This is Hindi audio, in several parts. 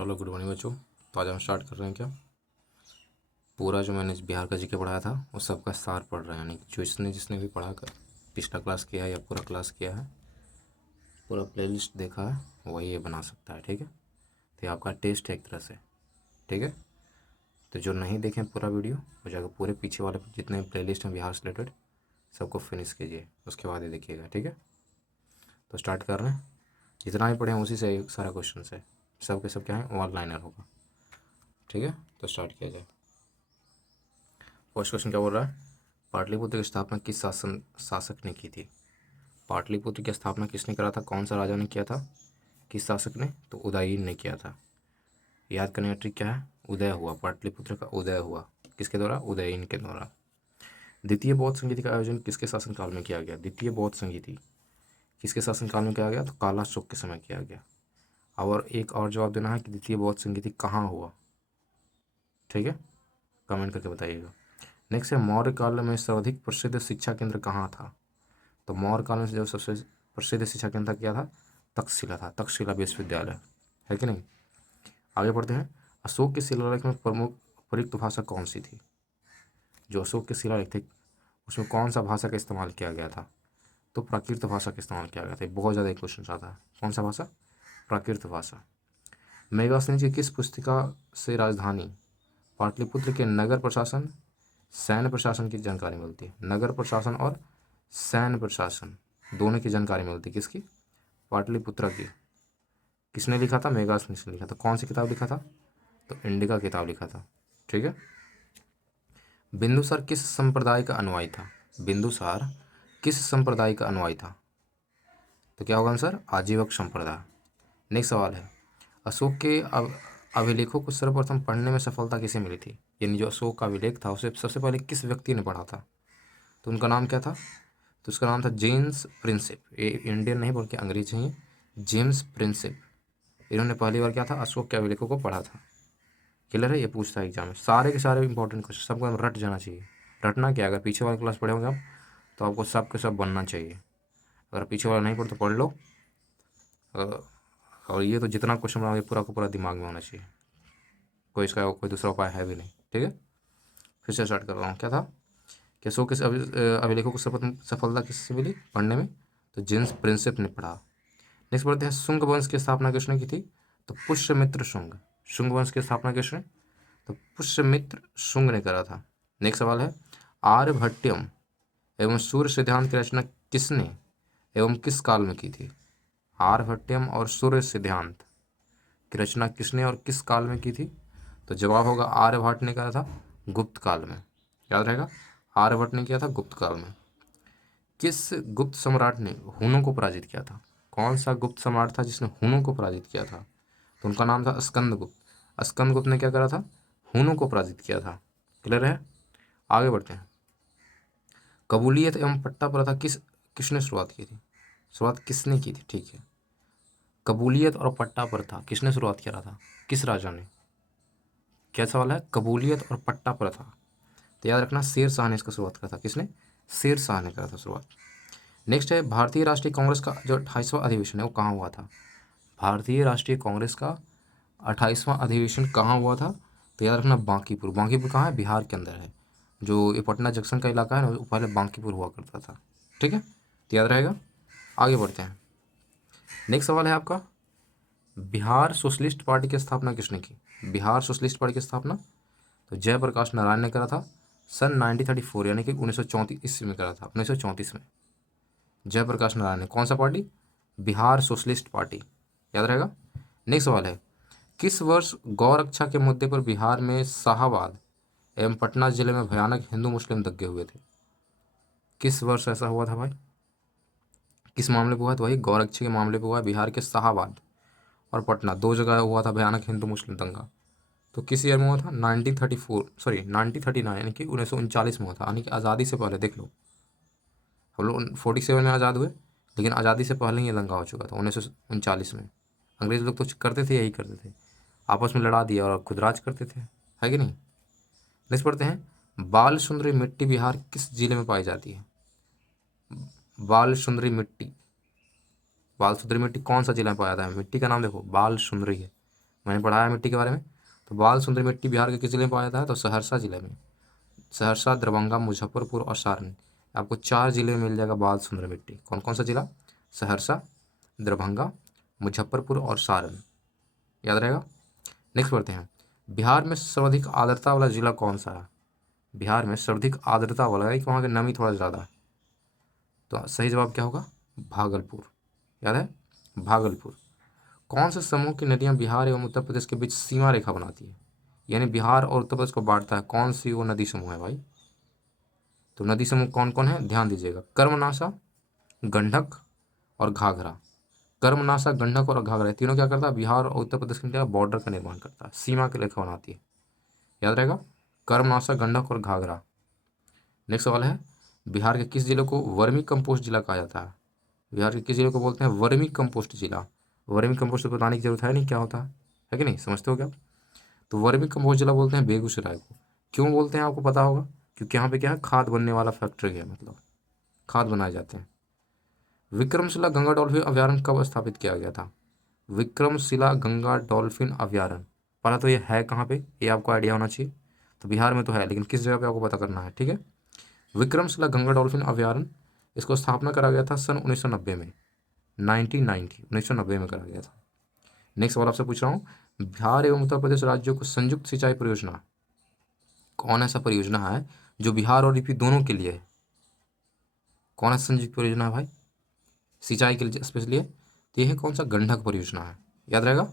हेलो गुड मॉर्निंग बच्चों। तो आज हम स्टार्ट कर रहे हैं क्या, पूरा जो मैंने बिहार का जीके पढ़ाया था उस सब का सार पढ़ रहे हैं। यानी कि जो जिसने भी पढ़ा कर पिछला क्लास किया है या पूरा क्लास किया है, पूरा प्लेलिस्ट देखा है, वही ये बना सकता है। ठीक है, तो ये आपका टेस्ट है एक तरह से। ठीक है, तो जो नहीं देखें पूरा वीडियो, वो जाकर पूरे पीछे वाले जितने प्लेलिस्ट हैं बिहार से रिलेटेड सबको फिनिश कीजिए, उसके बाद ये देखिएगा। ठीक है, तो स्टार्ट कर रहे हैं। जितना भी पढ़े हैं उसी से सारा क्वेश्चन है, सब के सब क्या है, वन लाइनर होगा। ठीक है, तो स्टार्ट किया जाए। फर्स्ट क्वेश्चन क्या बोल रहा है, पाटलिपुत्र की स्थापना किस शासक ने की थी। पाटलिपुत्र की स्थापना किसने करा था, कौन सा राजा ने किया था, किस शासक ने, तो उदयन ने किया था। याद करने का ट्रिक क्या है, उदय हुआ, पाटलिपुत्र का उदय हुआ किसके द्वारा, उदयन के द्वारा। द्वितीय बौद्ध संगीति का आयोजन किसके शासनकाल में किया गया, द्वितीय बौद्ध संगीति किसके शासनकाल में किया गया, तो काला अशोक के समय किया गया। और एक और जवाब देना है कि द्वितीय बौद्ध संगीति कहाँ हुआ। ठीक है, कमेंट करके बताइएगा। नेक्स्ट है, मौर्य काल में सर्वाधिक प्रसिद्ध शिक्षा केंद्र कहाँ था। तो मौर्य काल में जो सबसे प्रसिद्ध शिक्षा केंद्र क्या था, तक्षशिला था, तक्षशिला विश्वविद्यालय है कि नहीं। आगे बढ़ते हैं, अशोक के शिलालेख में प्रमुख प्रयुक्त भाषा कौन सी थी। जो अशोक के शिलालेख थे उसमें कौन सा भाषा का इस्तेमाल किया गया था, तो प्राकृत भाषा का इस्तेमाल किया गया था। बहुत ज़्यादा क्वेश्चन आता है, कौन सा भाषा, प्राकृत भाषा। मेघासनी की किस पुस्तिका से राजधानी पाटलिपुत्र के नगर प्रशासन, सैन्य प्रशासन की जानकारी मिलती है। नगर प्रशासन और सैन्य प्रशासन दोनों की जानकारी मिलती है किसकी, पाटलिपुत्र की। किसने लिखा था, मेघासनी ने लिखा था। कौन सी किताब लिखा था, तो इंडिका किताब लिखा था। ठीक है, बिंदुसार किस संप्रदाय का अनुयायी था, बिंदुसार किस संप्रदाय का अनुयायी था, तो क्या होगा आंसर, आजीवक संप्रदाय। नेक्स्ट सवाल है, अशोक के अभिलेखों को सर्वप्रथम पढ़ने में सफलता किसे मिली थी। यानी जो अशोक का अभिलेख था उसे सबसे पहले किस व्यक्ति ने पढ़ा था, तो उनका नाम क्या था, तो उसका नाम था जेम्स प्रिंसेप। ये इंडियन नहीं बल्कि अंग्रेज हैं, जेम्स प्रिंसेप। इन्होंने पहली बार क्या था, अशोक के अभिलेखों को पढ़ा था। क्लियर है, ये पूछता है एग्जाम में, सारे के सारे इंपॉर्टेंट क्वेश्चन सबको हम रट जाना चाहिए। रटना क्या, अगर पीछे वाले क्लास पढ़े होंगे आप तो आपको सब के सब बनना चाहिए। अगर पीछे वाला नहीं पढ़े तो पढ़ लो। और ये तो जितना क्वेश्चन बनाओगे पूरा का पूरा दिमाग में होना चाहिए, कोई इसका कोई दूसरा उपाय है भी नहीं। ठीक है, फिर से स्टार्ट कर रहा हूँ। क्या था कि अशोक के अभिलेखों को सफलता किससे मिली पढ़ने में, तो जेम्स प्रिंसेप ने पढ़ा। नेक्स्ट बढ़ते हैं, शुंग वंश की स्थापना किसने की थी, तो पुष्यमित्र शुंग। शुंग वंश की स्थापना किसने, तो पुष्यमित्र शुंग ने करा था। नेक्स्ट सवाल है, आर्यभट्टयम एवं सूर्य सिद्धांत की रचना किसने एवं किस काल में की थी। आर्यभट्टयम और सूर्य सिद्धांत की रचना किसने और किस काल में की थी, तो जवाब होगा आर्यभट्ट ने करा था गुप्त काल में। याद रहेगा, आर्यभट्ट ने किया था गुप्त काल में। किस गुप्त सम्राट ने हुनों को पराजित किया था, कौन सा गुप्त सम्राट था जिसने हुनों को पराजित किया था, तो उनका नाम था स्कंदगुप्त। स्कंदगुप्त ने क्या करा था, हुनों को पराजित किया था। क्लियर है, आगे बढ़ते हैं। कबूलियत एवं पट्टा प्रथा किसने शुरुआत की थी, शुरुआत किसने की थी, ठीक है। कबूलियत और पट्टा प्रथा किसने शुरुआत किया था, किस राजा ने। क्या सवाल है, कबूलियत और पट्टा प्रथा, तो याद रखना शेर शाह ने इसका शुरुआत करा था। किसने, शेर शाह ने करा था शुरुआत। नेक्स्ट है, भारतीय राष्ट्रीय कांग्रेस का जो 28वां अधिवेशन है वो कहाँ हुआ था। भारतीय राष्ट्रीय कांग्रेस का 28वां अधिवेशन कहाँ हुआ था, तो याद रखना बांकीपुर। बांकीपुर कहाँ है, बिहार के अंदर है। जो ये पटना जंक्शन का इलाका है ना, वो पहले बांकीपुर हुआ करता था। ठीक है, तो याद रहेगा। आगे बढ़ते हैं। नेक्स्ट सवाल है आपका, बिहार सोशलिस्ट पार्टी की स्थापना किसने की। बिहार सोशलिस्ट पार्टी की स्थापना तो जयप्रकाश नारायण ने करा था सन 1934 यानी कि 1934 ईस्वी में करा था, 1934 में। जयप्रकाश नारायण ने, कौन सा पार्टी, बिहार सोशलिस्ट पार्टी। याद रहेगा। नेक्स्ट सवाल है, किस वर्ष गौरक्षा के मुद्दे पर बिहार में शाहाबाद एवं पटना जिले में भयानक हिंदू मुस्लिम दंगे हुए थे। किस वर्ष ऐसा हुआ था भाई, किस मामले पर हुआ, तो वही गौरक्षा के मामले पर हुआ। बिहार के शाहाबाद और पटना दो जगह हुआ था भयानक हिंदू मुस्लिम दंगा। तो किस ईयर में हुआ था, 1934 सॉरी 1939 यानी कि 1939 में हुआ था, यानी कि आज़ादी से पहले। देख लो, हम लोग 47 में आज़ाद हुए, लेकिन आज़ादी से पहले ही ये दंगा हो चुका था 1939 में। अंग्रेज लोग तो करते थे, यही करते थे, आपस में लड़ा दिया और खुद राज करते थे, है कि नहीं। नेक्स्ट पढ़ते हैं, बाल सुंदरी मिट्टी बिहार किस जिले में पाई जाती है। बाल सुंदरी मिट्टी, बाल सुंदरी मिट्टी कौन सा जिला में पाया जाता है, मिट्टी का नाम देखो बाल सुंदरी है, मैंने पढ़ाया मिट्टी के बारे में। तो बाल सुंदरी मिट्टी बिहार के किस जिले में पाया जाता है? तो सहरसा जिले में। सहरसा, दरभंगा, मुजफ्फरपुर और सारण, आपको 4 जिले में मिल जाएगा बाल सुंदर मिट्टी। कौन कौन सा जिला? सहरसा, दरभंगा, मुजफ्फरपुर और सारण, याद रहेगा। नेक्स्ट पढ़ते हैं, बिहार में सर्वाधिक आर्द्रता वाला जिला कौन सा है? बिहार में सर्वाधिक आर्द्रता वाला है कि वहाँ की नमी थोड़ा ज़्यादा है। तो सही जवाब क्या होगा? भागलपुर, याद है, भागलपुर। कौन से समूह की नदियाँ बिहार एवं उत्तर प्रदेश के बीच सीमा रेखा बनाती है? यानी बिहार और उत्तर प्रदेश को बांटता है, कौन सी वो नदी समूह है भाई? तो नदी समूह कौन कौन है, ध्यान दीजिएगा, कर्मनाशा, गंडक और घाघरा। कर्मनाशा, गंडक और घाघरा, तीनों क्या करता है? बिहार और उत्तर प्रदेश के क्या बॉर्डर का निर्माण करता है, सीमा की रेखा बनाती है, याद रहेगा, कर्मनाशा, गंडक और घाघरा। नेक्स्ट सवाल है, बिहार के किस जिले को वर्मी कंपोस्ट जिला कहा जाता है? बिहार के किस जिले को बोलते हैं वर्मी कंपोस्ट जिला? वर्मी कंपोस्ट तो बताने की जरूरत है नहीं क्या होता है कि नहीं, समझते हो क्या? तो वर्मी कंपोस्ट जिला बोलते हैं बेगूसराय को। क्यों बोलते हैं आपको पता होगा? क्योंकि यहाँ पे क्या है, खाद बनने वाला फैक्ट्री है, मतलब खाद बनाए जाते हैं। विक्रमशिला गंगा डॉल्फिन अभयारण्य कब स्थापित किया गया था? विक्रमशिला गंगा डॉल्फिन अभयारण्य, पहला तो ये है कहाँ पे, ये आपको आइडिया होना चाहिए। तो बिहार में तो है, लेकिन किस जगह पे आपको पता करना है, ठीक है। विक्रमशिला गंगा डॉल्फिन अभयारण्य, इसको स्थापना करा गया था सन 1990 में, 1990 में करा गया था। नेक्स्ट सवाल आपसे पूछ रहा हूँ, बिहार एवं उत्तर प्रदेश राज्यों को संयुक्त सिंचाई परियोजना, कौन ऐसा परियोजना है जो बिहार और यूपी दोनों के लिए है? कौन ऐसा संयुक्त परियोजना है भाई सिंचाई के लिए स्पेशली? तो यह है कौन सा, गंडक परियोजना है, याद रहेगा,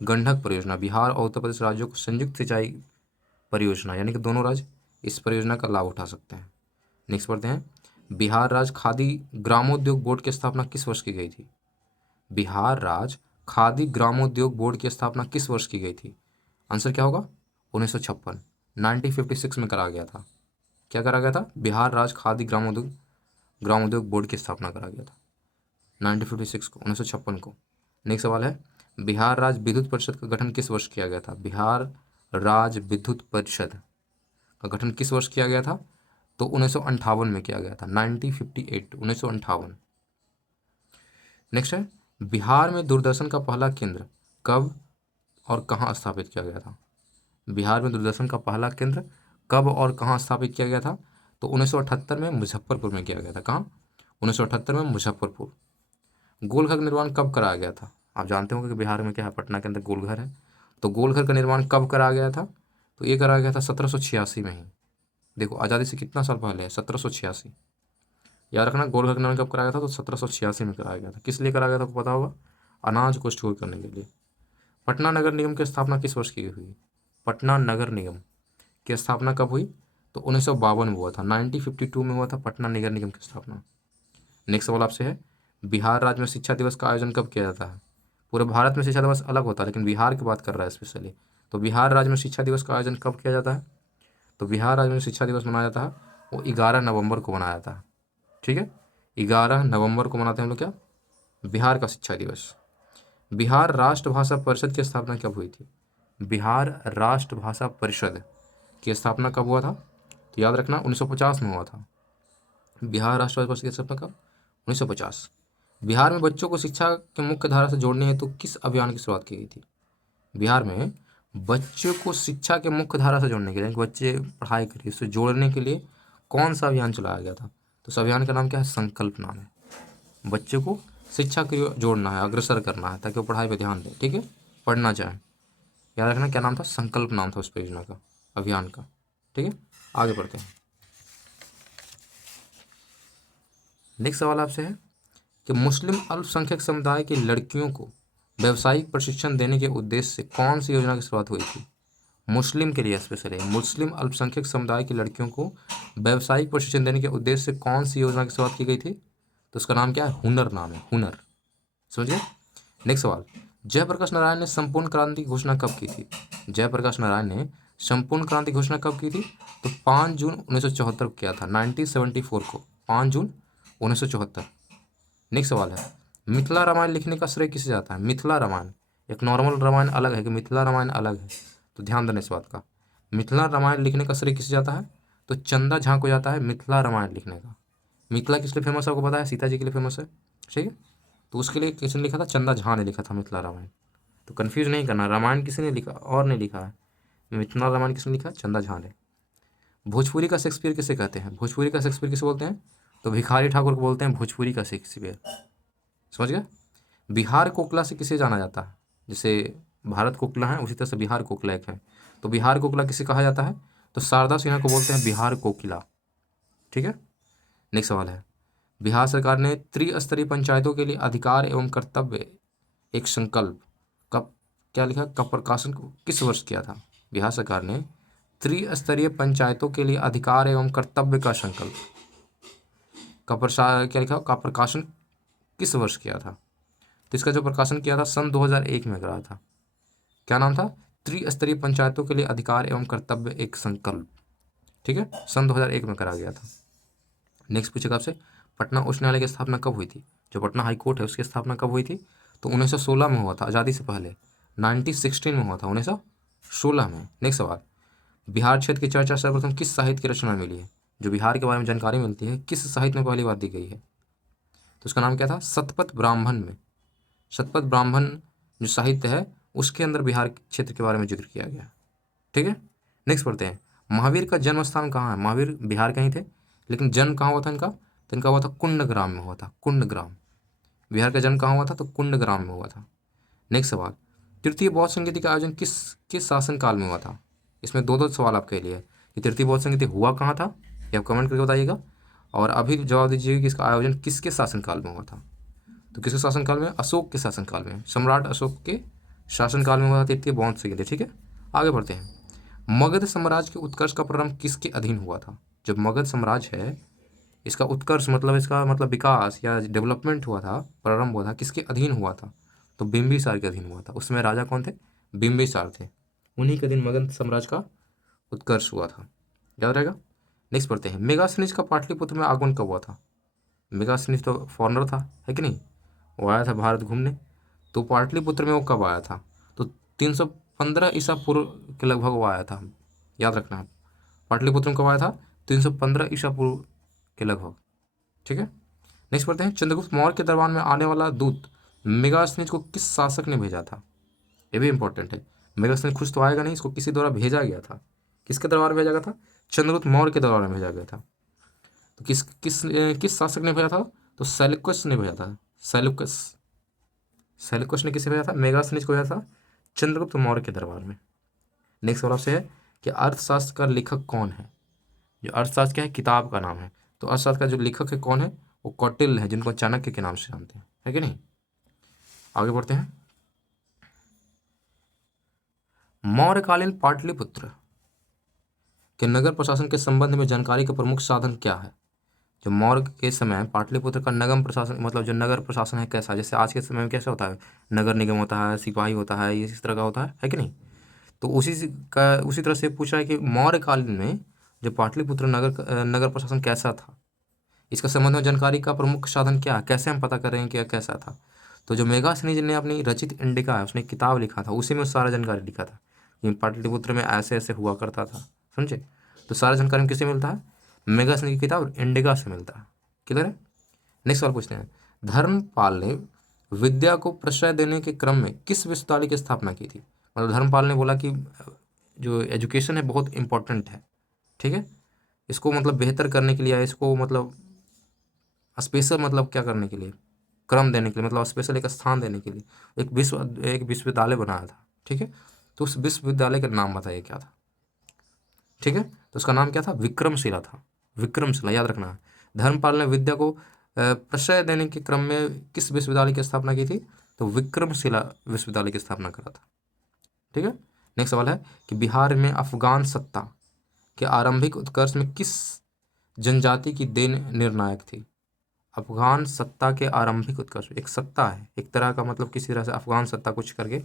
गंडक परियोजना। बिहार और उत्तर प्रदेश राज्यों को संयुक्त सिंचाई परियोजना, यानी कि दोनों राज्य इस परियोजना का लाभ उठा सकते हैं। नेक्स्ट पढ़ते हैं, बिहार राज्य खादी ग्रामोद्योग बोर्ड की स्थापना किस वर्ष की गई थी? बिहार राज्य खादी ग्रामोद्योग बोर्ड की स्थापना किस वर्ष की गई थी? आंसर क्या होगा? 1956, 1956 में करा गया था। क्या करा गया था? बिहार राज्य खादी ग्रामोद्योग बोर्ड की स्थापना करा गया था 1956 को, 1956 को। नेक्स्ट सवाल है, बिहार राज्य विद्युत परिषद का गठन किस वर्ष किया गया था? बिहार राज्य विद्युत परिषद का गठन किस वर्ष किया गया था? तो 1958 में किया गया था, 1958, 1958। नेक्स्ट है, बिहार में दूरदर्शन का पहला केंद्र कब और कहाँ स्थापित किया गया था? बिहार में दूरदर्शन का पहला केंद्र कब और कहाँ स्थापित किया गया था? तो 1978 में मुजफ्फरपुर में किया गया था। कहाँ? 1978 में मुजफ्फरपुर। गोलघर का निर्माण कब कराया गया था? आप जानते होंगे कि बिहार में क्या है, पटना के अंदर गोलघर है। तो गोलघर का निर्माण कब कराया गया था? तो ये कराया गया था 1786 में ही। देखो आज़ादी से कितना साल पहले है, 1786। याद रखना, गोलघर का निर्माण कब कराया गया था? तो 1786 में कराया गया था। किस लिए कराया गया था आपको पता होगा? अनाज को स्टोर करने के लिए। पटना नगर निगम की स्थापना किस वर्ष की हुई? पटना नगर निगम की स्थापना कब हुई? तो 1952 में हुआ था, 1952 में हुआ था पटना नगर निगम की स्थापना। नेक्स्ट सवाल आपसे है, बिहार राज्य में शिक्षा दिवस का आयोजन कब किया जाता है? पूरे भारत में शिक्षा दिवस अलग होता है, लेकिन बिहार की बात कर रहा है स्पेशली। तो बिहार राज्य में शिक्षा दिवस का आयोजन कब किया जाता है? तो बिहार राज्य में शिक्षा दिवस मनाया जाता है वो 11 नवंबर को मनाया जाता है, ठीक है। 11 नवंबर को मनाते हैं हम लोग क्या, बिहार का शिक्षा दिवस। बिहार राष्ट्रभाषा परिषद की स्थापना कब हुई थी? बिहार राष्ट्रभाषा परिषद की स्थापना कब हुआ था? तो याद रखना 1950 में हुआ था। बिहार राष्ट्रभाषा परिषद की स्थापना कब? 1950। बिहार में बच्चों को शिक्षा के मुख्य धारा से जोड़ने हेतु किस अभियान की शुरुआत की गई थी? बिहार में बच्चों को शिक्षा के मुख्य धारा से जोड़ने के लिए, बच्चे पढ़ाई करिए, उससे जोड़ने के लिए कौन सा अभियान चलाया गया था? तो उस अभियान का नाम क्या है? संकल्प नाम है। बच्चे को शिक्षा के लिए जोड़ना है, अग्रसर करना है, ताकि वो पढ़ाई पर ध्यान दें, ठीक है, पढ़ना चाहें। याद रखना क्या नाम था? संकल्प नाम था उस परियोजना का, अभियान का, ठीक है। आगे बढ़ते हैं। नेक्स्ट सवाल आपसे है कि मुस्लिम अल्पसंख्यक समुदाय की लड़कियों को व्यावसायिक प्रशिक्षण देने के उद्देश्य से कौन सी योजना की शुरुआत हुई थी? मुस्लिम के लिए स्पेशल है, मुस्लिम अल्पसंख्यक समुदाय की लड़कियों को व्यावसायिक प्रशिक्षण देने के उद्देश्य से कौन सी योजना की शुरुआत की गई थी? तो उसका नाम क्या है? हुनर नाम है, हुनर, समझिए। नेक्स्ट सवाल, जयप्रकाश नारायण ने संपूर्ण क्रांति की घोषणा कब की थी? जयप्रकाश नारायण ने संपूर्ण क्रांति की घोषणा कब की थी? तो 5 जून 1974 को किया था, 1974 को, 5 जून 1974। नेक्स्ट सवाल है, मिथिला रामायण लिखने का श्रेय किसे जाता है? मिथिला रामायण, एक नॉर्मल रामायण अलग है कि मिथिला रामायण अलग है, तो ध्यान देना इस बात का। मिथिला रामायण लिखने का श्रेय किसे जाता है? तो चंदा झा को जाता है मिथिला रामायण लिखने का। मिथिला किस लिए फेमस है आपको पता है? सीता जी के लिए फेमस है, ठीक है। तो उसके लिए किसने लिखा था? चंदा झा ने लिखा था मिथिला रामायण। तो कन्फ्यूज नहीं करना, रामायण किसने लिखा और नहीं लिखा है, मिथिला रामायण किसने लिखा, चंदा झा ने। भोजपुरी का शेक्सपियर किसे कहते हैं, भोजपुरी का शेक्सपियर किसे बोलते हैं, तो भिखारी ठाकुर को बोलते हैं भोजपुरी का शेक्सपियर। समझ गया। बिहार कोकला से किसे जाना जाता है, जैसे भारत कोकला है उसी तरह से बिहार कोकला एक है, तो बिहार कोकला किसे कहा जाता है, तो शारदा सिन्हा को बोलते हैं बिहार कोकिला। ठीक है। नेक्स्ट सवाल है, बिहार सरकार ने त्रिस्तरीय पंचायतों के लिए अधिकार एवं कर्तव्य एक संकल्प कब, क्या लिखा, का प्रकाशन किस वर्ष किया था। बिहार सरकार ने त्रिस्तरीय पंचायतों के लिए अधिकार एवं कर्तव्य का संकल्प का क्या लिखा, का प्रकाशन किस वर्ष किया था। तो इसका जो प्रकाशन किया था सन 2001 में करा था। क्या नाम था, त्रिस्तरीय पंचायतों के लिए अधिकार एवं कर्तव्य एक संकल्प। ठीक है, सन 2001 में करा गया था। नेक्स्ट पूछेगा आपसे, पटना उच्च न्यायालय की स्थापना कब हुई थी, जो पटना हाई कोर्ट है उसकी स्थापना कब हुई थी, तो 1916 में हुआ था, आज़ादी से पहले 1916 में हुआ था, 1916 में। नेक्स्ट सवाल, बिहार क्षेत्र की चर्चा सर्वप्रथम किस साहित्य की रचना में मिली है, जो बिहार के बारे में जानकारी मिलती है किस साहित्य में पहली बार दी गई है, तो उसका नाम क्या था, शतपथ ब्राह्मण में। शतपथ ब्राह्मण जो साहित्य है उसके अंदर बिहार क्षेत्र के बारे में जिक्र किया गया। ठीक है। नेक्स्ट पढ़ते हैं, महावीर का जन्म स्थान कहाँ है, महावीर बिहार के ही थे, लेकिन जन्म कहाँ हुआ था इनका, तो इनका हुआ था कुंडग्राम में हुआ था, कुंडग्राम। बिहार का जन्म कहाँ हुआ था, तो कुंडग्राम में हुआ था। नेक्स्ट सवाल, तृतीय बौद्ध संगीति का आयोजन किस किस शासन काल में हुआ था। इसमें दो दो सवाल आपके लिए कि तृतीय बौद्ध संगीति हुआ कहाँ था, ये आप कमेंट करके बताइएगा, और अभी जवाब दीजिएगा कि इसका आयोजन किसके शासनकाल में हुआ था। तो किसके शासनकाल में, अशोक के शासनकाल में, सम्राट अशोक के शासनकाल में हुआ था तृतीय बौद्ध संगीति। ठीक है, आगे बढ़ते हैं, मगध साम्राज्य के उत्कर्ष का प्रारंभ किसके अधीन हुआ था। जब मगध साम्राज्य है इसका उत्कर्ष मतलब इसका मतलब विकास या डेवलपमेंट हुआ था, प्रारंभ हुआ था, किसके अधीन हुआ था, तो बिंबिसार के अधीन हुआ था। उसमें राजा कौन थे, बिंबिसार थे, उन्हीं के दिन मगध साम्राज्य का उत्कर्ष हुआ था, याद रहेगा। नेक्स्ट पढ़ते हैं, मेगास्थनीज का पाटलिपुत्र में आगमन कब हुआ था। मेगास्थनीज तो फॉरनर था, है कि नहीं, वो आया था भारत घूमने, तो पाटलिपुत्र में वो कब आया था, तो 315 ईसा पूर्व के लगभग वो आया था, याद रखना है। पाटलिपुत्र में कब आया था, 315 ईसा पूर्व के लगभग। ठीक है। नेक्स्ट पढ़ते हैं, चंद्रगुप्त मौर्य के दरबार में आने वाला दूत मेगास्थनीज को किस शासक ने भेजा था, ये भी इंपॉर्टेंट है। मेगास्थनीज खुद तो आएगा नहीं, इसको किसी द्वारा भेजा गया था, किसके दरबार में भेजा गया था, चंद्रगुप्त मौर्य के दरबार में भेजा गया था। तो किस किस किस शासक ने भेजा था, तो सेल्यूकस ने भेजा था, सेल्यूकस। सेल्यूकस ने किसे भेजा था, मेगास्थनीज को भेजा था चंद्रगुप्त मौर्य के दरबार में। नेक्स्ट सवाल आपसे है कि अर्थशास्त्र का लेखक कौन है, जो अर्थशास्त्र क्या है, किताब का नाम है, तो अर्थशास्त्र का जो लेखक है कौन है, वो कौटिल्य है, जिनको चाणक्य के नाम से जानते हैं, है कि नहीं। आगे बढ़ते हैं, मौर्यकालीन पाटलिपुत्र के नगर प्रशासन के संबंध में जानकारी का प्रमुख साधन क्या है। जो मौर्य के समय पाटलिपुत्र का नगम प्रशासन मतलब जो नगर प्रशासन है कैसा, जैसे आज के समय में कैसा होता है, नगर निगम होता है, सिपाही होता है, ये इस तरह का होता है कि नहीं। तो उसी तरह से पूछा है कि मौर्यकालीन में जो पाटलिपुत्र नगर प्रशासन कैसा था, इसका संबंध में जानकारी का प्रमुख साधन क्या है, कैसे हम पता करें कि यह कैसा था। तो जो मेगास्थनीज ने अपनी रचित इंडिका है उसने किताब लिखा था, उसी में सारा जानकारी लिखा था कि पाटलिपुत्र में ऐसे ऐसे हुआ करता था, समझे। तो सारा जानकारी किससे मिलता है, मेगास्थनीज की किताब इंडिका से मिलता है। क्लियर है। नेक्स्ट सवाल पूछते हैं, धर्मपाल ने विद्या को प्रश्रय देने के क्रम में किस विश्वविद्यालय की स्थापना की थी। मतलब धर्मपाल ने बोला कि जो एजुकेशन है बहुत इंपॉर्टेंट है, ठीक है, इसको मतलब बेहतर करने के लिए, इसको मतलब स्पेशल मतलब क्या करने के लिए, क्रम देने के लिए, मतलब स्पेशल एक स्थान देने के लिए एक विश्वविद्यालय बनाया था। ठीक है, तो उस विश्वविद्यालय का नाम बताइए क्या था। ठीक है, तो उसका नाम क्या था, विक्रमशिला था, विक्रमशिला, याद रखना है। धर्मपाल ने विद्या को प्रश्रय देने के क्रम में किस विश्वविद्यालय की स्थापना की थी, तो विक्रमशिला विश्वविद्यालय की स्थापना करा था। ठीक है। नेक्स्ट सवाल है कि बिहार में अफगान सत्ता के आरंभिक उत्कर्ष में किस जनजाति की देन निर्णायक थी। अफगान सत्ता के आरंभिक उत्कर्ष, एक सत्ता है एक तरह का, मतलब किसी तरह से अफगान सत्ता कुछ करके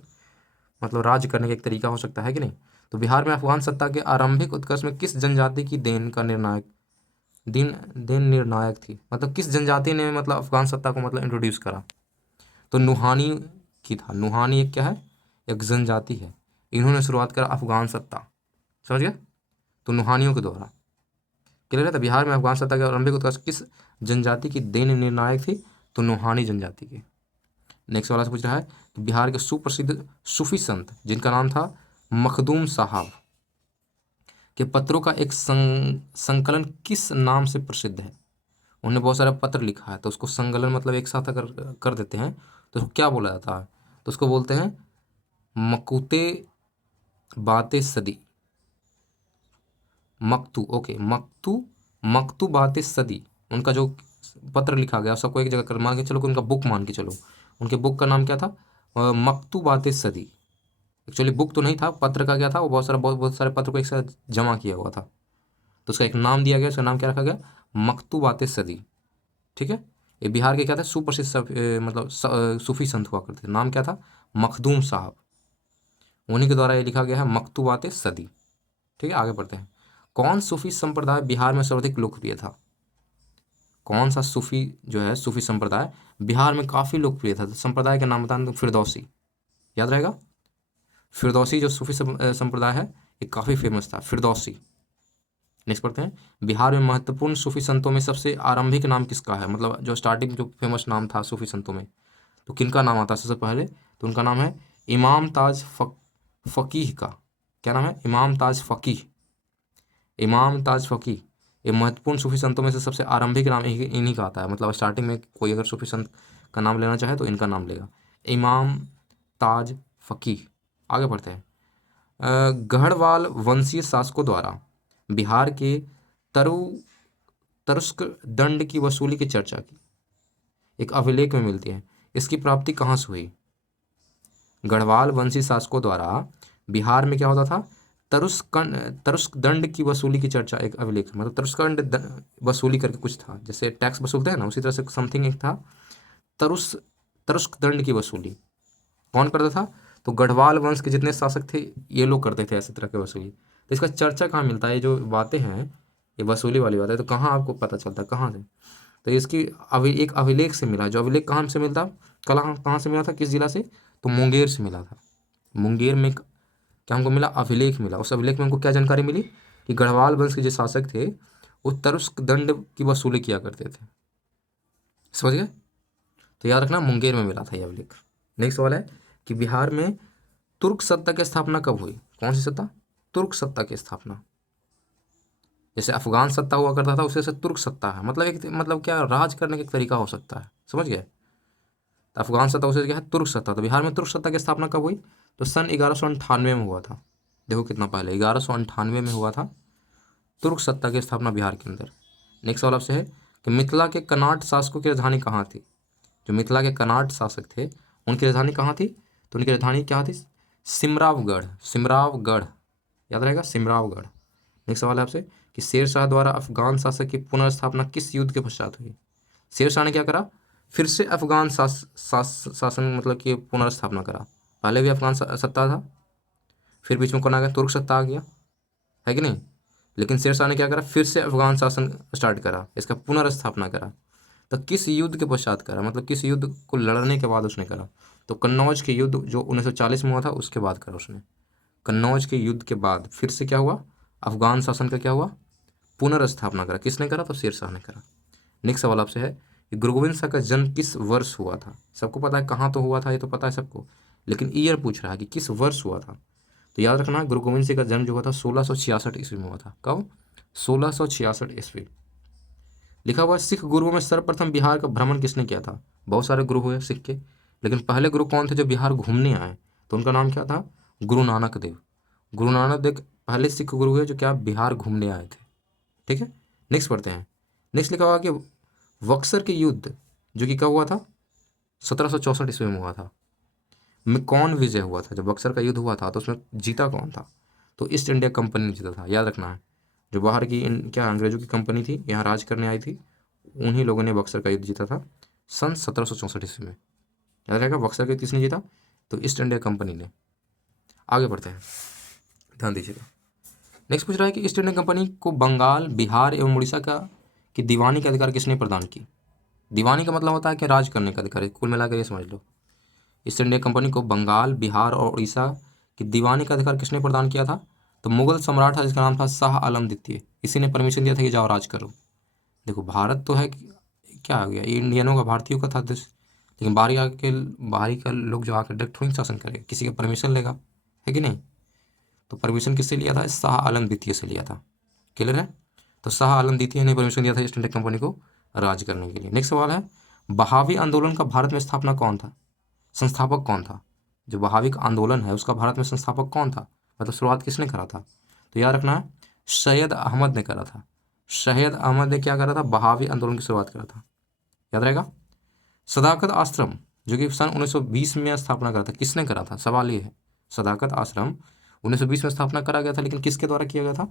मतलब राज्य करने का एक तरीका हो सकता है कि नहीं। तो बिहार में अफगान सत्ता के आरंभिक उत्कर्ष में किस जनजाति की देन का निर्णायक देन निर्णायक थी, मतलब किस जनजाति ने मतलब अफगान सत्ता को मतलब इंट्रोड्यूस करा, तो नुहानी की था। नुहानी एक क्या है, एक जनजाति है, इन्होंने शुरुआत करा अफगान सत्ता, समझ गया, तो नुहानियों के द्वारा। क्लियर है। तो बिहार में अफगान सत्ता के आरंभिक उत्कर्ष किस जनजाति की देन निर्णायक थी, तो नुहानी जनजाति की। नेक्स्ट वाला से पूछ रहा है कि बिहार के सुप्रसिद्ध सूफी संत जिनका नाम था मखदूम साहब के पत्रों का एक संकलन किस नाम से प्रसिद्ध है। उन्होंने बहुत सारा पत्र लिखा है, तो उसको संकलन मतलब एक साथ अगर कर देते हैं तो उसको क्या बोला जाता है, तो उसको बोलते हैं मकूते बाते सदी, मकतू, ओके, मकतू, मकतू बाते सदी। उनका जो पत्र लिखा गया सबको एक जगह कर मान के चलो कि उनका बुक मान के चलो, उनके बुक का नाम क्या था, मकतू बाते सदी। एक्चुअली बुक तो नहीं था, पत्र का क्या था, वो बहुत सारे पत्र को एक साथ जमा किया हुआ था, तो उसका एक नाम दिया गया, उसका नाम क्या रखा गया, मकतू बाते सदी। ठीक है, ये बिहार के क्या थे सुप्रसिद्ध मतलब सूफी संत हुआ करते थे, नाम क्या था, मखदूम साहब, उन्हीं के द्वारा ये लिखा गया है मकतू बाते सदी। ठीक है, आगे बढ़ते हैं। कौन सूफी संप्रदाय बिहार में सर्वाधिक लोकप्रिय था। कौन सा सूफी जो है सूफी संप्रदाय बिहार में काफ़ी लोकप्रिय था, तो संप्रदाय का नाम बताना, तो फिरदौसी, याद रहेगा। फिरदौसी जो सूफी संप्रदाय है ये काफ़ी फेमस था, फिरदौसी। नेक्स्ट पढ़ते हैं। बिहार में महत्वपूर्ण सूफी संतों में सबसे आरंभिक नाम किसका है, मतलब जो स्टार्टिंग जो फेमस नाम था सूफी संतों में, तो किनका नाम आता है सबसे पहले, तो उनका नाम है इमाम ताज फ़कीह का। क्या नाम है, इमाम ताज फ़कीह, इमाम ताज फ़कीह। ये महत्वपूर्ण सूफी संतों में से सबसे आरंभिक नाम इन्हीं का आता है, मतलब स्टार्टिंग में कोई अगर सूफी संत का नाम लेना चाहे तो इनका नाम लेगा, इमाम ताज फ़कीह। आगे बढ़ते हैं। गढ़वाल वंशीय शासकों द्वारा बिहार के तरु तरुस्क दंड की वसूली की चर्चा की एक अभिलेख में मिलती है, इसकी प्राप्ति कहाँ से हुई। गढ़वाल वंशी शासकों द्वारा बिहार में क्या होता था, तरुस्क दंड की वसूली की चर्चा एक अभिलेख, मतलब तरुस्क वसूली करके कुछ था, जैसे टैक्स वसूलते हैं ना, उसी तरह से समथिंग एक था तरुस तरुस्क दंड की वसूली। कौन करता था, तो गढ़वाल वंश के जितने शासक थे ये लोग करते थे ऐसे तरह की वसूली। तो इसका चर्चा कहाँ मिलता है, ये जो बातें हैं ये वसूली वाली बात है, तो कहाँ आपको पता चलता है, कहाँ से, तो इसकी एक अभिलेख से मिला, जो अभिलेख कहाँ से मिलता, कहाँ कहाँ से मिला था, किस जिला से, तो मुंगेर से मिला था। मुंगेर में क्या हमको मिला, अभिलेख मिला। उस अभिलेख में हमको क्या जानकारी मिली कि गढ़वाल वंश के जो शासक थे वो तरुस्क दंड की वसूली किया करते थे। समझ गए, तो याद रखना मुंगेर में मिला था ये अभिलेख। नेक्स्ट सवाल है कि बिहार में तुर्क सत्ता की स्थापना कब हुई। कौन सी सत्ता, तुर्क सत्ता की स्थापना। जैसे अफगान सत्ता हुआ करता था उसे से तुर्क सत्ता है, मतलब एक मतलब क्या राज करने का एक तरीका हो सकता है, समझ गए। तो अफगान सत्ता उसे क्या है, तुर्क सत्ता। तो बिहार में तुर्क सत्ता की स्थापना कब हुई, तो सन 1198 में हुआ था। देखो कितना पहले, 1198 में हुआ था तुर्क सत्ता की स्थापना बिहार के अंदर। नेक्स्ट सवाल आपसे है कि मिथिला के कनाट शासकों की राजधानी कहाँ थी। जो मिथिला के कनाट शासक थे उनकी राजधानी कहाँ थी, तो उनकी राजधानी क्या थी, सिमरावगढ़, सिमरावगढ़, याद रहेगा सिमरावगढ़। नेक्स्ट सवाल है आपसे कि शेर शाह द्वारा अफगान शासक की पुनर्स्थापना किस युद्ध के पश्चात हुई। शेर शाह ने क्या करा, फिर से अफगान शासन मतलब कि पुनर्स्थापना करा। पहले भी अफगान सत्ता था, फिर बीच में कौन आ गया, तुर्क सत्ता आ गया, है कि नहीं। लेकिन शेर शाह ने क्या करा, फिर से अफगान शासन स्टार्ट करा, इसका पुनर्स्थापना करा। तो किस युद्ध के पश्चात करा, मतलब किस युद्ध को लड़ने के बाद उसने करा, तो कन्नौज के युद्ध जो 1940 में हुआ था उसके बाद करा उसने। कन्नौज के युद्ध के बाद फिर से क्या हुआ, अफगान शासन का क्या हुआ, पुनर्स्थापना करा। किसने करा, तो शेर शाह ने करा। नेक्स्ट सवाल आपसे है कि गुरु गोविंद शाह का जन्म किस वर्ष हुआ था। सबको पता है कहाँ तो हुआ था, ये तो पता है सबको, लेकिन ईयर पूछ रहा है कि किस वर्ष हुआ था। तो याद रखना गुरु गोविंद सिंह का जन्म जो हुआ था 1666 ईस्वी में हुआ था। कब, 1666 ईस्वी। लिखा हुआ है सिख गुरुओं में सर्वप्रथम बिहार का भ्रमण किसने किया था। बहुत सारे गुरु हुए सिख के, लेकिन पहले गुरु कौन थे जो बिहार घूमने आए, तो उनका नाम क्या था, गुरु नानक देव। गुरु नानक देव पहले सिख गुरु हुए जो क्या बिहार घूमने आए थे। ठीक है, नेक्स्ट पढ़ते हैं। नेक्स्ट लिखा हुआ कि बक्सर के युद्ध जो कि कब हुआ था, 1764 ईस्वी में हुआ था, में कौन विजय हुआ था। जब बक्सर का युद्ध हुआ था तो उसमें जीता कौन था, तो ईस्ट इंडिया कंपनी ने जीता था। याद रखना है, जो बाहर की क्या अंग्रेजों की कंपनी थी यहाँ राज करने आई थी, उन्हीं लोगों ने बक्सर का युद्ध जीता था सन 1764 ईस्वी में। याद रहेगा बक्सर के किसने जीता, तो ईस्ट इंडिया कंपनी ने। आगे बढ़ते हैं, ध्यान दीजिएगा। नेक्स्ट पूछ रहा है कि ईस्ट इंडिया कंपनी को बंगाल, बिहार एवं उड़ीसा का की दीवानी का अधिकार किसने प्रदान की। दीवानी का मतलब होता है कि राज करने का अधिकार, कुल मिलाकर ये समझ लो। ईस्ट इंडिया कंपनी को बंगाल, बिहार और उड़ीसा की दीवानी का अधिकार किसने प्रदान किया था, तो मुगल सम्राट था जिसका नाम था शाह आलम द्वितीय। इसी ने परमिशन दिया था कि जाओ राज करो। देखो भारत तो है क्या आ गया, ये इंडियनों का, भारतीयों का था देश, लेकिन बाहरी का लोग जो आकर डायरेक्ट थोड़ी शासन करेगा, किसी का परमिशन लेगा, है कि नहीं। तो परमिशन किससे लिया था? शाह आलम द्वितीय से लिया था। क्लियर है। तो शाह आलम द्वितीय ने परमिशन दिया था ईस्ट इंडिया कंपनी को राज करने के लिए। नेक्स्ट सवाल है, बहावी आंदोलन का भारत में स्थापना कौन था? संस्थापक कौन था? जो बहावी का आंदोलन है उसका भारत में संस्थापक कौन था, मतलब शुरुआत किसने करा था? तो याद रखना है, सैयद अहमद ने करा था। सैयद अहमद ने क्या करा था? बहावी आंदोलन की शुरुआत करा था, याद रहेगा। सदाकत आश्रम जो कि सन 1920 में स्थापना करा था, किसने करा था? सवाल ये है, सदाकत आश्रम 1920 में स्थापना करा गया था, लेकिन किसके द्वारा किया गया था?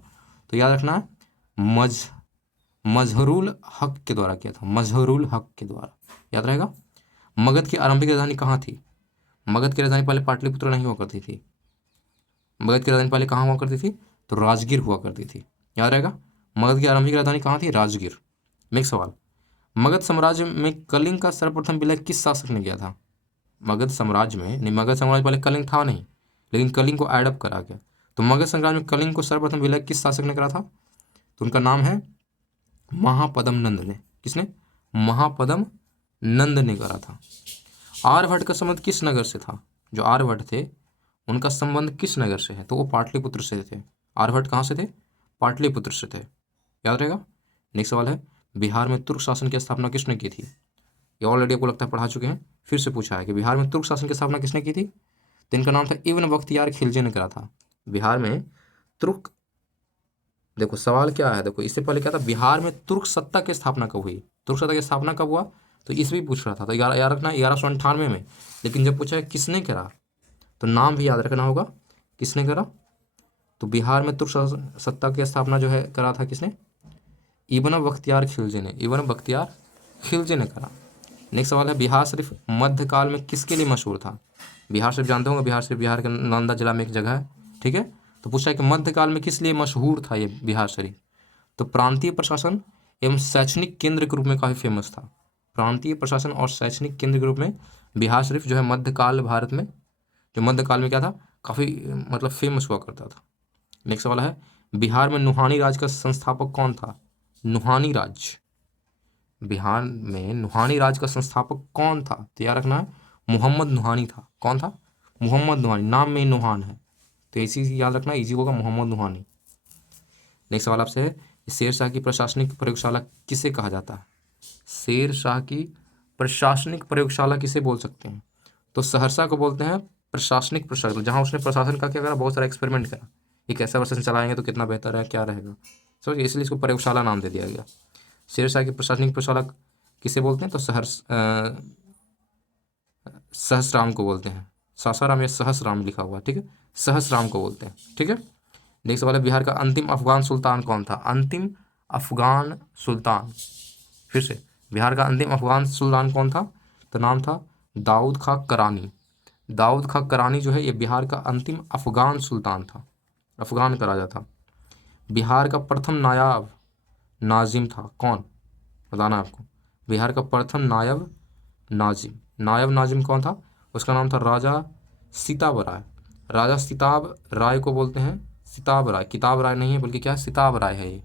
तो याद रखना है, मजहरुल हक के द्वारा किया था, मजहरुल हक के द्वारा, याद रहेगा। मगध की आरंभिक राजधानी कहाँ थी? मगध की राजधानी पहले पाटलिपुत्र नहीं हुआ करती थी। मगध की राजधानी पहले कहाँ हुआ करती थी? तो राजगीर हुआ करती थी, याद रहेगा। मगध की आरंभिक राजधानी कहाँ थी? राजगीर। नेक्स्ट सवाल, मगध साम्राज्य में कलिंग का सर्वप्रथम विलय किस शासक ने किया था? मगध साम्राज्य में नहीं, मगध साम्राज्य पहले कलिंग था नहीं, लेकिन कलिंग को एडअप करा गया। तो मगध साम्राज्य में कलिंग को सर्वप्रथम विलय किस शासक ने करा था? तो उनका नाम है महापद्म नंद ने। किसने? महापद्म नंद ने करा था। आर्यभट्ट का संबंध किस नगर से था? जो आर्यभट्ट थे उनका संबंध किस नगर से है? तो वो पाटलिपुत्र से थे। आर्यभट्ट कहाँ से थे? पाटलिपुत्र से थे, याद रहेगा। नेक्स्ट सवाल है, बिहार में तुर्क शासन की स्थापना किसने की थी? ये ऑलरेडी आपको लगता है पढ़ा चुके हैं, फिर से पूछा है कि बिहार में तुर्क शासन की स्थापना किसने की थी? तो इनका नाम था इब्न बख्तियार खिलजी ने करा था। बिहार में तुर्क, देखो सवाल क्या है, देखो इससे पहले क्या था, बिहार में तुर्क सत्ता की स्थापना कब हुई? तुर्क सत्ता की स्थापना कब हुआ? तो इस भी पूछ रहा था। तो याद रखना 1198 में, लेकिन जब पूछा है किसने करा तो नाम भी याद रखना होगा, किसने करा। तो बिहार में तुर्क सत्ता की स्थापना जो है करा था किसने? इब्न बख्तियार खिलजी ने, इब्न बख्तियार खिलजी ने करा। नेक्स्ट सवाल है, बिहार शरीफ मध्यकाल में किसके लिए मशहूर था? बिहार शरीफ जानते होंगे, बिहार शरीफ बिहार के नालंदा जिला में एक जगह है, ठीक है। तो पूछा है कि मध्यकाल में किस लिए मशहूर था ये बिहार शरीफ? तो प्रांतीय प्रशासन एवं शैक्षणिक केंद्र के रूप में काफ़ी फेमस था। प्रांतीय प्रशासन और शैक्षणिक केंद्र के रूप में बिहार शरीफ जो है मध्यकाल भारत में, जो मध्यकाल में क्या था, काफ़ी मतलब फेमस हुआ करता था। नेक्स्ट सवाल है, बिहार में नुहानी राज का संस्थापक कौन था? नुहानी राज, बिहार में नुहानी राज का संस्थापक कौन था? तो याद रखना है, मोहम्मद नुहानी था। कौन था? मोहम्मद नुहानी, नाम में नुहान है तो इसी याद रखना, इजी होगा, मोहम्मद नुहानी। नेक्स्ट सवाल आपसे है, शेर शाह की प्रशासनिक प्रयोगशाला किसे कहा जाता है? शेर शाह की प्रशासनिक प्रयोगशाला किसे बोल सकते हैं? तो सहरसा को बोलते हैं प्रशासनिक प्रयोगशाला, जहाँ उसने प्रशासन का क्या करा, बहुत सारा एक्सपेरिमेंट करा, ये कैसा प्रशासन चलाएंगे तो कितना बेहतर है, क्या रहेगा, समझिए, इसलिए इसको प्रयोगशाला नाम दे दिया गया। शेर शाह की प्रशासनिक प्रयोगशाला किसे बोलते हैं? तो सहसराम को बोलते हैं। सासाराम या सहसराम लिखा हुआ, ठीक है, सहसराम को बोलते हैं, ठीक है। नेक्स्ट सवाल है, बिहार का अंतिम अफगान सुल्तान कौन था? अंतिम अफगान सुल्तान, फिर से, बिहार का अंतिम अफगान सुल्तान कौन था? तो नाम था दाऊद खां करानी। दाऊद खां करानी जो है ये बिहार का अंतिम अफगान सुल्तान था, अफगान का राजा था। बिहार का प्रथम नायाब नाजिम था कौन? बताना है आपको। बिहार का प्रथम नायब नाजिम कौन था? उसका नाम था राजा सिताब राय। राजा सिताब राय को बोलते हैं सिताब राय, किताब राय नहीं है बल्कि क्या है, सिताब राय है ये।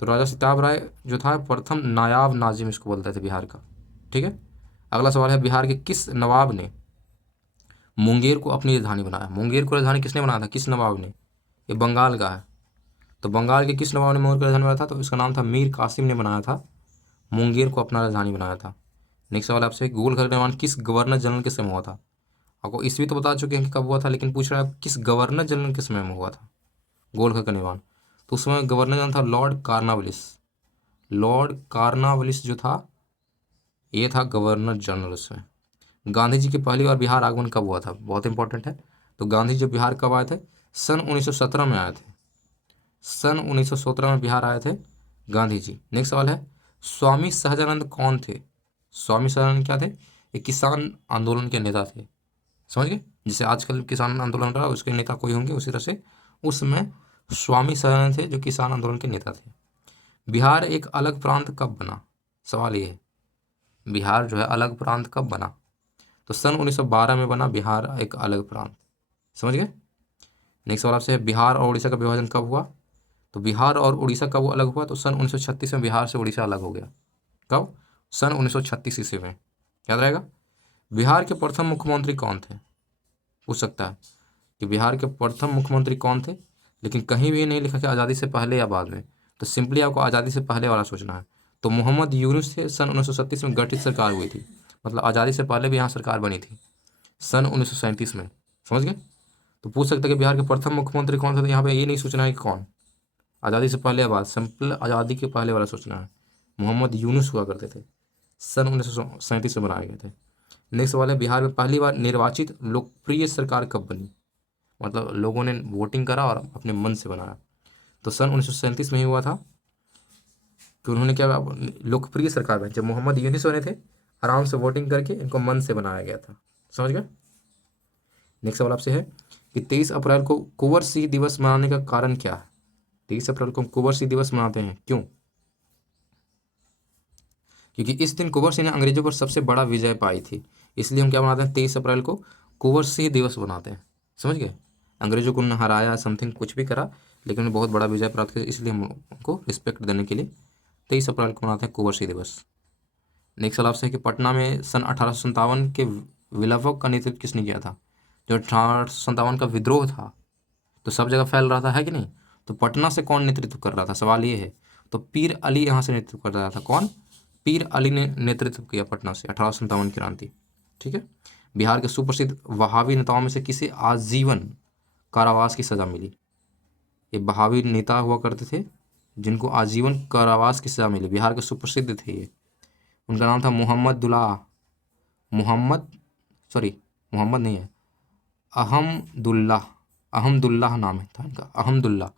तो राजा सिताब राय जो था प्रथम नायाब नाजिम इसको बोलते थे बिहार का, ठीक है। अगला सवाल है, बिहार के किस नवाब ने मुंगेर को अपनी राजधानी बनाया? मुंगेर को राजधानी किसने बनाया था, किस नवाब ने? ये बंगाल का है। तो बंगाल के किस नवाब ने मुंगेर को राजधानी बनाया था? तो इसका नाम था मीर कासिम ने बनाया था, मुंगेर को अपना राजधानी बनाया था। नेक्स्ट सवाल आपसे, गोल घर का निर्माण किस गवर्नर जनरल के समय हुआ था? आपको इसलिए तो बता चुके हैं कि कब हुआ था, लेकिन पूछ रहा है किस गवर्नर जनरल के समय में हुआ था गोल घर का निर्माण? तो उस समय गवर्नर जनरल था लॉर्ड कार्नवालिस। लॉर्ड कार्नवालिस जो था ये था गवर्नर जनरल उसमें। गांधी जी की पहली बार बिहार आगमन कब हुआ था? बहुत इंपॉर्टेंट है। तो गांधी जी बिहार कब आए थे? सन 1917 में आए थे। सन 1917 में बिहार आए थे गांधी जी। नेक्स्ट सवाल है, स्वामी सहजानंद कौन थे? स्वामी सहजानंद क्या थे? ये किसान आंदोलन के नेता थे, समझ गए, जैसे आजकल किसान आंदोलन रहा उसके नेता कोई होंगे उसी तरह से उस समय स्वामी सहजानंद थे जो किसान आंदोलन के नेता थे। बिहार एक अलग प्रांत कब बना? सवाल ये है, बिहार जो है अलग प्रांत कब बना? तो सन 1912 में बना बिहार एक अलग प्रांत, समझ गए। नेक्स्ट सवाल आपसे है, बिहार और उड़ीसा का विभाजन कब हुआ? तो बिहार और उड़ीसा कब अलग हुआ? तो सन 1936 में बिहार से उड़ीसा अलग हो गया। कब? सन 1936 ईस्वी में। याद रहेगा। बिहार के प्रथम मुख्यमंत्री कौन थे, पूछ सकता है कि बिहार के प्रथम मुख्यमंत्री कौन थे, लेकिन कहीं भी नहीं लिखा कि आज़ादी से पहले या बाद में, तो सिंपली आपको आज़ादी से पहले वाला सोचना है। तो मोहम्मद यूनुस थे, सन 1937 में गठित सरकार हुई थी, मतलब आज़ादी से पहले भी यहाँ सरकार बनी थी सन 1937 में, समझ गए। तो पूछ सकते हैं कि बिहार के प्रथम मुख्यमंत्री कौन थे, तो यहाँ पे ये नहीं सोचना है कि कौन, आज़ादी से पहले या बाद, सिंपल आज़ादी के पहले वाला सोचना है। मोहम्मद यूनुस हुआ करते थे, सन 1937 में बनाए गए थे। नेक्स्ट सवाल है, बिहार में पहली बार निर्वाचित लोकप्रिय सरकार कब बनी, मतलब लोगों ने वोटिंग करा और अपने मन से बनाया। तो सन 1937 में ही हुआ था कि उन्होंने क्या, लोकप्रिय सरकार बनी जब मोहम्मद यूनुस बने थे, आराम से वोटिंग करके इनको मन से बनाया गया था, समझ गए। नेक्स्ट सवाल आपसे है कि 23 अप्रैल को कुंवर सिंह दिवस मनाने का कारण क्या है। 23 अप्रैल को हम कुंवर सिंह दिवस मनाते हैं, क्यों? क्योंकि इस दिन कुंवर सिंह ने अंग्रेजों पर सबसे बड़ा विजय पाई थी, इसलिए हम क्या मनाते हैं, 23 अप्रैल को कुंवर सिंह दिवस मनाते हैं, समझ गए। अंग्रेजों को उन्होंने हराया, समथिंग कुछ भी करा, लेकिन उन्हें बहुत बड़ा विजय प्राप्त किया, इसलिए हम उनको रिस्पेक्ट देने के लिए 23 अप्रैल को मनाते हैं कुंवर सिंह दिवस। नेक्स्ट सवाल आपसे है कि पटना में सन 1857 के विप्लव का नेतृत्व किसने किया था। जो 1857 का विद्रोह था, तो सब जगह फैल रहा था, है कि नहीं, तो पटना से कौन नेतृत्व कर रहा था, सवाल ये है। तो पीर अली यहाँ से नेतृत्व कर रहा था, कौन, पीर अली ने नेतृत्व किया पटना से 1857 की क्रांति, ठीक है। बिहार के सुप्रसिद्ध वहाबी नेताओं में से किसे आजीवन कारावास की सजा मिली। ये वहाबी नेता हुआ करते थे जिनको आजीवन कारावास की सजा मिली, बिहार के सुप्रसिद्ध थे ये। उनका नाम था मोहम्मद, सॉरी मोहम्मद नहीं है, अहमदुल्लाह, अहमदुल्लाह नाम है था इनका, अहमदुल्लाह,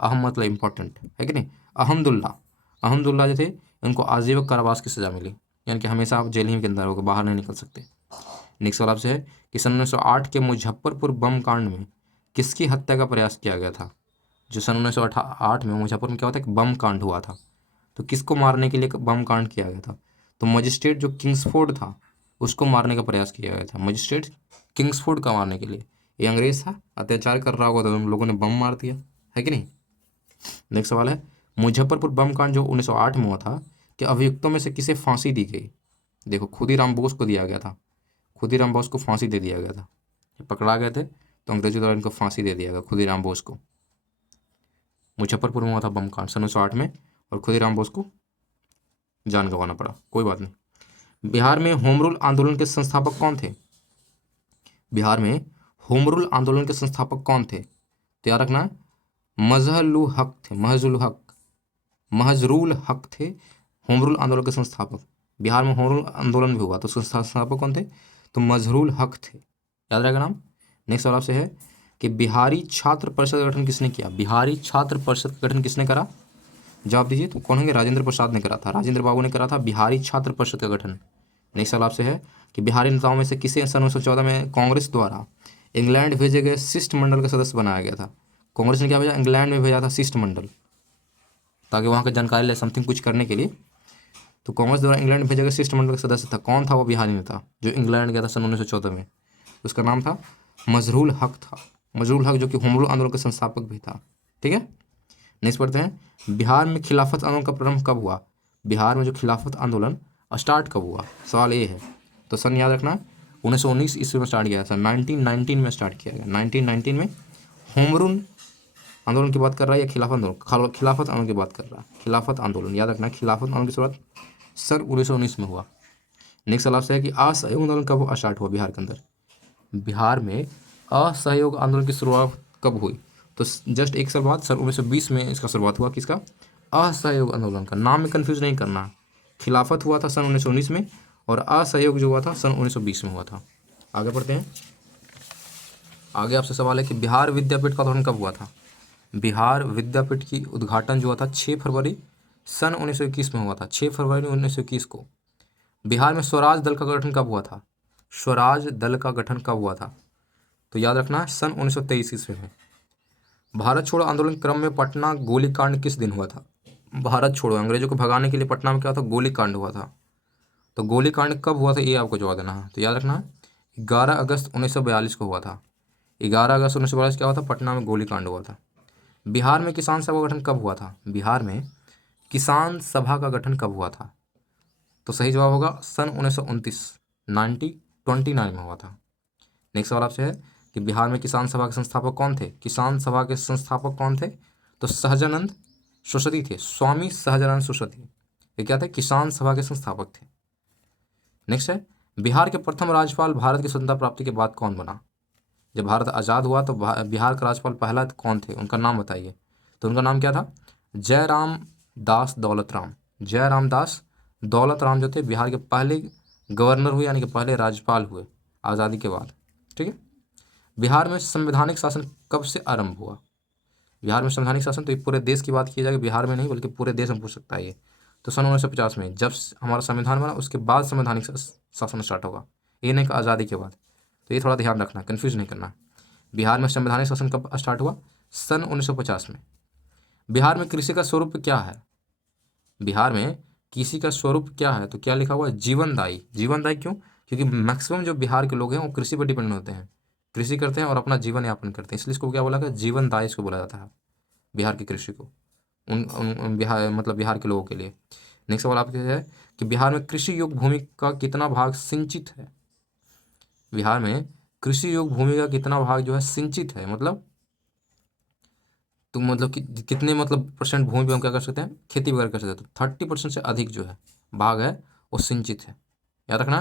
अहम मतलब इम्पोर्टेंट है कि नहीं, अहमदुल्लाह जो थे, इनको आजीवन कारावास की सज़ा मिली, यानी कि हमेशा आप जेल ही के अंदर होकर बाहर नहीं निकल सकते। नेक्स्ट सवाल आपसे है कि सन 1908 के मुजफ्फरपुर बम कांड में किसकी हत्या का प्रयास किया गया था। जो सन 1908 में मुजफ्फरपुर में क्या होता है कि बम कांड हुआ था, तो किसको मारने के लिए बम कांड किया गया था। तो मजिस्ट्रेट जो किंग्सफोर्ड था, उसको मारने का प्रयास किया गया था, मजिस्ट्रेट किंग्सफोर्ड का मारने के लिए। ये अंग्रेज था, अत्याचार कर रहा होगा तो उन लोगों ने बम मार दिया, है कि नहीं। नेक्स्ट सवाल है, मुजफ्फरपुर बम कांड जो 1908 में हुआ था, कि अभियुक्तों में से किसे फांसी दी गई। देखो खुदीराम बोस को दिया गया था, खुदीराम बोस को फांसी दे दिया गया था, ये पकड़ा गए थे तो अंग्रेजों द्वारा इनको फांसी दे दिया गया, खुदीराम बोस को। मुजफ्फरपुर में हुआ था बम कांड सन 1908 में, और खुदीराम बोस को जान गंवाना पड़ा, कोई बात नहीं। बिहार में होम रूल आंदोलन के संस्थापक कौन थे। बिहार में होम रूल आंदोलन के संस्थापक कौन थे, तो याद रखना, मजहलुल हक थे, महजरूल हक थे होम रूल आंदोलन के संस्थापक। बिहार में होम रूल आंदोलन भी हुआ तो संस्थापक कौन थे, तो मजहरूल हक थे, याद रहेगा नाम। नेक्स्ट सवाल आपसे है कि बिहारी छात्र परिषद का गठन किसने किया। बिहारी छात्र परिषद का गठन किसने करा, जवाब दीजिए। तो कौन होंगे, राजेंद्र प्रसाद ने करा था, राजेंद्र बाबू ने करा था बिहारी छात्र परिषद का गठन। नेक्स्ट सवाल आपसे है कि बिहारी नेताओं में से किसे सन 1914 में कांग्रेस द्वारा इंग्लैंड भेजे गए शिष्टमंडल का सदस्य बनाया गया था। कांग्रेस ने क्या भेजा, इंग्लैंड में भेजा था शिष्टमंडल, ताकि वहाँ की जानकारी ले, समथिंग कुछ करने के लिए। तो कांग्रेस द्वारा इंग्लैंड भेजा गया शिष्टमंडल का सदस्य था, कौन था वो बिहारी नेता जो इंग्लैंड गया था सन 1914 में, उसका नाम था मजहरूल हक था, मजहरूल हक, जो कि होम रूल आंदोलन का संस्थापक भी था, ठीक है। नेक्स्ट पढ़ते हैं, बिहार में खिलाफत आंदोलन का प्रारंभ कब हुआ। बिहार में जो खिलाफत आंदोलन स्टार्ट कब हुआ, सवाल ये है। तो सन याद रखना, 1919 ईस्वी में स्टार्ट किया था, 1919 में स्टार्ट किया गया, 1919 में। होम रूल आंदोलन की बात कर रहा है या खिलाफत आंदोलन, खिलाफत आंदोलन की बात कर रहा है, खिलाफत आंदोलन, याद रखना खिलाफत आंदोलन की शुरुआत सन 1919 में हुआ। नेक्स्ट सवाल से है कि असहयोग आंदोलन कब स्टार्ट हुआ बिहार के अंदर। बिहार में असहयोग आंदोलन की शुरुआत कब हुई, तो जस्ट एक साल बाद सन 1920 में इसका शुरुआत हुआ, किसका, असहयोग आंदोलन का। नाम में कन्फ्यूज नहीं करना, खिलाफत हुआ था सन 1919 में और असहयोग जो हुआ था सन 1920 में हुआ था। आगे बढ़ते हैं, आगे आपसे सवाल है कि बिहार विद्यापीठ का उद्घाटन कब हुआ था। बिहार विद्यापीठ की उद्घाटन जो हुआ था 6 फरवरी सन 1921 में हुआ था, 6 फरवरी 1921 को। बिहार में स्वराज दल का गठन कब हुआ था, स्वराज दल का गठन कब हुआ था, तो याद रखना सन 1923 ईस्वी में। भारत छोड़ो आंदोलन क्रम में पटना गोलीकांड किस दिन हुआ था। भारत छोड़ो, अंग्रेजों को भगाने के लिए पटना में क्या था, गोलीकांड हुआ था। तो गोलीकांड कब हुआ था ये आपको जवाब देना है, तो याद रखना 11 अगस्त 1942 को हुआ था। 11 अगस्त 1942 क्या हुआ था, पटना में गोलीकांड हुआ था। बिहार में किसान सभा का गठन कब हुआ था। बिहार में किसान सभा का गठन कब हुआ था, तो सही जवाब होगा सन 1929। 1929 में हुआ था। नेक्स्ट सवाल आपसे है कि बिहार में किसान सभा के संस्थापक कौन थे? किसान सभा के संस्थापक कौन थे? तो सहजानंद सरस्वती थे, स्वामी सहजानंद सरस्वती। ये क्या थे? किसान सभा के संस्थापक थे। नेक्स्ट है, बिहार के प्रथम राज्यपाल भारत की स्वतंत्रता प्राप्ति के बाद कौन बना? जब भारत आज़ाद हुआ तो बिहार का राज्यपाल पहला कौन थे? उनका नाम बताइए। तो उनका नाम क्या था? जयराम दास दौलत राम। जयराम दास दौलत राम जो थे बिहार के पहले गवर्नर हुए, यानी कि पहले राज्यपाल हुए आज़ादी के बाद। ठीक है। बिहार में संवैधानिक शासन कब से आरंभ हुआ? बिहार में संवैधानिक शासन, तो ये पूरे देश की बात की जाएगी, बिहार में नहीं बल्कि पूरे देश में पूछ सकता है ये। तो सन 1950 में जब हमारा संविधान बना उसके बाद संवैधानिक शासन स्टार्ट होगा, ये नहीं कि आज़ादी के बाद। तो ये थोड़ा ध्यान रखना, कन्फ्यूज नहीं करना। बिहार में संवैधानिक शासन कब स्टार्ट हुआ? सन 1950 में। बिहार में कृषि का स्वरूप क्या है? बिहार में कृषि का स्वरूप क्या है? तो क्या लिखा हुआ है? जीवनदायी। जीवनदायी क्यों? क्योंकि मैक्सिमम जो बिहार के लोग हैं वो कृषि पर डिपेंड होते हैं, कृषि करते हैं और अपना जीवन यापन करते हैं, इसलिए इसको क्या बोला गया? जीवनदायी इसको बोला जाता है बिहार की कृषि को, उन बिहार मतलब बिहार के लोगों के लिए। नेक्स्ट सवाल आपके है कि बिहार में कृषि योग्य भूमि का कितना भाग सिंचित है? बिहार में कृषि योग्य भूमि का कितना भाग जो है सिंचित है, मतलब तो मतलब कि कितने मतलब परसेंट भूमि पे हम क्या कर सकते हैं? खेती वगैरह कर सकते हैं। तो 30% से अधिक जो है भाग है वो सिंचित है। याद रखना,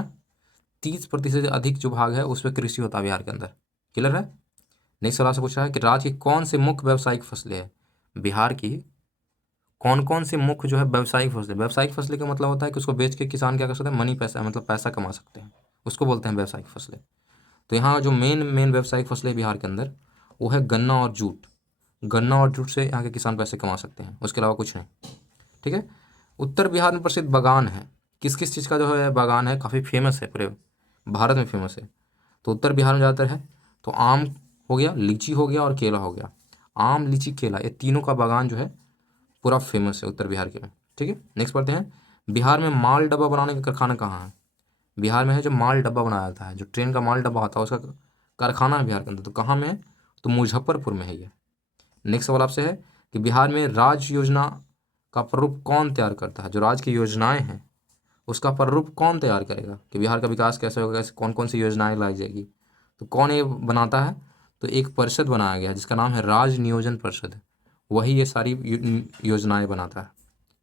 30% से अधिक जो भाग है उस पर कृषि होता है बिहार के अंदर। क्लियर है? नेक्स्ट सवाल से पूछा है कि राज्य की कौन से मुख्य व्यावसायिक फसलें हैं? बिहार की कौन कौन से मुख्य जो है व्यावसायिक फसलें? व्यावसायिक फसलें का मतलब होता है कि उसको बेच के किसान क्या कर सकते हैं? मनी, पैसा, मतलब पैसा कमा सकते हैं, उसको बोलते हैं व्यावसायिक फसलें। तो यहाँ जो मेन मेन व्यावसायिक फसलें बिहार के अंदर वो है गन्ना और जूट। गन्ना और जूट से यहाँ के किसान पैसे कमा सकते हैं, उसके अलावा कुछ नहीं। ठीक है। उत्तर बिहार में प्रसिद्ध बागान है, किस किस चीज़ का जो है बागान है? काफ़ी फेमस है, पूरे भारत में फेमस है। तो उत्तर बिहार में ज़्यादातर है तो आम हो गया, लीची हो गया और केला हो गया। आम, लीची, केला, ये तीनों का बागान जो है पूरा फेमस है उत्तर बिहार के में। ठीक है। नेक्स्ट पढ़ते हैं, बिहार में माल डब्बा बनाने का कारखाना कहाँ है? बिहार में है जो माल डब्बा बनाया जाता है, जो ट्रेन का माल डब्बा होता है उसका कारखाना है बिहार के अंदर, तो कहाँ में है? तो मुजफ्फरपुर में है ये। नेक्स्ट सवाल आपसे है कि बिहार में राज्य योजना का प्रारूप कौन तैयार करता है? जो राज्य की योजनाएं हैं उसका प्रारूप कौन तैयार करेगा कि बिहार का विकास कैसे होगा, कैसे कौन कौन सी योजनाएं लाई जाएगी? तो कौन ये बनाता है? तो एक परिषद बनाया गया है जिसका नाम है राज्य नियोजन परिषद, वही ये सारी योजनाएं बनाता है।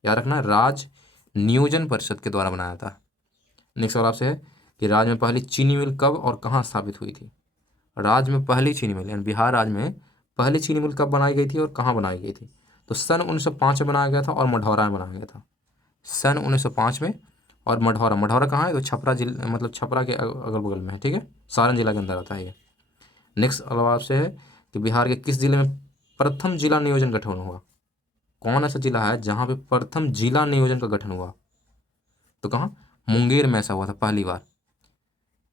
याद रखना, राज्य नियोजन परिषद के द्वारा बनाया था। नेक्स्ट सवाल आपसे है कि राज्य में पहली चीनी मिल कब और कहाँ स्थापित हुई थी? राज्य में पहली चीनी मिल, यानी बिहार राज्य में पहली चीनी मिल कब बनाई गई थी और कहाँ बनाई गई थी? तो सन 1905 में बनाया गया था और मढ़ौरा में बनाया गया था। सन 1905 में। और मढ़ौरा, मढ़ौरा कहाँ है? तो छपरा जिला, मतलब छपरा के अगल बगल में है। ठीक है, सारण जिला के अंदर आता है ये। नेक्स्ट अलावा आपसे है कि बिहार के किस जिले में प्रथम जिला नियोजन गठन हुआ? कौन ऐसा जिला है जहाँ पे प्रथम जिला नियोजन का गठन हुआ? तो कहाँ? मुंगेर में ऐसा हुआ था पहली बार।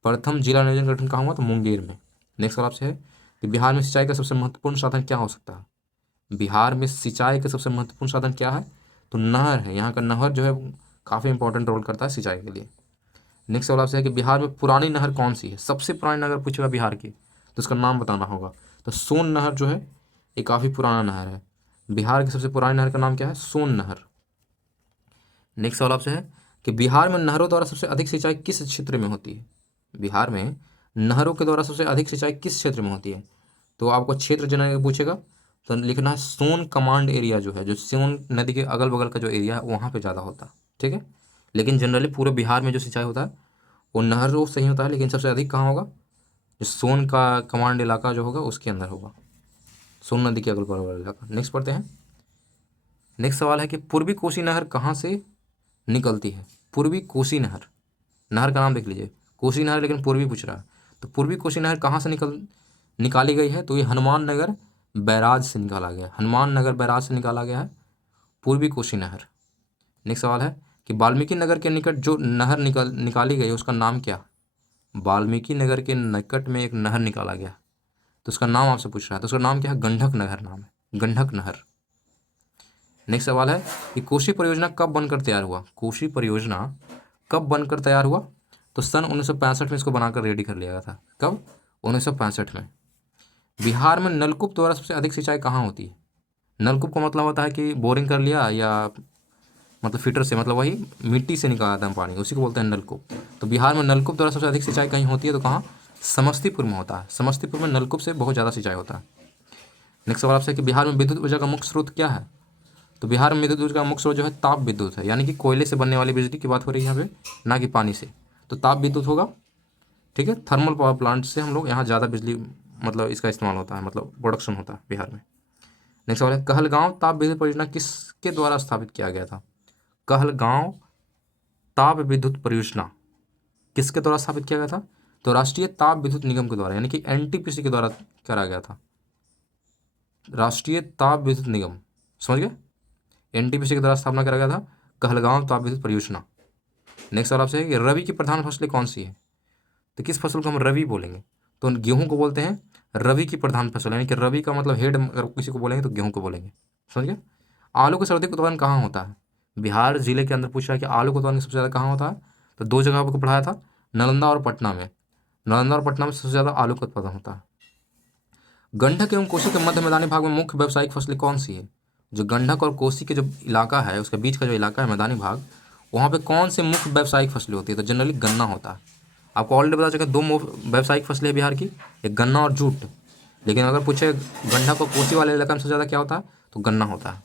प्रथम जिला नियोजन गठन कहाँ हुआ? तो मुंगेर में। नेक्स्ट सवाल आपसे है कि बिहार में सिंचाई का सबसे महत्वपूर्ण साधन क्या हो सकता है? बिहार में सिंचाई का सबसे महत्वपूर्ण साधन क्या है? तो नहर है। यहाँ का नहर जो है काफ़ी इंपॉर्टेंट रोल करता है सिंचाई के लिए। नेक्स्ट सवाल आपसे है कि बिहार में पुरानी नहर कौन सी है? सबसे पुरानी नहर पूछेगा बिहार की तो उसका नाम बताना होगा। तो सोन नहर जो है ये काफ़ी पुराना नहर है। बिहार की सबसे पुरानी नहर का नाम क्या है? सोन नहर। नेक्स्ट सवाल आपसे है कि बिहार में नहरों द्वारा सबसे अधिक सिंचाई किस क्षेत्र में होती है? बिहार में नहरों के द्वारा सबसे अधिक सिंचाई किस क्षेत्र में होती है? तो आपको क्षेत्र जनगणना पूछेगा तो लिखना है सोन कमांड एरिया, जो है जो सोन नदी के अगल बगल का जो एरिया है वहाँ पे ज़्यादा होता है। ठीक है, लेकिन जनरली पूरे बिहार में जो सिंचाई होता है वो नहर वो सही होता है, लेकिन सबसे अधिक कहाँ होगा? जो सोन का कमांड इलाका जो होगा उसके अंदर होगा, सोन नदी के अगल बगल वाला इलाका। नेक्स्ट पढ़ते हैं। नेक्स्ट सवाल है कि पूर्वी कोसी नहर कहाँ से निकलती है? पूर्वी कोसी नहर, नहर का नाम देख लीजिए, कोसी नहर लेकिन पूर्वी पूछ रहा है। तो पूर्वी कोसी नहर कहाँ से निकाली गई है? तो ये हनुमान नगर बैराज से निकाला गया है। हनुमान नगर बैराज से निकाला गया है पूर्वी कोसी नहर। नेक्स्ट सवाल है कि वाल्मीकि नगर के निकट जो नहर निकाली गई है उसका नाम क्या? वाल्मीकि नगर के निकट में एक नहर निकाला गया तो उसका नाम आपसे पूछ रहा है, तो उसका नाम क्या है? गंडक नहर नाम है, गंडक नहर। नेक्स्ट सवाल है कि कोसी परियोजना कब बनकर तैयार हुआ? कोसी परियोजना कब बनकर तैयार हुआ? तो सन 1965 में इसको बनाकर रेडी कर लिया गया था। कब? 1965 में। बिहार में नलकूप द्वारा सबसे अधिक सिंचाई कहाँ होती है? नलकूप का मतलब होता है कि बोरिंग कर लिया या मतलब फिल्टर से, मतलब वही मिट्टी से निकाला था पानी, उसी को बोलते हैं नलकूप। तो बिहार में नलकूप द्वारा सबसे अधिक सिंचाई कहीं होती है तो कहाँ? समस्तीपुर में होता है। समस्तीपुर में नलकूप से बहुत ज़्यादा सिंचाई होता है। नेक्स्ट सवाल आपसे कि बिहार में विद्युत ऊर्जा का मुख्य स्रोत क्या है? तो बिहार में विद्युत ऊर्जा का मुख्य स्रोत जो है ताप विद्युत है, यानी कि कोयले से बनने वाली बिजली की बात हो रही है यहाँ पे, ना कि पानी से। तो ताप विद्युत होगा, ठीक है। थर्मल पावर प्लांट से हम लोग यहाँ ज़्यादा बिजली, मतलब इसका इस्तेमाल होता है, मतलब प्रोडक्शन होता है बिहार में। नेक्स्ट सवाल है कहलगांव ताप विद्युत परियोजना किसके द्वारा स्थापित किया गया था? कहलगांव ताप विद्युत परियोजना किसके द्वारा स्थापित किया गया था? तो राष्ट्रीय ताप विद्युत निगम के द्वारा, यानी कि एनटीपीसी के द्वारा करा गया था। राष्ट्रीय ताप विद्युत निगम, समझ गए? एनटीपीसी के द्वारा स्थापना करा गया था कहलगांव ताप विद्युत परियोजना। नेक्स्ट सवाल आपसे है कि रबी की प्रधान फसलें कौन सी है? तो किस फसल को हम रबी बोलेंगे? तो गेहूं को बोलते हैं रबी की प्रधान फसल, यानी कि रबी का मतलब हेड अगर किसी को बोलेंगे तो गेहूं को बोलेंगे, समझ गए? आलू का सर्वाधिक उत्पादन कहाँ होता है? बिहार जिले के अंदर पूछा है कि आलू का उत्पादन सबसे ज़्यादा कहाँ होता है? तो दो जगह आपको पढ़ाया था, नालंदा और पटना में। नालंदा और पटना में सबसे ज़्यादा आलू का उत्पादन होता है। गंडक एवं कोसी के मध्य मैदानी भाग में मुख्य व्यावसायिक फसलें कौन सी है? जो गंडक और कोसी के जो इलाका है, उसके बीच का जो इलाका है मैदानी भाग, वहाँ पे कौन से मुख्य व्यावसायिक फसलें होती है? तो जनरली गन्ना होता है। आपको ऑलरेडी पता चला दो व्यावसायिक फसलें हैं बिहार की, एक गन्ना और जूट। लेकिन अगर पूछे गंडक और कोसी वाले इलाका में सबसे ज़्यादा क्या होता है, तो गन्ना होता है,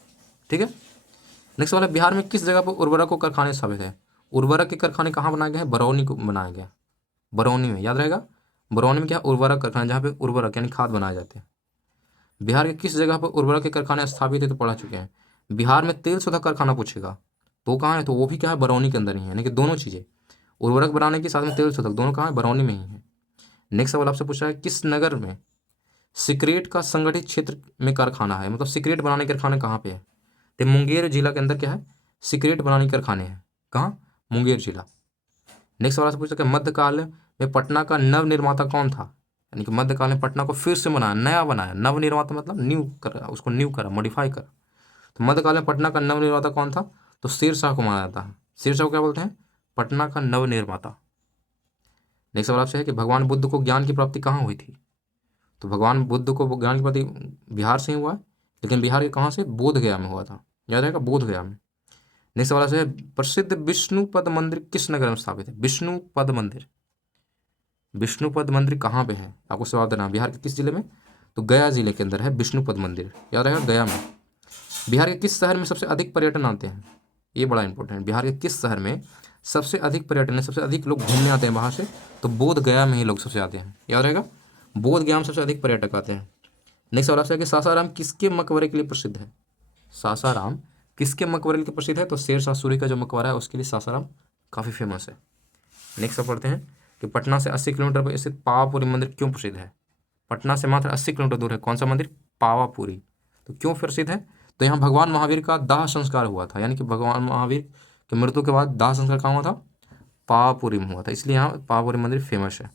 ठीक है। नेक्स्ट सवाल है बिहार में किस जगह पर उर्वरकों कारखाने स्थापित है? उर्वरक के कारखाने कहाँ बनाए गए हैं? बरौनी को बनाया गया, बरौनी में, याद रहेगा। बरौनी में क्या? उर्वरक कारखाने, जहाँ पे उर्वरक यानी खाद बनाए जाते हैं। बिहार के किस जगह पर उर्वरक के कारखाने स्थापित है? तो पढ़ा चुके हैं। बिहार में तेल शोधक कारखाना पूछेगा तो कहाँ है? तो वो भी क्या है? बरौनी के अंदर ही है, यानी कि दोनों चीज़ें, उर्वरक बनाने के साथ में तेल शोधक, दोनों कहाँ है? बरौनी में ही है। नेक्स्ट सवाल आपसे पूछा है किस नगर में सिगरेट का संगठित क्षेत्र में कारखाना है? मतलब सिगरेट बनाने के कारखाने कहाँ पे है? तो मुंगेर जिला के अंदर क्या है? सिगरेट बनाने के कारखाने हैं। कहाँ? मुंगेर जिला। नेक्स्ट सवाल से पूछा कि मध्यकाल में पटना का नव निर्माता कौन था? यानी कि मध्यकाल में पटना को फिर से बनाया, नया बनाया। नव निर्माता मतलब न्यू करा, उसको न्यू करा, मॉडिफाई करा। तो मध्यकाल में पटना का नव निर्माता कौन था? तो शेर शाह को माना जाता है। शेर शाह को क्या बोलते हैं? पटना का नव निर्माता। नेक्स्ट सवाल आपसे है कि भगवान बुद्ध को ज्ञान की प्राप्ति कहाँ हुई थी? तो भगवान बुद्ध को ज्ञान की प्राप्ति बिहार से ही हुआ है, लेकिन बिहार के कहाँ से? बोध गया में हुआ था, याद रहेगा, बोध गया में। नेक्स्ट सवाल से प्रसिद्ध विष्णुपद मंदिर किस नगर में स्थापित है? विष्णुपद मंदिर, विष्णुपद मंदिर कहाँ पे है? आपको जवाब देना, बिहार के किस जिले में? तो गया जिले के अंदर है विष्णुपद मंदिर, याद रहेगा, गया में। बिहार के किस शहर में सबसे अधिक पर्यटन आते हैं? ये बड़ा इंपॉर्टेंट है। बिहार के किस शहर में सबसे अधिक पर्यटन है, सबसे अधिक लोग घूमने आते हैं बाहर से? तो बोध गया में ही लोग सबसे आते हैं, याद रहेगा, बोध गया में सबसे अधिक पर्यटक आते हैं। नेक्स्ट सवाल आपसे है कि सासाराम किसके मकबरे के लिए प्रसिद्ध है? सासाराम किसके मकबरे के लिए प्रसिद्ध है? तो शेर शाह सूरी का जो मकबरा है उसके लिए सासाराम काफ़ी फेमस है। नेक्स्ट पढ़ते हैं कि पटना से 80 किलोमीटर पर स्थित पावापुरी मंदिर क्यों प्रसिद्ध है? पटना से मात्र 80 किलोमीटर दूर है कौन सा मंदिर? पावापुरी। तो क्यों प्रसिद्ध है? तो यहाँ भगवान महावीर का दाह संस्कार हुआ था, यानी कि भगवान महावीर की मृत्यु के बाद दाह संस्कार कहाँ हुआ था? पावापुरी में हुआ था, इसलिए यहाँ पावापुरी मंदिर फेमस है।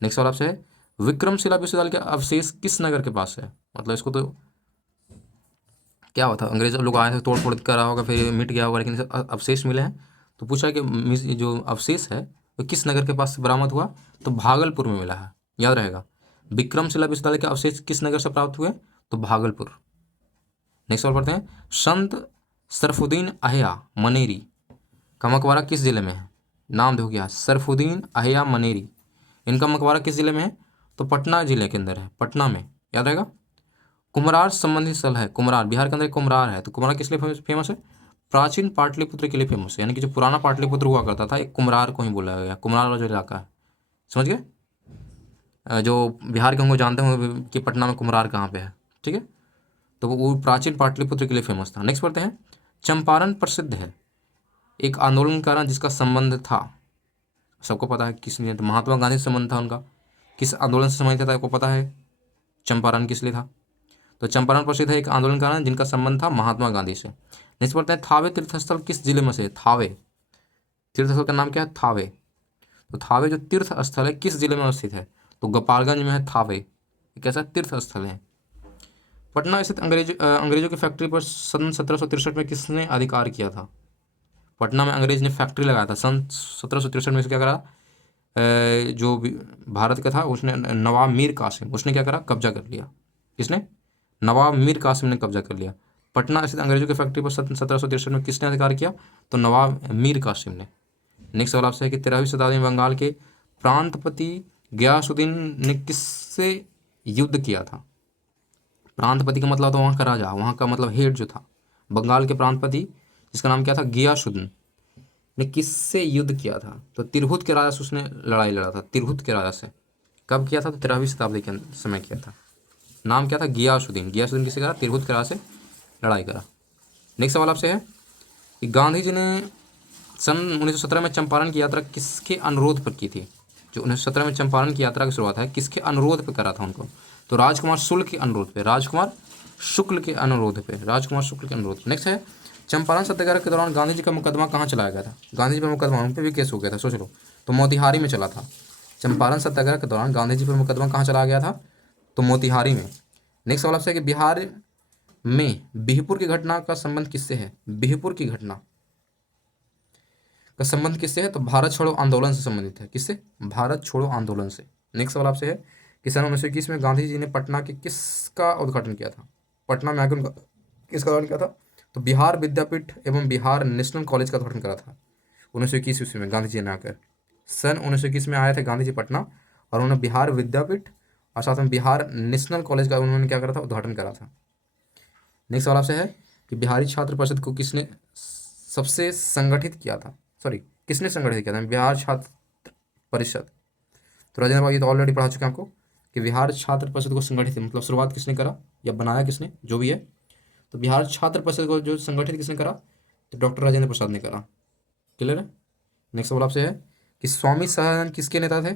नेक्स्ट सवाल आपसे है विक्रमशिला विश्वविद्यालय के अवशेष किस नगर के पास है? मतलब इसको तो क्या हुआ था, अंग्रेज लोग आए थे, तोड़ फोड़ करा होगा, फिर मिट गया होगा, लेकिन अवशेष मिले हैं। तो पूछा है कि जो अवशेष है वो किस नगर के पास से बरामद हुआ? तो भागलपुर में मिला है, याद रहेगा। विक्रमशिला विश्वविद्यालय के अवशेष किस नगर से प्राप्त हुए? तो भागलपुर। नेक्स्ट सवाल पढ़ते हैं संत सरफुद्दीन अहिया मनेरी का मकबरा किस जिले में है? नाम देखो क्या, सरफुद्दीन अहिया मनेरी, इनका मकबरा किस जिले में है? तो पटना जिले के अंदर है, पटना में, याद रहेगा। कुम्हरार संबंधित स्थल है, कुम्हरार बिहार के अंदर कुम्हरार है। तो कुम्हरार किस लिए फेमस है? प्राचीन पाटलिपुत्र के लिए फेमस है, यानी कि जो पुराना पाटलिपुत्र हुआ करता था एक कुम्हरार को ही बोला गया, कुम्हरार वाला जो इलाका है, समझ गए। जो बिहार के होंगे जानते होंगे कि पटना में कुम्हरार कहाँ पे है, ठीक है। तो वो प्राचीन पाटलिपुत्र के लिए फेमस था। नेक्स्ट पढ़ते हैं चंपारण प्रसिद्ध है एक आंदोलन कारण जिसका संबंध था, सबको पता है किस लिए? तो महात्मा गांधी से संबंध था उनका। किस आंदोलन से संबंधित था आपको पता है? चंपारण किस लिए था? तो चंपारण प्रसिद्ध है एक आंदोलन कारण जिनका संबंध था महात्मा गांधी से। नेक्स्ट पढ़ते हैं थावे तीर्थस्थल किस जिले में से? थावे तीर्थस्थल का नाम क्या है? थावे। तो थावे जो तीर्थ स्थल है किस जिले में स्थित है? तो गोपालगंज में है थावे, एक ऐसा तीर्थ स्थल है। पटना स्थित अंग्रेजों की फैक्ट्री पर सन 1763 में किसने अधिकार किया था? पटना में अंग्रेज ने फैक्ट्री लगाया था सन 1763 में। क्या करा? जो भारत का था उसने, नवाब मीर कासिम, उसने क्या करा? कब्जा कर लिया। किसने? नवाब मीर कासिम ने कब्जा कर लिया। पटना स्थित अंग्रेजों की फैक्ट्री पर 1763 में किसने अधिकार किया? तो नवाब मीर कासिम ने। नेक्स्ट सवाल आपसे है कि 13वीं शताब्दी में बंगाल के प्रांतपति गयासुद्दीन ने किससे युद्ध किया था? प्रांतपति का मतलब था वहाँ का राजा, वहाँ का मतलब हेड जो था। बंगाल के प्रांतपति जिसका नाम क्या था? गयासुद्दीन ने किससे युद्ध किया था? तो तिरहुत के राजा से उसने लड़ाई लड़ा था, तिरहुत के राजा से। कब किया था? तो 13वीं शताब्दी के समय किया था। नाम क्या था? गयासुद्दीन। गयासुद्दीन किससे करा? तिरहुत के राजा से लड़ाई करा। नेक्स्ट सवाल आपसे है कि गांधी जी ने सन 1917 में चंपारण की यात्रा किसके अनुरोध पर की थी? जो 1917 में चंपारण की यात्रा की शुरुआत है किसके अनुरोध पर करा था उनको? तो राजकुमार शुक्ल के अनुरोध पे, राजकुमार शुक्ल के अनुरोध पे, राजकुमार शुक्ल के अनुरोध पे। नेक्स्ट है चंपारण सत्याग्रह के दौरान गांधी जी का मुकदमा कहाँ चलाया गया था? गांधी जी पर मुकदमा, उन पर भी केस हो गया था, सोच लो। तो मोतिहारी में चला था। चंपारण सत्याग्रह के दौरान गांधी जी पर मुकदमा कहाँ चलाया गया था? तो मोतिहारी में। नेक्स्ट सवाल आपसे है कि बिहार में बिहपुर की घटना का संबंध किससे है? बिहपुर की घटना का संबंध किससे है? तो भारत छोड़ो आंदोलन से संबंधित है। किससे? भारत छोड़ो आंदोलन से। नेक्स्ट सवाल आपसे है कि सन 1921 में गांधी जी ने पटना के किसका उद्घाटन किया था? पटना में आकर उनका किसका उद्घाटन किया था? तो बिहार विद्यापीठ एवं बिहार नेशनल कॉलेज का उद्घाटन करा था 1921 ईस्वी में गांधी जी ने आकर। सन 1921 में आए थे गांधी जी पटना और उन्होंने बिहार विद्यापीठ और साथ में बिहार नेशनल कॉलेज का उन्होंने क्या करा था? उद्घाटन करा था। नेक्स्ट सवाल आपसे है कि बिहारी छात्र परिषद को किसने सबसे संगठित किया था? सॉरी, किसने संगठित किया था? बिहार छात्र परिषद। तो राजेंद्र बाबू ये तो ऑलरेडी पढ़ा चुके हैं आपको कि बिहार छात्र परिषद को संगठित मतलब शुरुआत किसने करा या बनाया किसने, जो भी है। तो बिहार छात्र परिषद को जो संगठित किसने करा? तो डॉक्टर राजेंद्र प्रसाद ने करा। क्लियर है? नेक्स्ट सवाल आपसे है कि स्वामी सहजानंद किसके नेता थे?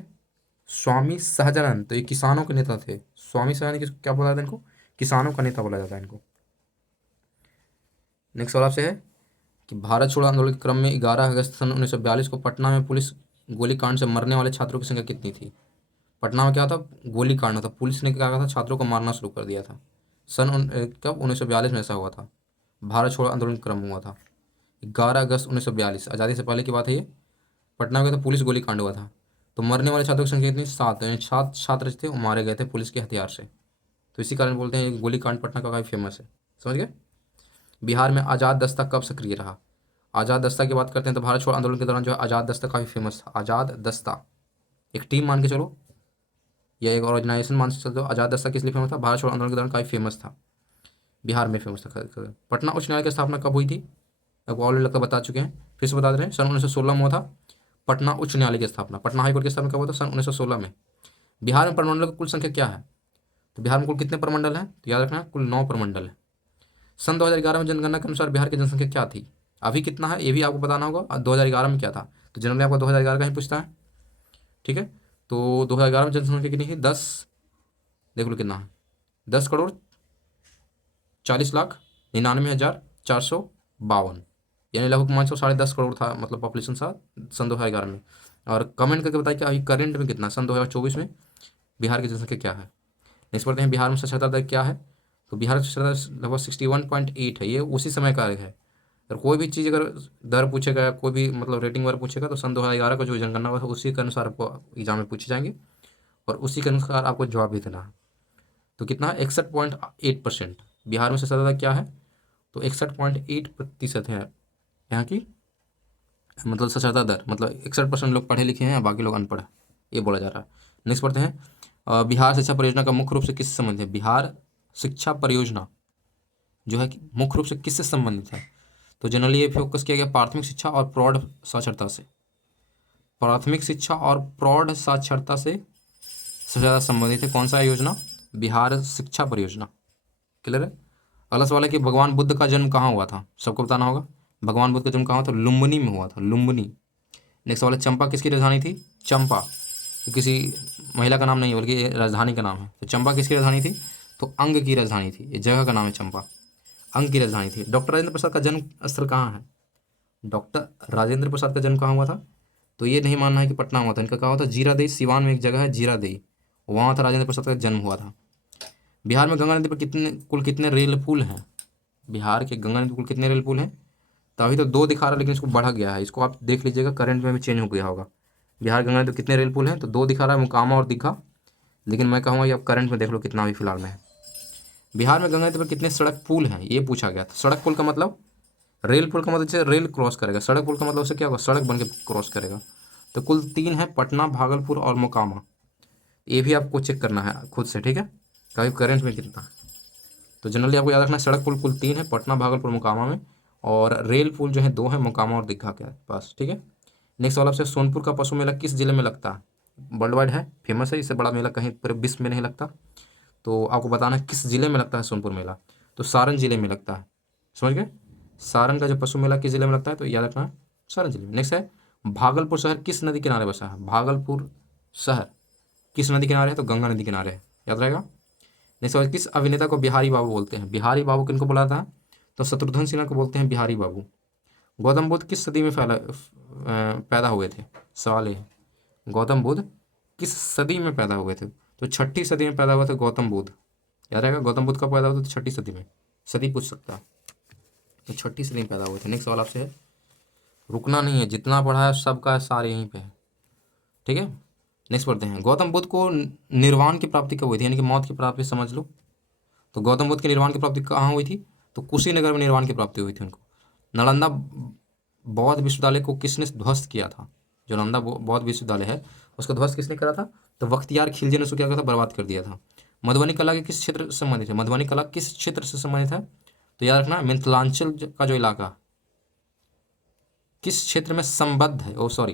स्वामी सहजानंद तो ये किसानों के नेता थे। स्वामी सहजानंद किस क्या बोला जाता है इनको? किसानों का नेता बोला जाता है इनको। नेक्स्ट सवाल आपसे है कि भारत छोड़ो आंदोलन के क्रम में 11 अगस्त सन 1942 को पटना में पुलिस गोलीकांड से मरने वाले छात्रों की संख्या कितनी थी? पटना में क्या था? गोलीकांड था, पुलिस ने क्या कहा था? छात्रों को मारना शुरू कर दिया था। कब? 1942 में ऐसा हुआ था। भारत छोड़ो आंदोलन का क्रम हुआ था 11 अगस्त 1942, आज़ादी से पहले की बात है ये। पटना में क्या था? पुलिस गोलीकांड हुआ था। तो मरने वाले छात्रों की संख्या कितनी? 7, यानी 7 छात्र थे वो मारे गए थे पुलिस के हथियार से। तो इसी कारण बोलते हैं गोलीकांड पटना का काफ़ी फेमस है। समझ गए? बिहार में आज़ाद दस्ता कब सक्रिय रहा? आज़ाद दस्ता की बात करते हैं तो भारत छोड़ो आंदोलन के दौरान जो है आज़ाद दस्ता काफ़ी फेमस था। आज़ाद दस्ता एक टीम मान के चलो या एक ऑर्गेनाइजेशन मान के चलो। आज़ाद दस्ता किस लिए फेमस था? भारत छोड़ो आंदोलन के दौरान काफ़ी फेमस था, बिहार में फेमस था। पटना उच्च न्यायालय की स्थापना कब हुई थी? आपको ऑलरेडी लगता बता चुके हैं, फिर से बता दे रहे हैं। सन 1916 में हुआ था पटना उच्च न्यायालय की स्थापना। पटना हाईकोर्ट की स्थापना कब हुआ था? सन 1916 में। बिहार में प्रमंडल की कुल संख्या क्या है? तो बिहार में कुल कितने प्रमंडल हैं? तो याद रखना कुल 9 प्रमंडल है। सन 2011 में जनगणना के अनुसार बिहार की जनसंख्या क्या थी? अभी कितना है ये भी आपको बताना होगा। और 2011 में क्या था? तो जनरली आपको 2011 का ही पूछता है, ठीक है। तो 2011 में जनसंख्या कितनी थी? 10, देख लो कितना है, 10,40,99,452, यानी लगभग मान लो 10.5 करोड़ था, मतलब पॉपुलेशन था सन 2011 में। और कमेंट करके बताइए कि अभी करंट में कितना, सन 2024 में बिहार की जनसंख्या क्या है। नेक्स्ट पढ़ते हैं बिहार में साक्षरता दर क्या है? तो बिहार की साक्षरता दर लगभग 61.8 है, ये उसी समय का है। और कोई भी चीज़ अगर दर पूछेगा, कोई भी मतलब रेटिंग वगैरह पूछेगा तो सन 2011 का जो जनगणना हुआ था उसी के अनुसार आपको एग्जाम में पूछे जाएंगे और उसी के अनुसार आपको जवाब भी देना है। तो कितना है? 61.8%। बिहार में साक्षरता दर क्या है? तो 61.8% है यहाँ की, मतलब साक्षरता दर, मतलब 61% लोग पढ़े लिखे हैं, बाकी लोग अनपढ़ है, ये बोला जा रहा है। नेक्स्ट पढ़ते हैं बिहार शिक्षा परियोजना का मुख्य रूप से किससे संबंधित है? बिहार शिक्षा परियोजना जो है कि मुख्य रूप से किससे संबंधित है? तो जनरली ये फोकस किया गया प्राथमिक शिक्षा और प्रौढ़ साक्षरता से। प्राथमिक शिक्षा और प्रौढ़ साक्षरता से सबसे ज़्यादा संबंधित है कौन सा योजना? बिहार शिक्षा परियोजना। क्लियर है? अगला सवाल है कि भगवान बुद्ध का जन्म कहाँ हुआ था? सबको बताना होगा। भगवान बुद्ध का जन्म कहाँ हुआ था? लुम्बिनी में हुआ था, लुम्बिनी। नेक्स्ट सवाल है चंपा किसकी राजधानी थी? चंपा तो किसी महिला का नाम नहीं है बल्कि राजधानी का नाम है। तो चंपा किसकी राजधानी थी? तो अंग की राजधानी थी, ये जगह का नाम है चंपा, अंग की राजधानी थी। डॉक्टर राजेंद्र प्रसाद का जन्म स्थल कहाँ है? डॉक्टर राजेंद्र प्रसाद का जन्म कहाँ हुआ था? तो ये नहीं मानना है कि पटना हुआ था, इनका कहा हुआ था जीरादेई, सिवान में एक जगह है जीरादेई, वहाँ था राजेंद्र प्रसाद का जन्म हुआ था। बिहार में गंगा नदी पर कुल कितने रेल पुल हैं? बिहार के गंगा नदी पर कुल कितने रेल पुल हैं? तो अभी तो 2 दिखा रहा है लेकिन इसको बढ़ा गया है, इसको आप देख लीजिएगा, करंट में भी चेंज हो गया होगा। बिहार गंगा नदी पर कितने रेल पुल हैं? तो 2 दिखा रहा है, मोकामा और दीघा, लेकिन मैं कहूँगा कि आप करंट में देख लो कितना अभी फिलहाल में है। बिहार में गंगा नदी पर कितने सड़क पुल हैं, ये पूछा गया था। सड़क पुल का मतलब रेल पुल का मतलब जैसे रेल क्रॉस करेगा, सड़क पुल का मतलब उससे क्या होगा, सड़क बन के क्रॉस करेगा। तो कुल 3 है, पटना, भागलपुर और मोकामा। ये भी आपको चेक करना है खुद से, ठीक है, कभी करंट में कितना है। तो जनरली आपको याद रखना है, सड़क पुल कुल 3 है, पटना, भागलपुर, मोकामा में, और रेल पुल जो है 2 है, मोकामा और दीघा के पास, ठीक है। नेक्स्ट सवाल आपसे, सोनपुर का पशु मेला किस जिले में लगता है? वर्ल्ड वाइड है, फेमस है, इससे बड़ा मेला कहीं पूरे विश्व में नहीं लगता। तो आपको बताना है किस जिले में लगता है सोनपुर मेला। तो सारण जिले में लगता है, समझ गए। सारण का जो पशु मेला किस जिले में लगता है, तो याद रखना है सारण जिले में। नेक्स्ट है, भागलपुर शहर किस नदी किनारे बसा है? भागलपुर शहर किस नदी किनारे है? तो गंगा नदी किनारे है, याद रहेगा। नेक्स्ट सवाल, किस अभिनेता को बिहारी बाबू बोलते हैं? बिहारी बाबू किनको बुलाता है? तो शत्रुघ्न सिन्हा को बोलते हैं बिहारी बाबू। गौतम बुद्ध किस सदी में पैदा हुए थे? सवाल ये है, गौतम बुद्ध किस सदी में पैदा हुए थे? तो 6ठी सदी में पैदा हुआ था गौतम बुद्ध, याद रहेगा। गौतम बुद्ध कब पैदा हुआ था? तो 6ठी सदी में, सदी पूछ सकता है, तो 6ठी सदी में पैदा हुए थे। नेक्स्ट सवाल आपसे है, रुकना नहीं है, जितना पढ़ा है सबका सारे यहीं पे है, ठीक है। नेक्स्ट पढ़ते हैं, गौतम बुद्ध को निर्वाण की प्राप्ति कब हुई थी, यानी कि मौत की प्राप्ति समझ लो। तो गौतम बुद्ध की निर्वाण की प्राप्ति कहाँ हुई थी? तो कुशीनगर में निर्वाण की प्राप्ति हुई थी उनको। नालंदा बौद्ध विश्वविद्यालय को किसने ध्वस्त किया था? जो नालंदा बौद्ध विश्वविद्यालय है उसका ध्वस्त किसने करा था? तो बख्तियार खिलजी ने उसको क्या करा था? बर्बाद कर दिया था। मधुबनी कला के किस क्षेत्र से संबंधित है? मधुबनी कला किस क्षेत्र से संबंधित है? तो याद रखना, मिथिलांचल का जो इलाका किस क्षेत्र में संबद्ध है, ओ सॉरी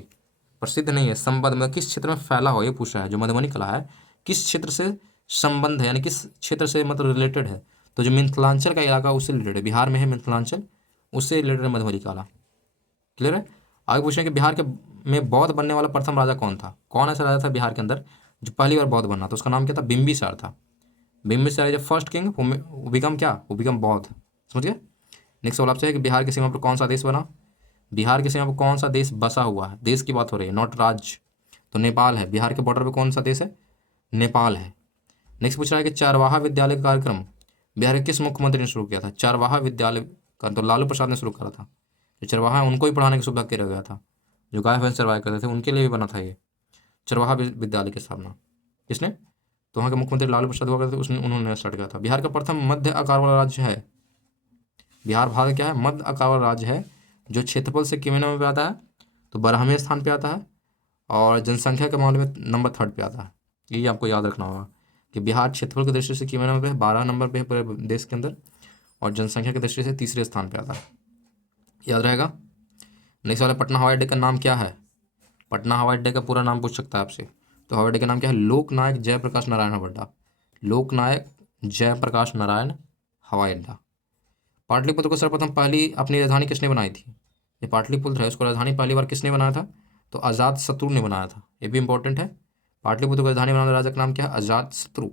प्रसिद्ध नहीं है, संबद्ध में किस क्षेत्र में फैला हो, ये पूछा है। जो मधुबनी कला है किस क्षेत्र से संबंध है, यानी किस क्षेत्र से मतलब रिलेटेड है? तो जो मिथिलांचल का इलाका उससे रिलेटेड है, बिहार में है मिथिलांचल, उससे रिलेटेड है मधुबनी कला। क्लियर है। आगे पूछें कि बिहार के में बौद्ध बनने वाला प्रथम राजा कौन था? कौन ऐसा राजा था बिहार के अंदर जो पहली बार बौद्ध बना? तो उसका नाम क्या था? बिंबिसार था। बिंबिसार जो फर्स्ट किंग, वो बिकम क्या, वो बिकम बौद्ध, समझ गए। नेक्स्ट सवाल आपसे है कि बिहार की सीमा पर कौन सा देश बना? बिहार की सीमा पर कौन सा देश बसा हुआ है? देश की बात हो रही है, नॉट राज्य। तो नेपाल है। बिहार के बॉर्डर पे कौन सा देश है? नेपाल है। नेक्स्ट पूछ रहा है कि चरवाहा विद्यालय का कार्यक्रम बिहार के किस मुख्यमंत्री ने शुरू किया था? चरवाहा विद्यालय का तो लालू प्रसाद ने शुरू करा था। जो चरवाहा है उनको ही पढ़ाने की सुविधा किया गया था, जो गाय भैंस चरवाया करते थे उनके लिए भी बना था ये चरवाहा विद्यालय की स्थापना। किसने? तो वहाँ के मुख्यमंत्री लालू प्रसाद हुआ करते थे, उसने उन्होंने स्टार्ट किया था। बिहार का प्रथम मध्य आकार वाला राज्य है। बिहार भारत क्या है? मध्य आकार वाला राज्य है, जो क्षेत्रफल से कितने नंबर पे आता है? तो 12वें स्थान पे आता है, और जनसंख्या के मामले में नंबर 3rd पे आता है। ये आपको याद रखना होगा कि बिहार क्षेत्रफल की दृष्टि से कितने नंबर पे है? 12 नंबर पे है पूरे देश के अंदर, और जनसंख्या की दृष्टि से 3रे स्थान पे आता है, याद रहेगा। नेक्स्ट वाला, पटना हवाई अड्डे का नाम क्या है? पटना हवाई अड्डे का पूरा नाम पूछ सकता है आपसे। तो हवाई अड्डे का नाम क्या है? लोकनायक जयप्रकाश नारायण हवाई अड्डा। लोकनायक जयप्रकाश नारायण हवाई अड्डा। पाटलिपुत्र को सर्वप्रथम पहली अपनी राजधानी किसने बनाई थी? ये पाटलिपुत्र है, उसको राजधानी पहली बार किसने बनाया था? तो अजात शत्रु ने बनाया था। ये भी इंपॉर्टेंट है। पाटलिपुत्र को राजधानी बनाने वाले राजा का नाम क्या है? अजात शत्रु।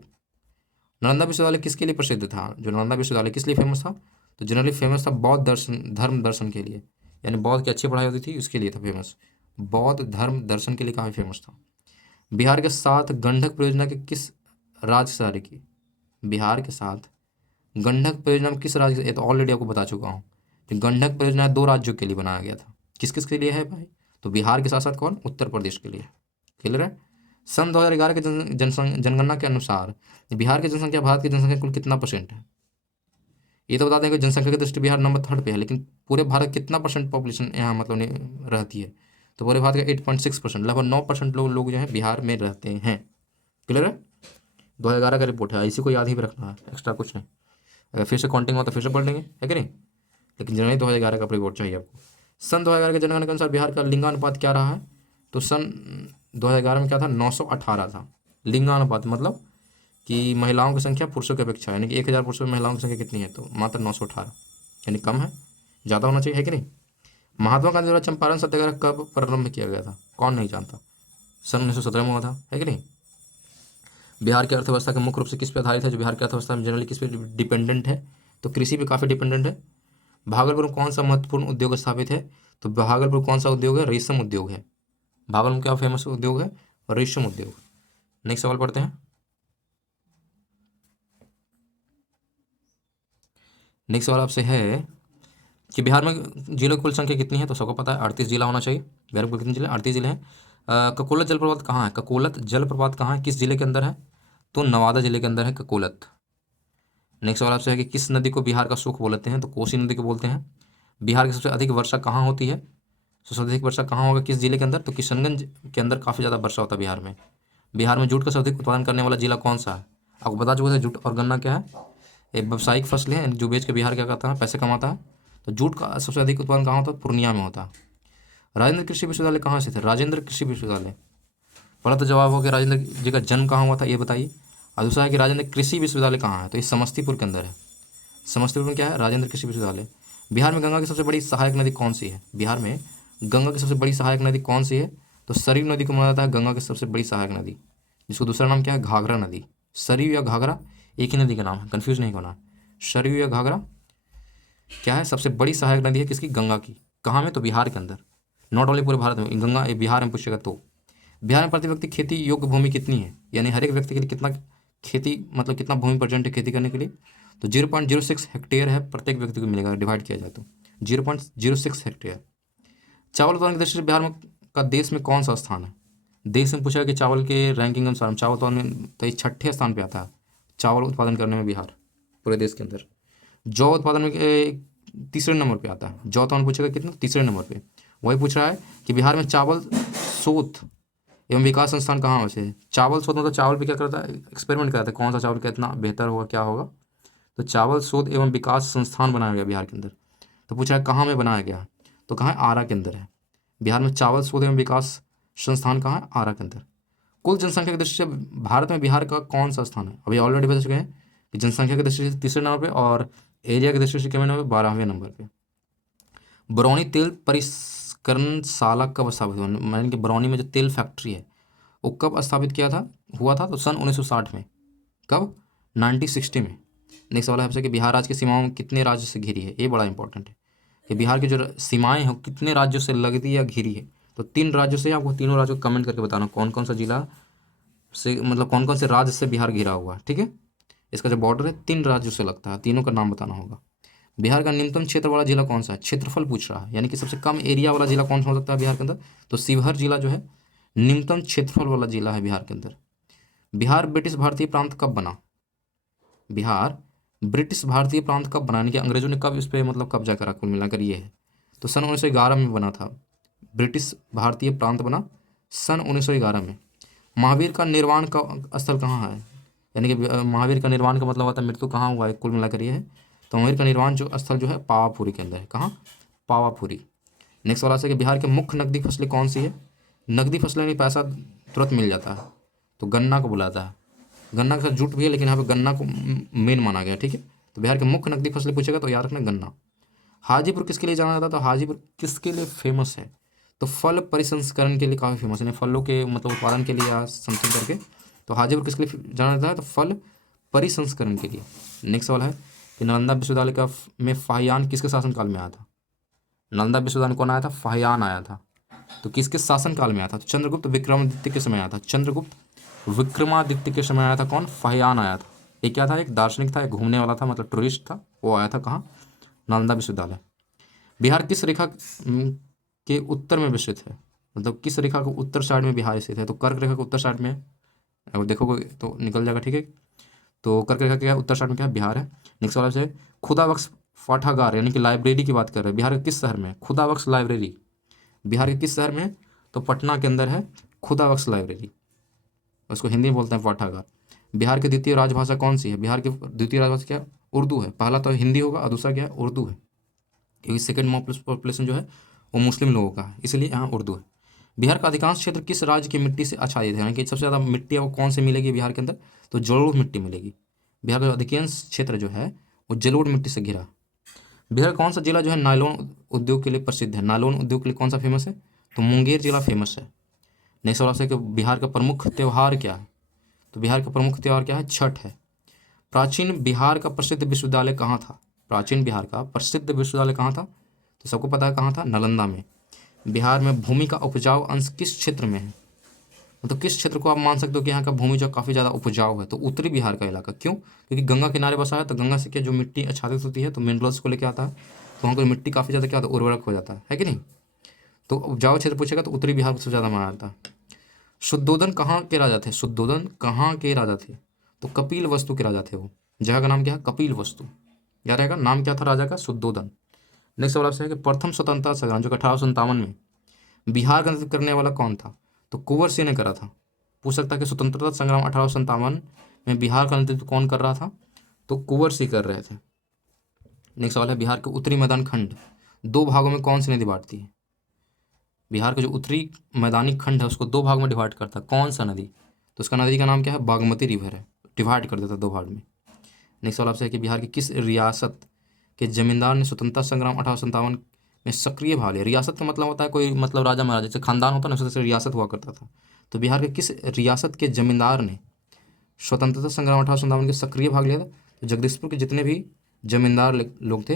नालंदा विश्वविद्यालय किसके लिए प्रसिद्ध था? जो नालंदा विश्वविद्यालय किस लिए फेमस था? तो जनरली फेमस था बौद्ध दर्शन, धर्म दर्शन के लिए, यानी बौद्ध की अच्छी पढ़ाई होती थी उसके लिए था फेमस। बौद्ध धर्म दर्शन के लिए काफ़ी फेमस था। बिहार के साथ गंडक परियोजना के किस राज्य से जारी की? बिहार के साथ गंडक परियोजना में किस राज्य से, ये तो ऑलरेडी आपको बता चुका हूँ कि गंडक परियोजना 2 राज्यों के लिए बनाया गया था। किस किस के लिए है भाई? तो बिहार के साथ साथ कौन? उत्तर प्रदेश के लिए। क्लियर है। सन 2011 के जनगणना के अनुसार बिहार की जनसंख्या भारत की जनसंख्या कुल कितना % है? ये तो बता दें कि जनसंख्या की दृष्टि बिहार नंबर 3rd पे है, लेकिन पूरे भारत कितना % पॉपुलेशन यहाँ मतलब रहती है? तो पूरे भारत का 8.6%, लगभग 9% लोग जो है बिहार में रहते हैं। क्लियर है। 2011 का रिपोर्ट है, इसी को याद ही रखना है, एक्स्ट्रा कुछ नहीं। अगर फिर से काउंटिंग हो तो फिर से पढ़ लेंगे, है कि नहीं, लेकिन जनवरी 2011 का रिपोर्ट चाहिए आपको। सन 2011 के जनगणना के अनुसार बिहार का लिंगानुपात क्या रहा है? तो सन 2011 में क्या था? 918 था। लिंगानुपात मतलब कि महिलाओं की संख्या पुरुषों की अपेक्षा, यानी कि 1000 पुरुषों में महिलाओं की संख्या कितनी है? तो मात्र 918, यानी कम है, ज़्यादा होना चाहिए, है कि नहीं। महात्मा गांधी द्वारा चंपारण सत्याग्रह कब प्रारंभ किया गया था? कौन नहीं जानता। सन 1917 में हुआ था, है कि नहीं। बिहार की अर्थव्यवस्था का मुख्य रूप से किस पे आधारित है? जो बिहार की अर्थव्यवस्था में जनरली किस पे डिपेंडेंट है? तो कृषि पे काफ़ी डिपेंडेंट है। भागलपुर में कौन सा महत्वपूर्ण उद्योग स्थापित है? तो भागलपुर कौन सा उद्योग है? रेशम उद्योग है। भागलपुर में क्या फेमस उद्योग है? रेशम उद्योग। नेक्स्ट सवाल पढ़ते हैं। नेक्स्ट सवाल आपसे है कि बिहार में जिलों की कुल संख्या कितनी है? तो सबको पता है 38 जिला होना चाहिए। बिहार में कुल कितने जिले? 38 जिले हैं। ककोलत जलप्रपात कहाँ है? ककोलत जलप्रपात कहाँ है, किस जिले के अंदर है? तो नवादा जिले के अंदर है ककोलत। नेक्स्ट सवाल आपसे है कि किस नदी को बिहार का सुख बोलते हैं? तो कोसी नदी को बोलते हैं। बिहार की सबसे अधिक वर्षा कहाँ होती है? सबसे अधिक वर्षा कहाँ होगा, किस जिले के अंदर? तो किशनगंज के अंदर काफ़ी ज़्यादा वर्षा होता है बिहार में। बिहार में जूट का सर्वाधिक उत्पादन करने वाला जिला कौन सा है? आपको बता चुके थे जूट और गन्ना क्या है, ये व्यावसायिक फसल है जो बेच के बिहार क्या करता है, पैसे कमाता है। तो जूट का सबसे अधिक उत्पादन कहाँ होता है? पूर्णिया में होता है। राजेंद्र कृषि विश्वविद्यालय कहाँ स्थित है? राजेंद्र कृषि विश्वविद्यालय। पहला तो जवाब हो गया राजेंद्र जी का जन्म कहाँ हुआ था, ये बताइए। और दूसरा है कि राजेंद्र कृषि विश्वविद्यालय कहाँ है? तो ये समस्तीपुर के अंदर है। समस्तीपुर में क्या है? राजेंद्र कृषि विश्वविद्यालय। बिहार में गंगा की सबसे बड़ी सहायक नदी कौन सी है? बिहार में गंगा की सबसे बड़ी सहायक नदी कौन सी है? तो सरयू नदी को माना जाता है गंगा की सबसे बड़ी सहायक नदी, जिसको दूसरा नाम क्या है? घाघरा नदी। सरयू या घाघरा एक ही नदी का नाम है, कन्फ्यूज नहीं होना। सरयू या घाघरा क्या है? सबसे बड़ी सहायक नदी है किसकी? गंगा की। कहाँ में? तो बिहार के अंदर, नॉट ओनली पूरे भारत में। गंगा बिहार में पूछेगा तो। बिहार में प्रति व्यक्ति खेती योग्य भूमि कितनी है, यानी हर एक व्यक्ति के लिए कितना खेती, मतलब कितना भूमि प्रेजेंट है खेती करने के लिए? तो 0.06 हेक्टेयर है प्रत्येक व्यक्ति को मिलेगा, डिवाइड किया जाए तो 0.06 हेक्टेयर। चावल उत्पादन की दृष्टि से बिहार में का देश में कौन सा स्थान है? देश में पूछा कि चावल के रैंकिंग अनुसार चावल उत्पादन में तो ये 6ठे स्थान पे आता है, चावल उत्पादन करने में बिहार पूरे देश के अंदर। जौ उत्पादन में तीसरे नंबर पे आता है। जौ उत्पादन पूछेगा कितना? तीसरे नंबर पे। वही पूछ रहा है कि बिहार में चावल शोध एवं विकास संस्थान कहाँ से? चावल शोध मतलब चावल पे क्या करता है? एक्सपेरिमेंट कराता है, कौन सा चावल कितना बेहतर होगा, क्या होगा। तो चावल शोध एवं विकास संस्थान बनाया गया बिहार के अंदर। तो पूछा है कहाँ में बनाया गया, तो कहाँ है? आरा के अंदर है। बिहार में चावल शोध एवं विकास संस्थान कहाँ है? आरा के अंदर। कुल जनसंख्या की दृष्टि से भारत में बिहार का कौन सा स्थान है? अभी ऑलरेडी बता चुके हैं कि जनसंख्या की दृष्टि से तीसरे नंबर पे और एरिया की दृष्टि से कितने नंबर? 12वें नंबर पे। बरौनी तेल परिष्करणशाला कब स्थापित हुआ? यानी कि बरौनी में जो तेल फैक्ट्री है वो कब स्थापित किया था, हुआ था? तो सन 1960 में। कब? 1960 में। नेक्स्ट सवाल है आपसे कि बिहार राज्य की सीमाओं में कितने राज्य से घिरी है? ये बड़ा इंपॉर्टेंट है कि बिहार की जो सीमाएं हैं कितने राज्यों से लगती या घिरी है। तो 3 राज्यों से। आपको तीनों राज्यों को कमेंट करके बताना कौन कौन सा जिला से, मतलब कौन कौन से राज्य से बिहार घिरा हुआ है, ठीक है। इसका जो बॉर्डर है 3 राज्यों से लगता है, तीनों का नाम बताना होगा। बिहार का न्यूनतम क्षेत्र वाला जिला कौन सा है? क्षेत्रफल पूछ रहा है, यानी कि सबसे कम एरिया वाला जिला कौन सा हो सकता है बिहार के अंदर? तो शिवहर जिला जो है न्यूनतम क्षेत्रफल वाला जिला है बिहार के अंदर। बिहार ब्रिटिश भारतीय प्रांत कब बना? बिहार ब्रिटिश भारतीय प्रांत कब बना, यानी कि अंग्रेजों ने कब इस पर मतलब कब्जा करा, कुल मिलाकर ये है। तो सन 1911 में बना था, ब्रिटिश भारतीय प्रांत बना सन 1911 में। महावीर का निर्वाण का स्थल कहाँ है? यानी कि महावीर का निर्वाण का मतलब होता है मृत्यु कहाँ हुआ है, कुल मिलाकर ये है। तो महावीर का निर्वाण जो स्थल जो है पावापुरी के अंदर है। कहाँ? पावापुरी। नेक्स्ट वाला है कि बिहार के मुख्य नकदी फसलें कौन सी है? नकदी फसलें में पैसा तुरंत मिल जाता है तो गन्ना को बुलाता है। गन्ना के साथ जूट भी है, लेकिन यहाँ पे गन्ना को मेन माना गया, ठीक है। तो बिहार के मुख्य नकदी फसलें पूछेगा तो याद रखना गन्ना। हाजीपुर किसके लिए जाना जाता है? तो हाजीपुर किसके लिए फेमस है? तो फल परिसंस्करण के लिए काफ़ी फेमस है, फलों के मतलब उत्पादन के लिए या समथिंग करके। तो हाजीपुर किसके लिए जाना जाता है? तो फल परिसंस्करण के लिए। नेक्स्ट सवाल है कि नालंदा विश्वविद्यालय का में फाहियान किसके शासनकाल में आया था? नालंदा विश्वविद्यालय कौन आया था? फाहियान आया था। तो किसके शासनकाल में आया था? तो चंद्रगुप्त विक्रमादित्य के समय आया था। चंद्रगुप्त विक्रमादित्य के समय आया था। कौन? फाहियान आया था। ये क्या था? एक दार्शनिक था, एक घूमने वाला था, मतलब टूरिस्ट था। वो आया था कहाँ? नालंदा विश्वविद्यालय। बिहार किस रेखा के उत्तर में विस्तृत है? मतलब किस रेखा को उत्तर साइड में बिहार स्थित है? तो कर्क रेखा के उत्तर साइड में है। अगर देखोगे तो निकल जाएगा, ठीक है। तो कर्क रेखा क्या है? उत्तर साइड में क्या है? बिहार है। नेक्स्ट सवाल है खुदा बख्श पाठागार यानी कि लाइब्रेरी की बात कर रहे हैं, बिहार के किस शहर में है? खुदा बख्श लाइब्रेरी बिहार के किस शहर में है? तो पटना के अंदर है खुदा बख्श लाइब्रेरी, उसको हिंदी में बोलते हैं पाठागार। बिहार की द्वितीय राजभाषा कौन सी है? बिहार की द्वितीय राजभाषा क्या है? उर्दू है। पहला तो हिंदी होगा और दूसरा क्या है? उर्दू है, क्योंकि सेकेंड मोस्ट पॉपुलेशन जो है वो मुस्लिम लोगों का है, इसलिए यहाँ उर्दू है। बिहार का अधिकांश क्षेत्र किस राज्य की मिट्टी से आच्छादित है, यानी कि सबसे ज़्यादा मिट्टी है वो कौन से मिलेगी बिहार के अंदर? तो जलोढ़ मिट्टी मिलेगी। बिहार का अधिकांश क्षेत्र जो है वो जलोढ़ मिट्टी से घिरा। बिहार का कौन सा जिला जो है नायलॉन उद्योग के लिए प्रसिद्ध है? नायलॉन उद्योग के लिए कौन सा फेमस है? तो मुंगेर जिला फेमस है। नेक्स्ट सवाल है कि बिहार का प्रमुख त्यौहार क्या है? तो बिहार का प्रमुख त्यौहार क्या है? छठ है। प्राचीन बिहार का प्रसिद्ध विश्वविद्यालय कहाँ था? प्राचीन बिहार का प्रसिद्ध विश्वविद्यालय कहाँ था? तो सबको पता है कहाँ था? नालंदा में। बिहार में भूमि का उपजाऊ अंश किस क्षेत्र में है? मतलब किस क्षेत्र को आप मान सकते हो कि यहाँ का भूमि जो काफ़ी ज़्यादा उपजाऊ है? तो उत्तरी बिहार का इलाका। क्यों? क्योंकि गंगा किनारे बसा है, तो गंगा से क्या जो मिट्टी आच्छादित होती है तो मिनरल्स को लेकर आता है, तो वहाँ पर मिट्टी काफ़ी ज़्यादा क्या होता है? उर्वरक हो जाता है कि नहीं। तो उपजाऊ क्षेत्र पूछेगा तो उत्तरी बिहार को सबसे ज़्यादा माना जाता है। शुद्धोधन कहाँ के राजा थे? शुद्धोधन कहाँ के राजा थे? तो कपिल वस्तु के राजा थे वो। जगह का नाम क्या है? कपिल वस्तु। याद रहेगा, नाम क्या था राजा का? शुद्धोधन। नेक्स्ट सवाल आपसे है कि प्रथम स्वतंत्रता संग्राम जो 1857 में बिहार का नेतृत्व करने वाला कौन था? तो कुंवर सिंह ने करा था। पूछ सकता है कि स्वतंत्रता संग्राम 1857 में बिहार का नेतृत्व कौन कर रहा था? तो कुंवर सिंह कर रहे थे। नेक्स्ट सवाल है, बिहार के उत्तरी मैदान खंड दो भागों में कौन सी नदी बांटती है? बिहार का जो उत्तरी मैदानी खंड है उसको दो भागों में डिवाइड करता है, कौन सा नदी? तो उसका नदी का नाम क्या है? बागमती रिवर है। डिवाइड कर देता है दो भाग में। नेक्स्ट सवाल आपसे है कि बिहार की किस रियासत के जमींदार ने स्वतंत्रता संग्राम 1857 में सक्रिय भाग लिया? रियासत का मतलब होता है कोई, मतलब राजा महाराजा, जैसे खानदान होता है ना, उस तरह से रियासत हुआ करता था। तो बिहार के किस रियासत के जमींदार ने स्वतंत्रता संग्राम 1857 के सक्रिय भाग लिया था? तो जगदीशपुर के जितने भी जमींदार लोग थे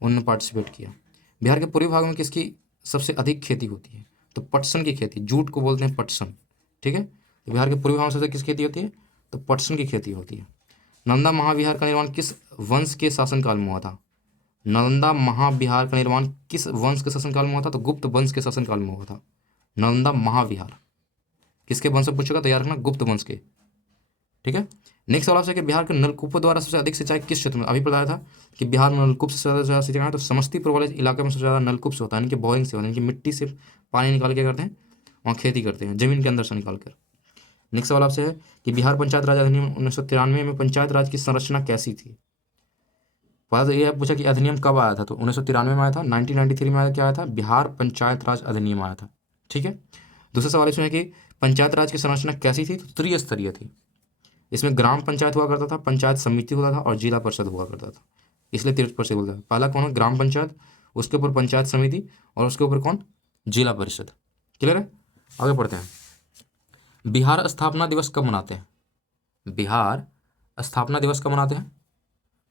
उन्होंने पार्टिसिपेट किया। बिहार के पूर्वी भाग में किसकी सबसे अधिक खेती होती है? तो पटसन की खेती, जूट को बोलते हैं पटसन। ठीक है, तो बिहार के पूर्वी भाग में सबसे किस खेती होती है? तो पटसन की खेती होती है। नालंदा महाविहार का निर्माण किस वंश के शासनकाल में हुआ था? नालंदा महाविहार का निर्माण किस वंश के शासनकाल में हुआ था? तो गुप्त वंश के शासनकाल में हुआ था नालंदा महाविहार। किसके वंश से पूछेगा तो याद रखना, गुप्त वंश के। ठीक है, नेक्स्ट सवाल आपसे कि बिहार के नलकूपों द्वारा सबसे अधिक सिंचाई किस क्षेत्र में? अभी बताया था कि बिहार में नलकूप से ज़्यादा सिंचाई है, तो समस्तीपुर वाले इलाके में सबसे ज़्यादा नलकूप से होता है, यानी कि बोरिंग से होता है, यानी कि मिट्टी से पानी निकाल के करते हैं, वहाँ खेती करते हैं जमीन के अंदर से निकाल कर। नेक्स्ट सवाल आपसे है कि बिहार पंचायत राज अधिनियम 1993 में पंचायत राज की संरचना कैसी थी? पता तो ये पूछा कि अधिनियम कब आया था? तो 1993 में आया था। 1993 में आया, क्या आया था? बिहार पंचायत राज अधिनियम आया था। ठीक है, दूसरा सवाल इसमें है कि पंचायत राज की संरचना कैसी थी? तो त्रिस्तरीय थी। इसमें ग्राम पंचायत हुआ करता था, पंचायत समिति होता था और जिला परिषद हुआ करता था, इसलिए तीर्थ परिषद बोलता है। पहला कौन है? ग्राम पंचायत, उसके ऊपर पंचायत समिति और उसके ऊपर कौन? जिला परिषद। क्लियर है, आगे पढ़ते हैं। बिहार स्थापना दिवस कब मनाते हैं? बिहार स्थापना दिवस कब मनाते हैं?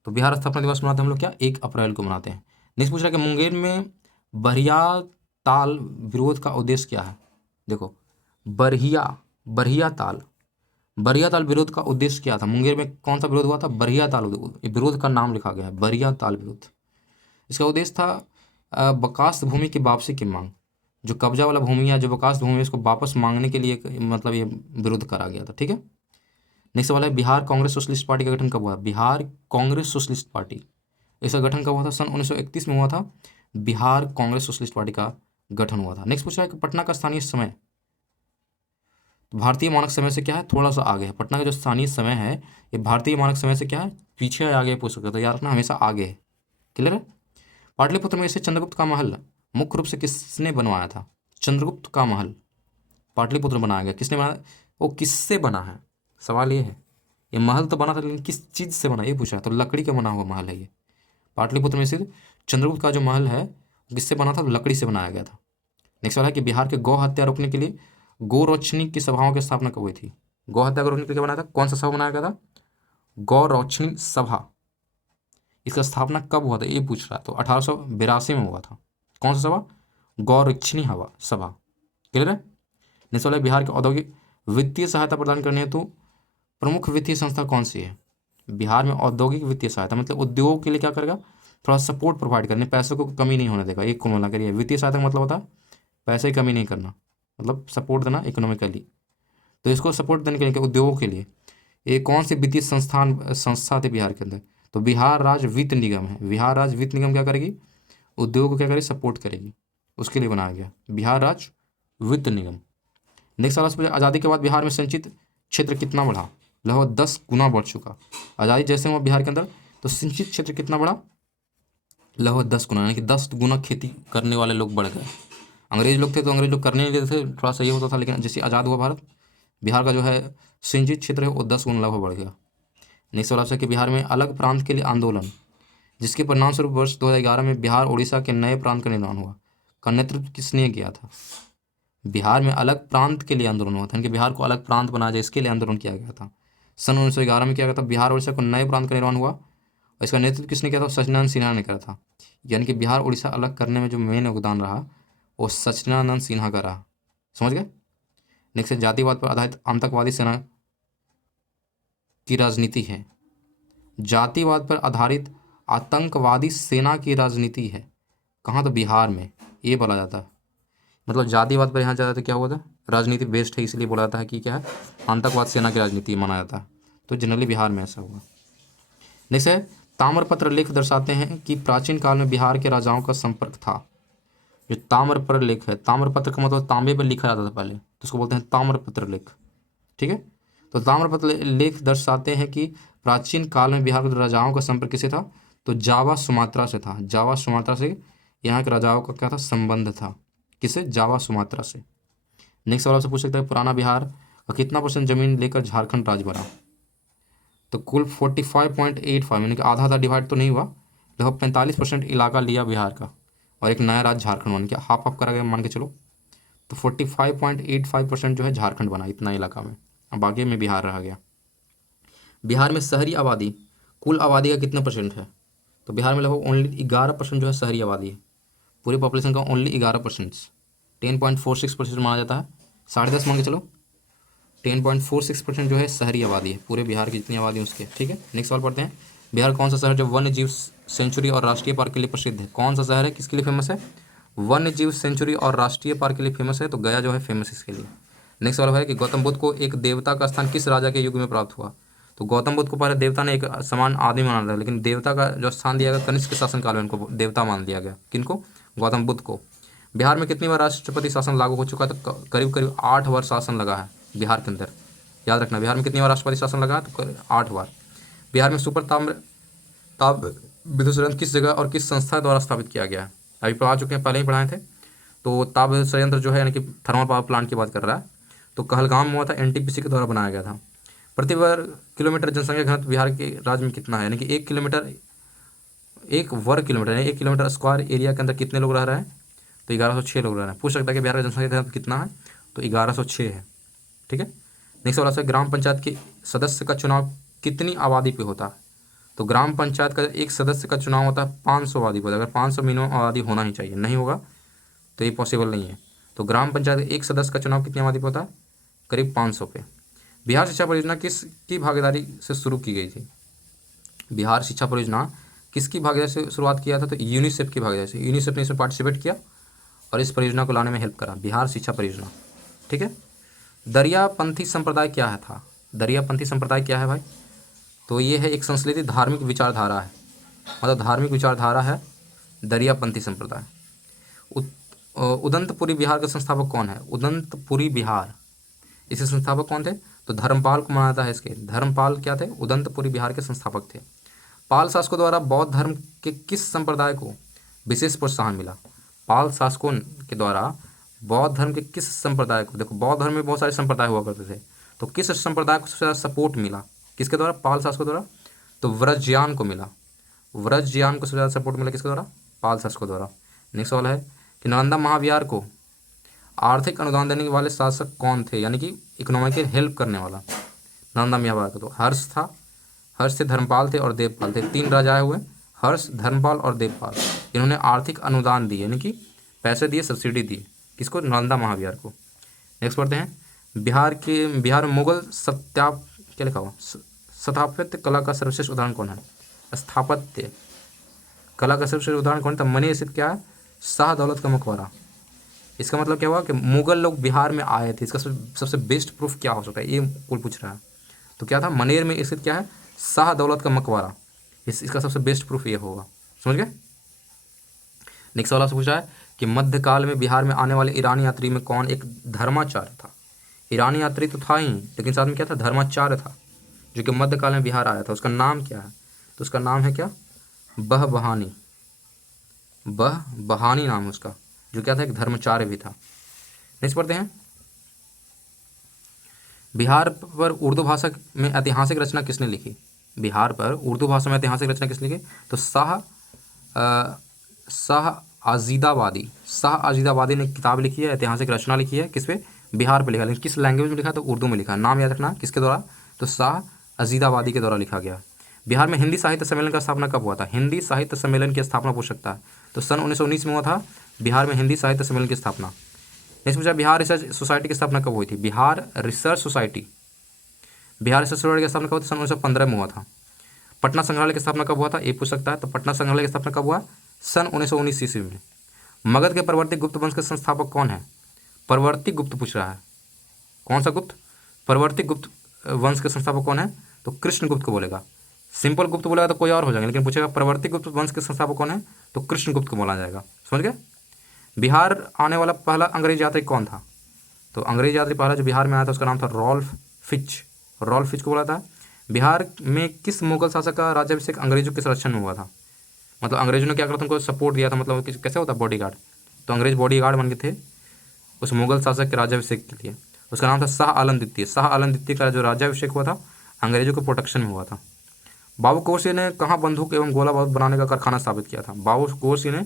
तो बिहार स्थापना दिवस मनाते हैं हम लोग क्या? 1 अप्रैल को मनाते हैं। नेक्स्ट पूछ रहा है कि मुंगेर में बरहिया ताल विरोध का उद्देश्य क्या है? देखो, बरहिया बरहिया ताल बरहिया ताल विरोध का उद्देश्य क्या था? मुंगेर में कौन सा विरोध हुआ था? बरहिया ताल विरोध का नाम लिखा गया है, बरहिया ताल विरोध। इसका उद्देश्य था बकास्त भूमि की वापसी की मांग। जो कब्जा वाला भूमि है, जो बकास्त भूमि है, इसको वापस मांगने के लिए मतलब ये विरोध करा गया था। ठीक है, नेक्स्ट सवाल है, बिहार कांग्रेस सोशलिस्ट पार्टी का गठन कब हुआ? बिहार कांग्रेस सोशलिस्ट पार्टी, इसका गठन कब हुआ था? सन 1931 में हुआ था। बिहार कांग्रेस सोशलिस्ट पार्टी का गठन हुआ था। नेक्स्ट पूछा है कि पटना का स्थानीय समय तो भारतीय मानक समय से क्या है? थोड़ा सा आगे है। पटना का जो स्थानीय समय है ये भारतीय मानक समय से क्या है? पीछे है, आगे पूछ सकते हो, तो याद रखना हमेशा आगे है। क्लियर है। पाटलिपुत्र में इसे चंद्रगुप्त का महल मुख्य रूप से किसने बनवाया था? चंद्रगुप्त का महल पाटलिपुत्र बनाया गया, किसने बनाया? वो किससे बना है, सवाल ये है। ये महल तो बना था लेकिन किस चीज़ से बना, ये पूछा। तो लकड़ी का बना हुआ महल है ये। पाटलिपुत्र में स्थित चंद्रगुप्त का जो महल है किससे बना था? लकड़ी से बनाया गया था। नेक्स्ट सवाल है कि बिहार के गौ हत्या रोकने के लिए गौरौचनी की सभाओं की स्थापना कब हुई थी? गौ हत्या को रोकने के लिए बनाया था, कौन सा सभा बनाया गया था? गौरौचनी सभा। इसका स्थापना कब हुआ था ये पूछ रहा है। तो 1882 में हुआ था। कौन सा सभा? गौरौचनी हवा सभा। क्लियर है। नेक्स्ट सवाल है, बिहार के औद्योगिक वित्तीय सहायता प्रदान करने हेतु प्रमुख वित्तीय संस्था कौन सी है? बिहार में औद्योगिक वित्तीय सहायता मतलब उद्योगों के लिए क्या करेगा? थोड़ा सपोर्ट प्रोवाइड करने, पैसों को कमी नहीं होने देगा। एक कुल मिला करिए, वित्तीय सहायता का मतलब होता है पैसे की कमी नहीं करना, मतलब सपोर्ट देना इकोनॉमिकली। तो इसको सपोर्ट देने के लिए उद्योगों के लिए ये कौन सी वित्तीय संस्था थी बिहार के अंदर? तो बिहार राज्य वित्त निगम है। बिहार राज्य वित्त निगम क्या करेगी? उद्योग को क्या करेगी? सपोर्ट करेगी, उसके लिए बनाया गया बिहार राज्य वित्त निगम। नेक्स्ट सवाल पूछा, आज़ादी के बाद बिहार में सिंचित क्षेत्र कितना बढ़ा? लगभग 10 गुना बढ़ चुका। आज़ादी जैसे हुआ बिहार के अंदर तो सिंचित क्षेत्र कितना बढ़ा? लगभग 10 गुना, यानी कि 10 गुना खेती करने वाले लोग बढ़ गए। अंग्रेज लोग थे तो अंग्रेज लोग करने नहीं देते थे, थोड़ा सा ये होता था, लेकिन जैसे आज़ाद हुआ भारत, बिहार का जो है सिंचित क्षेत्र है वो 10 गुना लगभग बढ़ गया। नेक्स्ट सवाल आपसे कि बिहार में अलग प्रांत के लिए आंदोलन जिसके परिणामस्वरूप वर्ष 2011 में बिहार उड़ीसा के नए प्रांत का निर्माण हुआ, का नेतृत्व किसने किया था? बिहार में अलग प्रांत के लिए आंदोलन हुआ था, यानी कि बिहार को अलग प्रांत बनाया जाए इसके लिए आंदोलन किया गया था। सन 1911 में किया गया था। बिहार उड़ीसा को नए प्रांत का निर्माण हुआ और इसका नेतृत्व किसने किया था? सच्चिदानंद सिन्हा ने करा था। यानी कि बिहार उड़ीसा अलग करने में जो मेन योगदान रहा वो सच्चिदानंद सिन्हा का रहा। समझ गए। नेक्स्ट है, जातिवाद पर आधारित आतंकवादी सेना की राजनीति है। जातिवाद पर आधारित आतंकवादी सेना की राजनीति है कहाँ? तो बिहार में ये बोला जाता है। मतलब जातिवाद पर यहाँ ज़्यादा क्या हुआ था? राजनीति बेस्ड है, इसलिए बोला जाता है कि क्या है? आतंकवाद सेना की राजनीति माना जाता है। तो जनरली बिहार में ऐसा हुआ। नेक्स्ट है ताम्रपत्र लेख दर्शाते हैं कि प्राचीन काल में बिहार के राजाओं का संपर्क था। जो ताम्रपत्र लेख है, ताम्रपत्र का मतलब तांबे पर लिखा जाता था पहले, तो उसको बोलते हैं ताम्रपत्र लेख। ठीक है, तो ताम्रपत्र लेख दर्शाते हैं कि प्राचीन काल में बिहार के राजाओं का संपर्क किससे था, तो जावा सुमात्रा से था। जावा सुमात्रा से यहाँ के राजाओं का क्या था, संबंध था। किससे, जावा सुमात्रा से। नेक्स्ट सवाल आपसे पूछ सकता है पुराना बिहार का कितना % जमीन लेकर झारखंड राज्य बना, तो कुल 45.85, यानी कि आधा आधा डिवाइड तो नहीं हुआ, लगभग 45% इलाका लिया बिहार का और एक नया राज्य झारखंड बन गया। हाफ हाफ करा गया मान के चलो, तो 45.85% जो है झारखंड बना इतना इलाका में, अब बाकी में बिहार रह गया। बिहार में शहरी आबादी कुल आबादी का कितना % है, तो बिहार में लगभग ओनली 11% जो है शहरी आबादी है। पूरी पॉपुलेशन का ओनली 11%, 10.46% माना जाता है, 10.5 मान के चलो, 10.46% जो है शहरी आबादी है पूरे बिहार की जितनी आबादी है उसके। ठीक है, नेक्स्ट सवाल पढ़ते हैं। बिहार कौन सा शहर जो वन्य जीव सेंचुरी और राष्ट्रीय पार्क के लिए प्रसिद्ध है, कौन सा शहर है किसके लिए फेमस है, वन्य जीव सेंचुरी और राष्ट्रीय पार्क के लिए फेमस है, तो गया जो है फेमस इसके लिए। नेक्स्ट सवाल है कि गौतम बुद्ध को एक देवता का स्थान किस राजा के युग में प्राप्त हुआ, तो गौतम बुद्ध को पहले देवता ने एक समान आदमी माना था, लेकिन देवता का जो स्थान दिया गया कनिष्क के शासनकाल में उनको देवता मान दिया गया। किनको, गौतम बुद्ध को। बिहार में कितनी बार राष्ट्रपति शासन लागू हो चुका है, तो करीब करीब 8 बार शासन लगा है बिहार के अंदर। याद रखना, बिहार में कितनी बार राष्ट्रपति शासन लगा है, तो 8 बार। बिहार में सुपर ताप विद्युत संयंत्र किस जगह और किस संस्था द्वारा स्थापित किया गया है, अभी पढ़ा चुके हैं, पहले ही पढ़ाए थे। तो ताप विद्युत संयंत्र जो है यानी कि थर्मल पावर प्लांट की बात कर रहा है, तो कहलगांव में हुआ था, एनटीपीसी के द्वारा बनाया गया था। प्रति वर्ग किलोमीटर जनसंख्या घनत्व बिहार के राज्य में कितना है, यानी कि 1 वर्ग किलोमीटर यानी 1 किलोमीटर स्क्वायर एरिया के अंदर कितने लोग रह रहे हैं, तो 1106 लोग रह रहे हैं। पूछ सकता है कि बिहार का जनसंख्या घनत्व कितना है, तो 1106 है। ठीक है, नेक्स्ट वाला है ग्राम पंचायत के सदस्य का चुनाव कितनी आबादी पे होता है, तो ग्राम पंचायत का एक सदस्य का चुनाव होता है 500 आबादी पर। अगर 500 मिनिमम आबादी होना ही चाहिए, नहीं होगा तो ये पॉसिबल नहीं है। तो ग्राम पंचायत एक सदस्य का चुनाव कितनी आबादी पर होता है, करीब 500 पे। बिहार शिक्षा परियोजना किसकी भागीदारी से शुरू की गई थी, बिहार शिक्षा परियोजना किसकी भागीदारी से शुरुआत किया था, तो यूनिसेफ की भागीदारी से। यूनिसेफ ने इसमें पार्टिसिपेट किया और इस परियोजना को लाने में हेल्प करा, बिहार शिक्षा परियोजना। ठीक है, दरियापंथी संप्रदाय क्या है था, दरियापंथी संप्रदाय क्या है भाई, तो ये है एक संश्लेषित धार्मिक विचारधारा है, मतलब धार्मिक विचारधारा है दरियापंथी संप्रदाय। उदंतपुरी बिहार का संस्थापक कौन है, उदंतपुरी बिहार, इसके संस्थापक कौन थे, तो धर्मपाल को माना जाता है इसके। धर्मपाल क्या थे, उदंतपुरी बिहार के संस्थापक थे। पाल शासकों द्वारा बौद्ध धर्म के किस संप्रदाय को विशेष प्रोत्साहन मिला, पाल शासकों के द्वारा बौद्ध धर्म के किस संप्रदाय को, देखो बौद्ध धर्म में बहुत सारे संप्रदाय हुआ करते थे, तो किस संप्रदाय को सबसे ज़्यादा सपोर्ट मिला, किसके द्वारा, पाल शासकों द्वारा, तो व्रजयान को मिला। व्रजयान को सबसे ज़्यादा सपोर्ट मिला किसके द्वारा, पाल शासकों द्वारा। नेक्स्ट सवाल है कि नालंदा महाविहार को आर्थिक अनुदान देने वाले शासक कौन थे, यानी कि इकोनॉमिकल हेल्प करने वाला नालंदा महाविहार का, तो हर्ष था, हर्ष थे, धर्मपाल थे और देवपाल थे। 3 राजा हुए, हर्ष, धर्मपाल और देवपाल। इन्होंने आर्थिक अनुदान दिए, यानी कि पैसे दिए, सब्सिडी दी, किसको, नालंदा महाविहार को। नेक्स्ट पढ़ते हैं। बिहार में मुगल क्या लिखा हुआ, स्थापत्य कला का सर्वश्रेष्ठ उदाहरण कौन है, स्थापत्य कला का सर्वश्रेष्ठ उदाहरण कौन था, मनी स्थित क्या है, शाह दौलत का मकबरा। इसका मतलब क्या हुआ कि मुगल लोग बिहार में आए थे, इसका सबसे बेस्ट प्रूफ क्या हो सकता है, ये कुल पूछ रहा है। तो क्या था, मनेर में स्थित क्या है, शाह दौलत का मकबरा, इसका सबसे बेस्ट प्रूफ ये होगा। समझ गए। नेक्स्ट सवाल आपसे पूछा है कि मध्यकाल में बिहार में आने वाले ईरानी यात्री में कौन एक धर्माचार्य था, ईरानी यात्री तो था ही, लेकिन साथ में क्या था, धर्माचार्य था, जो कि मध्यकाल में बिहार आया था। उसका नाम क्या है, तो उसका नाम है क्या, बहबहानी, बहबहानी नाम है उसका, जो क्या था, एक धर्माचार्य भी था। नेक्स्ट पढ़ते हैं। बिहार पर उर्दू भाषा में ऐतिहासिक रचना किसने लिखी, बिहार पर उर्दू भाषा में ऐतिहासिक रचना किसने लिखी, तो शाह अजीदाबादी ने किताब लिखी है, ऐतिहासिक रचना लिखी है, किस पे, बिहार पे लिखा, लेकिन किस लैंग्वेज में लिखा, तो उर्दू में लिखा। नाम याद रखना किसके द्वारा, तो शाह अजीदाबादी के द्वारा लिखा गया। बिहार में हिंदी साहित्य सम्मेलन का स्थापना कब हुआ था, हिंदी साहित्य सम्मेलन की स्थापना पूछ सकता है, तो सन 1919 में हुआ था बिहार में हिंदी साहित्य सम्मेलन की स्थापना। नेक्स्ट पूछा, बिहार रिसर्च सोसाइटी की स्थापना कब हुई थी, बिहार रिसर्च सोसाइटी की स्थापना कब हुई थी, सन 1915 में हुआ था। पटना संग्रहालय की स्थापना कब हुआ था, ये पूछ सकता है, तो पटना संग्रहालय की स्थापना कब हुआ, सन 1919 ईस्वी में। मगध के परवर्ती गुप्त वंश के संस्थापक कौन है, परवर्ती गुप्त पूछ रहा है, कौन सा गुप्त, परवर्ती गुप्त वंश के संस्थापक कौन है, तो कृष्णगुप्त को बोलेगा। सिंपल गुप्त बोलेगा तो कोई और हो जाएगा, लेकिन पूछेगा प्रवर्ती गुप्त वंश के संस्थापक कौन है, तो कृष्णगुप्त को बोला जाएगा। समझ गए। बिहार आने वाला पहला अंग्रेज यात्री कौन था, तो अंग्रेज यात्री पहला जो बिहार में आया था उसका नाम था रॉल्फ फिच। रॉल्फ फिच को बोला था। बिहार में किस मुगल शासक का राज्याभिषेक अंग्रेजों के संरक्षण में हुआ था, मतलब अंग्रेजों ने क्या करा था, उनको सपोर्ट दिया था, मतलब कैसे होता है बॉडीगार्ड, तो अंग्रेज बॉडीगार्ड बन गए थे उस मुगल शासक के राज्याभिषेक के लिए। उसका नाम था शाह आलम द्वितीय। शाह आलम द्वितीय का जो राज्याभिषेक हुआ था अंग्रेजों के प्रोटेक्शन में हुआ था। बाबू कुंवर सिंह ने कहाँ बंदूक एवं गोला बारूद बनाने का कारखाना स्थापित किया था, बाबू कुंवर सिंह ने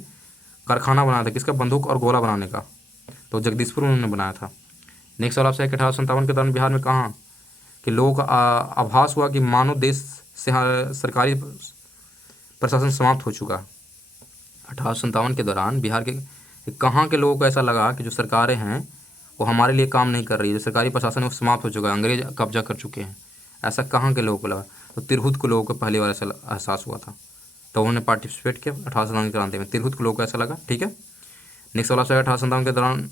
कारखाना बनाया था किसका, बंदूक और गोला बनाने का, तो जगदीशपुर में उन्होंने बनाया था। नेक्स्ट सवाल आपसे है कि 1857 के दौरान बिहार में कहाँ कि लोगों का आभास हुआ कि मानव देश से सरकारी प्रशासन समाप्त हो चुका। 1857 के दौरान बिहार के कहाँ के लोगों को ऐसा लगा कि जो सरकारें हैं वो हमारे लिए काम नहीं कर रही है, जो सरकारी प्रशासन है वो समाप्त हो चुका है, अंग्रेज कब्जा कर चुके हैं। ऐसा कहाँ के लोगों को लगा, तो तिरहुत के लोगों को पहली बार ऐसा एहसास हुआ था, तो उन्होंने पार्टिसिपेट किया 1857 के क्रांति में। तिरहुत के लोगों को ऐसा लगा। ठीक है। नेक्स्ट सवाल आपसे 1857 के दौरान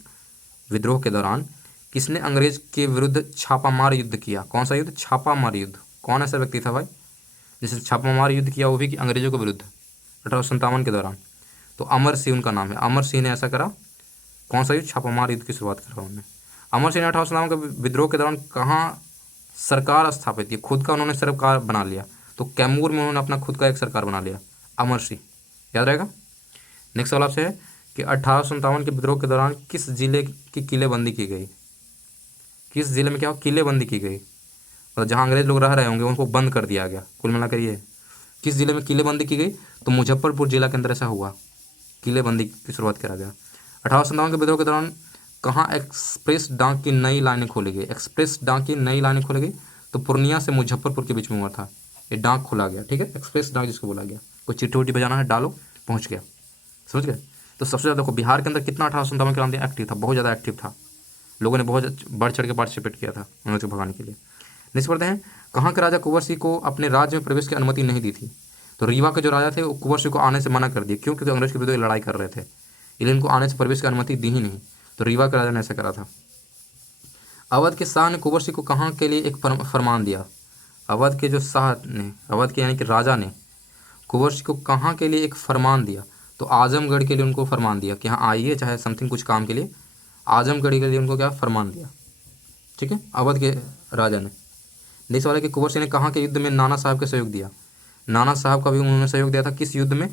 विद्रोह के दौरान किसने अंग्रेज के विरुद्ध छापामार युद्ध किया, कौन सा युद्ध, छापामार युद्ध। कौन ऐसा व्यक्ति था भाई जिसने छापामार युद्ध किया, वो भी कि अंग्रेजों के विरुद्ध 1857 के दौरान, तो अमर सिंह उनका नाम है। अमर सिंह ने ऐसा करा, कौन सा युद्ध, छापामार युद्ध की शुरुआत करा उन्होंने। अमर सिंह ने 1857 के विद्रोह के दौरान कहाँ सरकार स्थापित की, खुद का उन्होंने सरकार बना लिया, तो कैमूर में उन्होंने अपना खुद का एक सरकार बना लिया, अमर सिंह, याद रहेगा। नेक्स्ट सवाल आपसे है कि 1857 के विद्रोह के दौरान किस जिले की किलेबंदी की गई, किस जिले में क्या किलेबंदी की गई, मतलब जहाँ अंग्रेज लोग रह रहे होंगे उनको बंद कर दिया गया। कुल मिलाकर ये किस जिले में किलेबंदी की गई, तो मुजफ्फरपुर जिला के अंदर ऐसा हुआ, किलेबंदी की शुरुआत करा गया। 1857 के विद्रोह के दौरान कहाँ एक्सप्रेस डाक की नई लाइनें खोली गई, एक्सप्रेस डाक की नई लाइनें खोली गई, तो पूर्णिया से मुजफ्फरपुर के बीच में हुआ था, ये डाक खोला गया। ठीक है, एक्सप्रेस डाक जिसको बोला गया, कोई चिट्ठी उट्ठी भेजाना है डालो पहुँच गया। समझ गए। तो सबसे ज़्यादा देखो बिहार के अंदर कितना 1857 के क्रांति एक्टिव था, बहुत ज़्यादा एक्टिव था, लोगों ने बहुत बढ़ चढ़ के पार्टिसिपेट किया था अंग्रेज को भगाने के लिए। नेक्स्ट पढ़ते हैं, कहाँ के राजा कुंवर सिंह को अपने राज्य में प्रवेश की अनुमति नहीं दी थी, तो रीवा के जो राजा थे वो कुंवर सिंह को आने से मना कर दिए, क्यों, क्योंकि अंग्रेज के विरुद्ध लड़ाई कर रहे थे, इसलिए इनको आने से प्रवेश की अनुमति दी ही नहीं, तो रीवा के राजा ने ऐसा करा था। अवध के शाह ने कुंवर सिंह को कहाँ के लिए एक फरमान दिया, अवध के जो शाह ने, अवध के यानी कि राजा ने कुंवर सिंह को कहाँ के लिए एक फरमान दिया, तो आजमगढ़ के लिए उनको फरमान दिया कि हाँ आइए, चाहे समथिंग कुछ काम के लिए, आजमगढ़ के लिए उनको क्या फरमान दिया। ठीक है, अवध के राजा ने। नेक्स्ट वाला कि कुंवर सिंह ने कहाँ के युद्ध में नाना साहब का सहयोग दिया, नाना साहब का भी उन्होंने सहयोग दिया था, किस युद्ध में,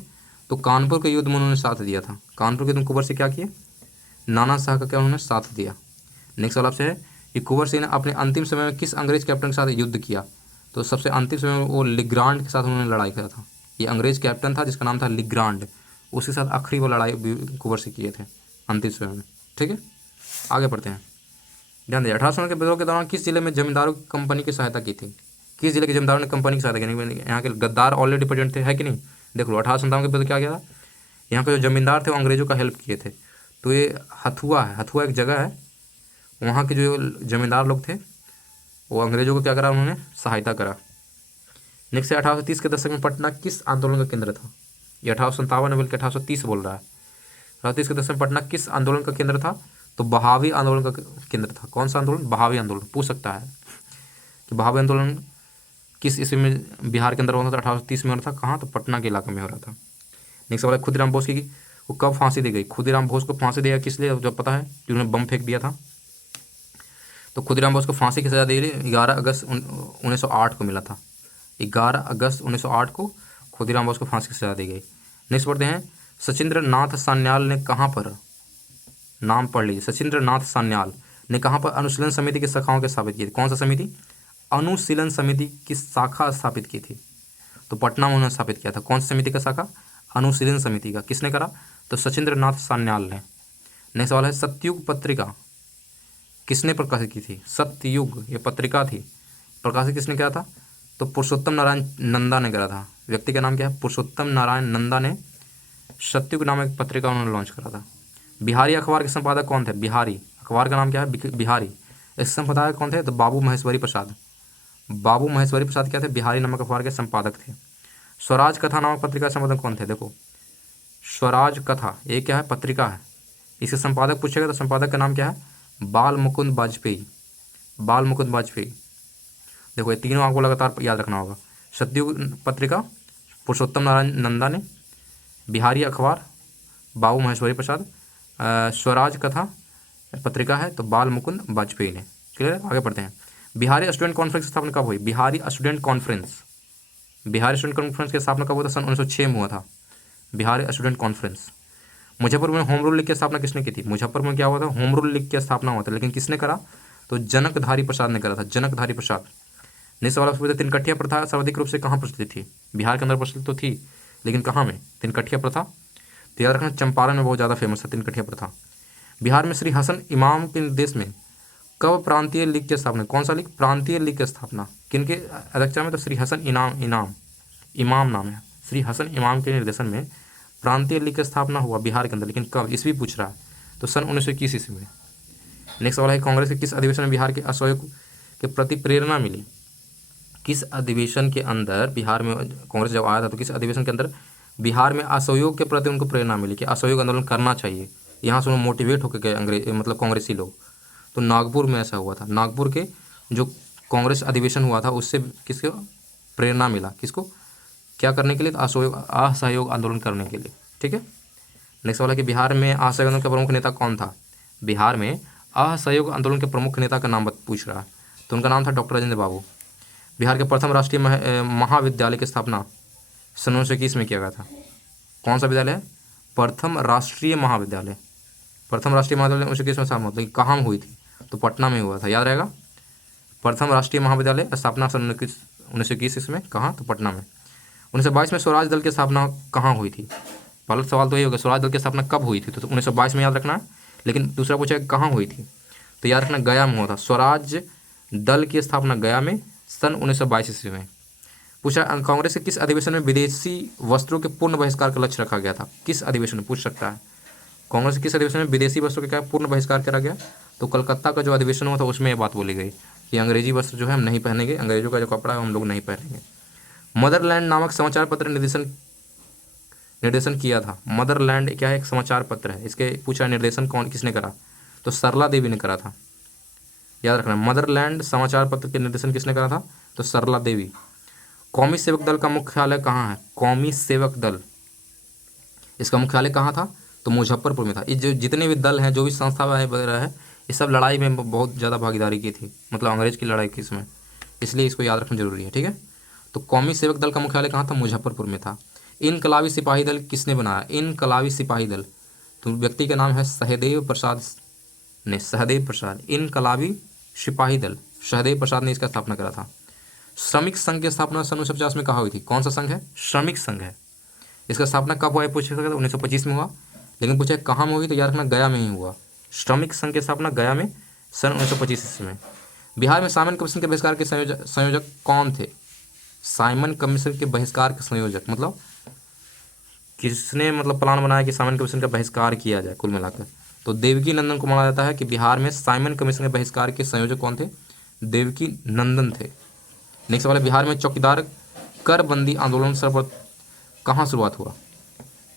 तो कानपुर के युद्ध में उन्होंने साथ दिया था। कानपुर के युद्ध में कुंवर सिंह क्या किए, नाना साहब का क्या उन्होंने साथ दिया। नेक्स्ट वाला आपसे है कि कुंवर सिंह ने अपने अंतिम समय में किस अंग्रेज कैप्टन के साथ युद्ध किया, तो सबसे अंतिम समय में वो लिग्रांड के साथ उन्होंने लड़ाई किया था। ये अंग्रेज कैप्टन था जिसका नाम था लिग्रांड, उसके साथ आखिरी वो लड़ाई कुंवर सिंह किए थे अंतिम समय में। ठीक है, आगे बढ़ते हैं। ध्यान दिया, 1800 के विद्रोह के दौरान किस जिले में जमींदारों की कंपनी की सहायता की थी, किस जिले के जमींदारों ने कंपनी की सहायता की, यहाँ के गद्दार ऑलरेडी प्रेजेंट थे, है कि नहीं। देख लो 1857 के विद्रोह क्या किया था, यहाँ के जो जमींदार थे वो अंग्रेजों का हेल्प किए थे, तो ये हथुआ है, हथुआ एक जगह है, वहाँ के जो जमींदार लोग थे वो अंग्रेजों को क्या करा, उन्होंने सहायता करा। नेक्स्ट है 1830 के दशक में पटना किस आंदोलन का केंद्र था, ये 1857 में बल्कि 1830 बोल रहा है। 1830 के दशक में पटना किस आंदोलन का केंद्र था, तो बहावी आंदोलन का केंद्र था। कौन सा आंदोलन, बहावी आंदोलन, पूछ सकता है कि बहावी आंदोलन किस ईस्वी में बिहार के अंदर हो रहा था, 1830 में हो रहा था, कहाँ, तो पटना के इलाके में हो रहा था। नेक्स्ट सवाल है खुदीराम बोस की वो कब फांसी दी गई, खुदीराम बोस को फांसी दिया किस लिए, जब पता है कि उन्होंने बम फेंक दिया था, तो खुदीराम बोस को फांसी की सजा दी गई 11 अगस्त 1908 को मिला था, 11 अगस्त 1908 को खुदीराम बोस को फांसी की सजा दी गई। नेक्स्ट पढ़ते हैं, सचिंद्र नाथ सान्याल ने कहाँ पर, नाम पढ़ लीजिए, सचिंद्र नाथ सान्याल ने कहाँ पर अनुशीलन समिति की शाखाओं के स्थापित की थी, कौन सा समिति, अनुशीलन समिति की शाखा स्थापित की थी, तो पटना में उन्होंने स्थापित किया था। कौन सी समिति का शाखा, अनुशीलन समिति का, किसने करा, तो सचिंद्र नाथ सान्याल ने। नेक्स्ट सवाल है सत्ययुग पत्रिका किसने प्रकाशित की थी, सत्ययुग ये पत्रिका थी, प्रकाशित किसने किया था, तो पुरुषोत्तम नारायण नंदा ने करा था। व्यक्ति का नाम क्या है, पुरुषोत्तम नारायण नंदा ने सत्ययुग नामक पत्रिका उन्होंने लॉन्च करा था। बिहारी अखबार के संपादक कौन थे, बिहारी अखबार का नाम क्या है, बिहारी। इस संपादक कौन थे, तो बाबू महेश्वरी प्रसाद, बाबू महेश्वरी प्रसाद क्या थे, बिहारी नामक अखबार के संपादक थे। स्वराज कथा नामक पत्रिका के संपादक कौन थे, देखो स्वराज कथा ये क्या है, पत्रिका है, इसके संपादक पूछेगा तो संपादक का नाम क्या है, बाल मुकुंद वाजपेयी, बाल मुकुंद वाजपेयी। देखो ये तीनों आपको लगातार याद रखना होगा, सतयुग पत्रिका पुरुषोत्तम नारायण नंदा ने, बिहारी अखबार बाबू महेश्वरी प्रसाद, स्वराज कथा पत्रिका है तो बाल मुकुंद वाजपेयी ने। क्लियर है, आगे पढ़ते हैं। बिहारी स्टूडेंट कॉन्फ्रेंस की स्थापना कब हुई? बिहारी स्टूडेंट कॉन्फ्रेंस की स्थापना कब हुआ था? सन 1906 में हुआ था बिहारी स्टूडेंट कॉन्फ्रेंस। मुजफ्फरपुर में होम रूल लीग की स्थापना किसने की थी? मुजफ्फरपुर में क्या हुआ था? होम रूल लीग की स्थापना हुआ था, लेकिन किसने करा? तो जनकधारी प्रसाद ने करा था, जनकधारी प्रसाद। नेक्स्ट सवाल आपसे पूछा, तिनकठिया प्रथा सर्वाधिक रूप से कहाँ प्रचलित थी? बिहार के अंदर प्रचलित तो थी, लेकिन कहाँ में तिनकठिया प्रथा? तो याद रखना चंपारण में बहुत ज़्यादा फेमस है तिनकठिया प्रथा। बिहार में श्री हसन इमाम के निर्देश में कब प्रांतीय लीग की स्थापना? कौन सा लीग? प्रांतीय लीग की स्थापना किनके अध्यक्षता में? तो श्री हसन इमाम नाम है, श्री हसन इमाम के निर्देशन में प्रांतीय लीग की स्थापना हुआ बिहार के अंदर, लेकिन कब? इसवी पूछ रहा है, तो सन 1921 ईस्वी में। नेक्स्ट सवाल है, कांग्रेस के किस अधिवेशन में बिहार के असहयोग के प्रति प्रेरणा मिली? किस अधिवेशन के अंदर बिहार में कांग्रेस जब आया था तो किस अधिवेशन के अंदर बिहार में असहयोग के प्रति उनको प्रेरणा मिली कि असहयोग आंदोलन करना चाहिए? यहाँ से उन्होंने मोटिवेट होकर गए अंग्रेज मतलब कांग्रेसी लोग। तो नागपुर में ऐसा हुआ था, नागपुर के जो कांग्रेस अधिवेशन हुआ था उससे किसको प्रेरणा मिला? किसको क्या करने के लिए? तो असहयोग आंदोलन करने के लिए। ठीक है। नेक्स्ट सवाल है कि बिहार में असहयोग आंदोलन का प्रमुख नेता कौन था? बिहार में असहयोग आंदोलन के प्रमुख नेता का नाम पूछ रहा है, तो उनका नाम था डॉक्टर राजेंद्र बाबू। बिहार के प्रथम राष्ट्रीय महाविद्यालय की स्थापना सन 1921 में किया गया था। कौन सा विद्यालय है? प्रथम राष्ट्रीय महाविद्यालय 1921 में स्थापना होती, कहाँ हुई थी? तो पटना में हुआ था, याद रहेगा। प्रथम राष्ट्रीय महाविद्यालय स्थापना सन 1921 इसमें कहाँ? तो पटना में। 1922 में स्वराज दल की स्थापना कहाँ हुई थी? पहला सवाल तो ये होगा स्वराज दल की स्थापना कब हुई थी? तो 1922 में याद रखना है, लेकिन दूसरा पूछा कहाँ हुई थी, तो याद रखना गया में हुआ था। स्वराज दल की स्थापना गया में सन 1922 ईस्वी में। पूछा कांग्रेस के किस अधिवेशन में विदेशी वस्त्रों के पूर्ण बहिष्कार का लक्ष्य रखा गया था? किस अधिवेशन में पूछ सकता है, कांग्रेस के किस अधिवेशन में विदेशी वस्त्रों का पूर्ण बहिष्कार करा गया? तो कलकत्ता का जो अधिवेशन हुआ था उसमें ये बात बोली गई कि अंग्रेजी वस्त्र जो है हम नहीं पहनेंगे, अंग्रेजों का जो कपड़ा है हम लोग नहीं पहनेंगे। मदरलैंड नामक समाचार पत्र निर्देशन किया था। मदरलैंड क्या है? एक समाचार पत्र है, इसके पूछा निर्देशन किसने करा? तो सरला देवी ने करा था, याद रखना। मदरलैंड समाचार पत्र के निर्देशन किसने करा था? तो सरला देवी। कौमी सेवक दल का मुख्यालय कहाँ है? कौमी सेवक दल इसका मुख्यालय कहाँ था? तो मुजफ्फरपुर में था। ये जो जितने भी दल हैं, जो भी संस्था वगैरह है, ये सब लड़ाई में बहुत ज़्यादा भागीदारी की थी, मतलब अंग्रेज की लड़ाई की इसमें, इसलिए इसको याद रखना जरूरी है। ठीक है। तो कौमी सेवक दल का मुख्यालय कहाँ था? मुजफ्फरपुर में था। इनकलाबी सिपाही दल किसने बनाया? इनकलाबी सिपाही दल, तो व्यक्ति का नाम है सहदेव प्रसाद इनकलाबी सिपाही दल सहदेव प्रसाद ने इसका स्थापना करा था। श्रमिक संघ की स्थापना सन 1950 में कहाँ हुई थी? कौन सा संघ है? श्रमिक संघ है। इसका स्थापना कब हुआ है पूछ सकते? 1925 में हुआ, लेकिन पूछे कहाँ में हुई? तो याद रखना गया में ही हुआ। श्रमिक संघ की स्थापना गया में सन 1925 ईस्वी में। बिहार में साइमन कमीशन के बहिष्कार के संयोजक कौन थे? साइमन कमीशन के बहिष्कार के संयोजक मतलब किसने मतलब प्लान बनाया कि साइमन कमीशन का बहिष्कार किया जाए कुल मिलाकर? तो देवकी नंदन को माना जाता है कि बिहार में साइमन कमीशन के बहिष्कार के संयोजक कौन थे? देवकी नंदन थे। नेक्स्ट सवाल है, बिहार में चौकीदार कर बंदी आंदोलन सर्वप्रथम कहाँ शुरुआत हुआ?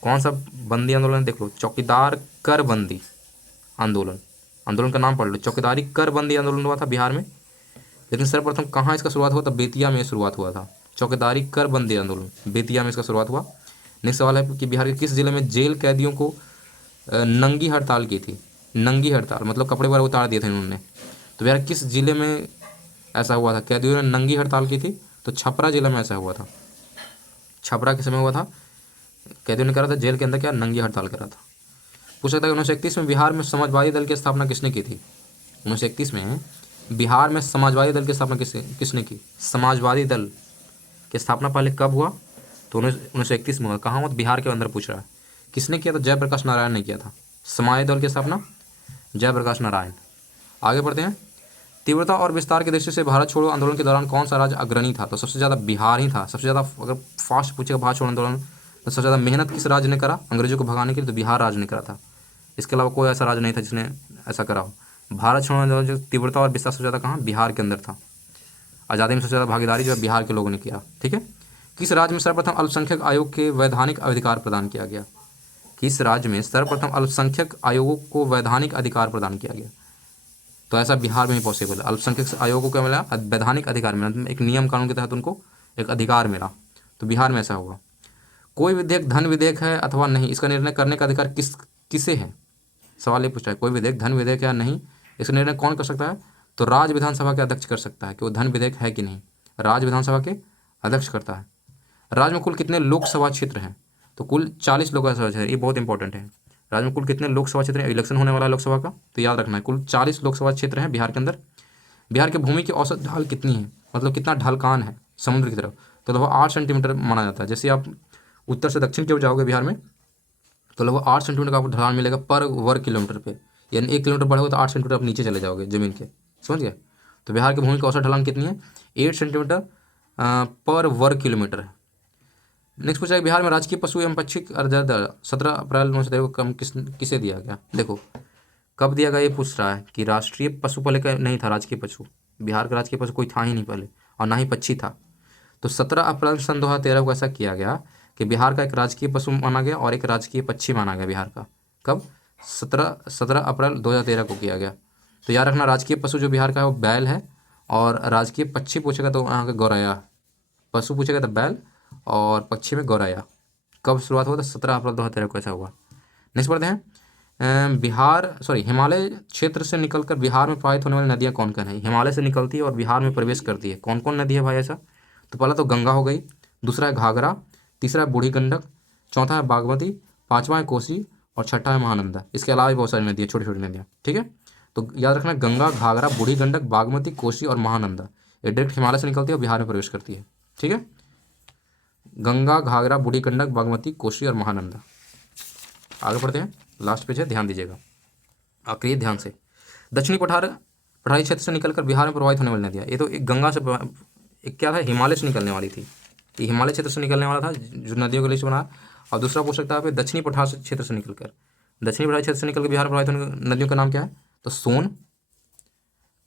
कौन सा बंदी आंदोलन? देख लो, चौकीदार कर बंदी आंदोलन का नाम पढ़ लो। चौकीदारी कर बंदी आंदोलन हुआ था बिहार में, लेकिन सर्वप्रथम कहाँ इसका शुरुआत हुआ था? बेतिया में शुरुआत हुआ था। चौकीदारी कर बंदी आंदोलन बेतिया में इसका शुरुआत हुआ। नेक्स्ट सवाल है कि बिहार के किस जिले में जेल कैदियों को नंगी हड़ताल की थी? नंगी हड़ताल मतलब कपड़े वगैरह उतार दिए थे उन्होंने। तो बिहार किस जिले में ऐसा हुआ था? कैदियों ने नंगी हड़ताल की थी, तो छपरा जिला में ऐसा हुआ था। छपरा के समय हुआ था, कैदियों ने करा था जेल के अंदर क्या? नंगी हड़ताल करा था। पूछ सकता है 1931 में बिहार में समाजवादी दल की स्थापना किसने की थी? 1931 में बिहार में समाजवादी दल की स्थापना किसने की? समाजवादी दल की स्थापना पहले कब हुआ? तो 1931 में हुआ। कहाँ हुआ? बिहार के अंदर पूछ रहा है। किसने किया? तो जयप्रकाश नारायण ने किया था समाजवादी दल की स्थापना, जयप्रकाश नारायण। आगे बढ़ते हैं। तीव्रता और विस्तार की दृष्टि से भारत छोड़ो आंदोलन के दौरान कौन सा राज्य अग्रणी था? तो सबसे ज़्यादा बिहार ही था। सबसे ज़्यादा अगर फास्ट पूछेगा भारत छोड़ो आंदोलन तो सबसे ज़्यादा मेहनत किस राज्य ने करा अंग्रेजों को भगाने के लिए? तो बिहार राज्य ने करा था। इसके अलावा कोई ऐसा राज्य नहीं था जिसने ऐसा करा हो। भारत छोड़ो आंदोलन जो तीव्रता और विस्तार सबसे ज़्यादा कहाँ? बिहार के अंदर था। आज़ादी में सबसे ज़्यादा भागीदारी जो है बिहार के लोगों ने किया। ठीक है। किस राज्य में सर्वप्रथम अल्पसंख्यक आयोग के वैधानिक अधिकार प्रदान किया गया? किस राज्य में सर्वप्रथम अल्पसंख्यक आयोगों को वैधानिक अधिकार प्रदान किया गया? तो ऐसा बिहार में ही पॉसिबल है। अल्पसंख्यक आयोगों को मिला वैधानिक अधिकार में, एक नियम कानून के तहत उनको एक अधिकार मेरा, तो बिहार में ऐसा होगा। कोई विधेयक धन विधेयक है अथवा नहीं, इसका निर्णय करने का अधिकार किसे है? सवाल ये पूछा है, कोई विधेयक धन विधेयक है या नहीं, इसका निर्णय कौन कर सकता है? तो राज्य विधानसभा के अध्यक्ष कर सकता है कि वो धन विधेयक है कि नहीं, राज्य विधानसभा के अध्यक्ष करता है। राज्य में कुल कितने लोकसभा क्षेत्र हैं? तो कुल 40 लोकसभा क्षेत्र, ये बहुत इंपॉर्टेंट है। राज्य में कुल कितने लोकसभा क्षेत्र हैं? इलेक्शन होने वाला है लोकसभा का, तो याद रखना है कुल 40 लोकसभा क्षेत्र हैं बिहार के अंदर। बिहार की भूमि की औसत ढाल कितनी है, मतलब कितना ढलकान है समुद्र की तरफ? तो लगभग 8 सेंटीमीटर माना जाता है। जैसे आप उत्तर से दक्षिण की ओर जाओगे बिहार में, तो लगभग 8 सेंटीमीटर का आपको ढलान मिलेगा पर वर्ग किलोमीटर पे, यानी 1 किलोमीटर बढ़ोगे तो 8 सेंटीमीटर आप नीचे चले जाओगे ज़मीन के, समझ गए? तो बिहार की भूमि की औसत ढलान कितनी है? 8 सेंटीमीटर पर वर्ग किलोमीटर है। नेक्स्ट पूछा है, बिहार में राजकीय पशु एवं पक्षी का दर्जा 17 अप्रैल 1913 को कम किसे दिया गया? देखो कब दिया गया ये पूछ रहा है कि राष्ट्रीय पशु पहले का नहीं था, राजकीय पशु बिहार का राजकीय पशु कोई था ही नहीं पहले, और ना ही पक्षी था। तो 17 अप्रैल सन 2013 को ऐसा किया गया कि बिहार का एक राजकीय पशु माना गया और एक राजकीय पक्षी माना गया बिहार का। कब? 17 अप्रैल 2013 को किया गया। तो याद रखना राजकीय पशु जो बिहार का है वो बैल है, और राजकीय पक्षी पूछेगा तो यहाँ का गौरैया, पशु पूछेगा तो बैल और पक्षी में गौरैया। कब शुरुआत हुआ था? 17 अप्रैल 2013 को ऐसा हुआ। नेक्स्ट पढ़ते हैं, हिमालय क्षेत्र से निकलकर बिहार में प्रवाहित होने वाली नदियाँ कौन कौन है? हिमालय से निकलती है और बिहार में प्रवेश करती है, कौन कौन नदी है भाई ऐसा? तो पहला तो गंगा हो गई, दूसरा है घाघरा, तीसरा है बूढ़ी गंडक, चौथा है बागमती, पांचवा है कोसी और छठा है महानंदा। इसके अलावा भी बहुत सारी नदियाँ, छोटी छोटी नदियाँ, ठीक है? तो याद रखना गंगा, घाघरा, बूढ़ी गंडक, बागमती, कोसी और महानंदा, ये डायरेक्ट हिमालय से निकलती है और बिहार में प्रवेश करती है, ठीक है? गंगा, घाघरा, बूढ़ी गंडक, बागमती, कोसी और महानंदा। आगे बढ़ते हैं, लास्ट पेज है, ध्यान दीजिएगा, आखिरी ध्यान से। दक्षिणी पठारी क्षेत्र से निकलकर बिहार में प्रवाहित होने वाली नदियाँ, ये तो एक गंगा से, एक क्या था, हिमालय से निकलने वाली थी, ये हिमालय क्षेत्र से निकलने वाला था जो नदियों का लिस्ट बना। और दूसरा पूछ सकता है दक्षिणी पठार क्षेत्र से निकलकर, दक्षिणी पठारी क्षेत्र से निकलकर बिहार में प्रवाहित होने नदियों का नाम क्या है? तो सोन,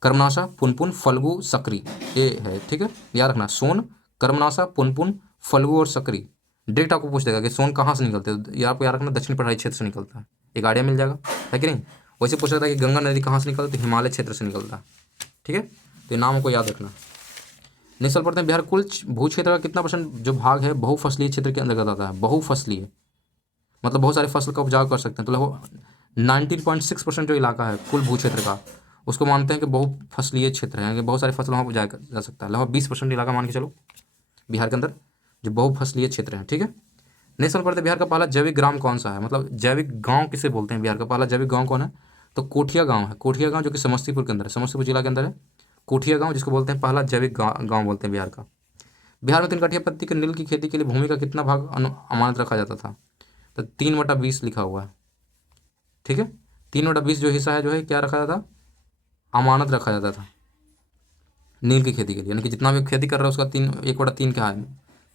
कर्मनाशा, पुनपुन, फल्गु, सकरी, ये है, ठीक है? याद रखना सोन, कर्मनाशा, पुनपुन, फल्गु और सकरी। डायरेक्ट आपको पूछ देगा कि सोन कहाँ से निकलते हैं, ये आपको याद रखना दक्षिणी पठारी क्षेत्र से निकलता है, एक आइडिया मिल जाएगा, है कि नहीं? वैसे पूछ सकता है कि गंगा नदी कहाँ से निकलती है? हिमालय क्षेत्र से निकलता है, ठीक है? तो ये नाम को याद रखना। नेक्स्ट पढ़ते हैं, बिहार कुल भू क्षेत्र का कितना परसेंट जो भाग है बहुफसलीय क्षेत्र के अंतर्गत आता है? बहुफसलीय मतलब बहुत सारी फसल का उपजाऊ कर सकते हैं, तो लगभग 19.6% जो इलाका है कुल भू क्षेत्र का, उसको मानते हैं कि बहुफसलीय क्षेत्र है, बहुत सारी फसल वहाँ उपजाया जा सकता है। लगभग 20% इलाका मान के चलो बिहार के अंदर जो बहुफसलीय क्षेत्र है, ठीक है? नेक्स्ट पढ़ते हैं, बिहार का पहला जैविक ग्राम कौन सा है, मतलब जैविक गाँव किसे बोलते हैं? बिहार का पहला जैविक गाँव कौन है? तो कोठिया गाँव है, कोठिया गाँव जो कि समस्तीपुर के अंदर है, समस्तीपुर जिला के अंदर है कोठिया गाँव, जिसको बोलते हैं पहला जैविक गाँव बोलते हैं बिहार का। बिहार में 3 कठिया पत्ती के नील की खेती के लिए भूमि का कितना भाग अमानत रखा जाता था? तो 3/20 लिखा हुआ है, ठीक है? 3/20 जो हिस्सा है जो है क्या रखा जाता? अमानत रखा जाता था नील की खेती के लिए, यानी कि जितना भी खेती कर रहा है उसका 1/3 क्या है,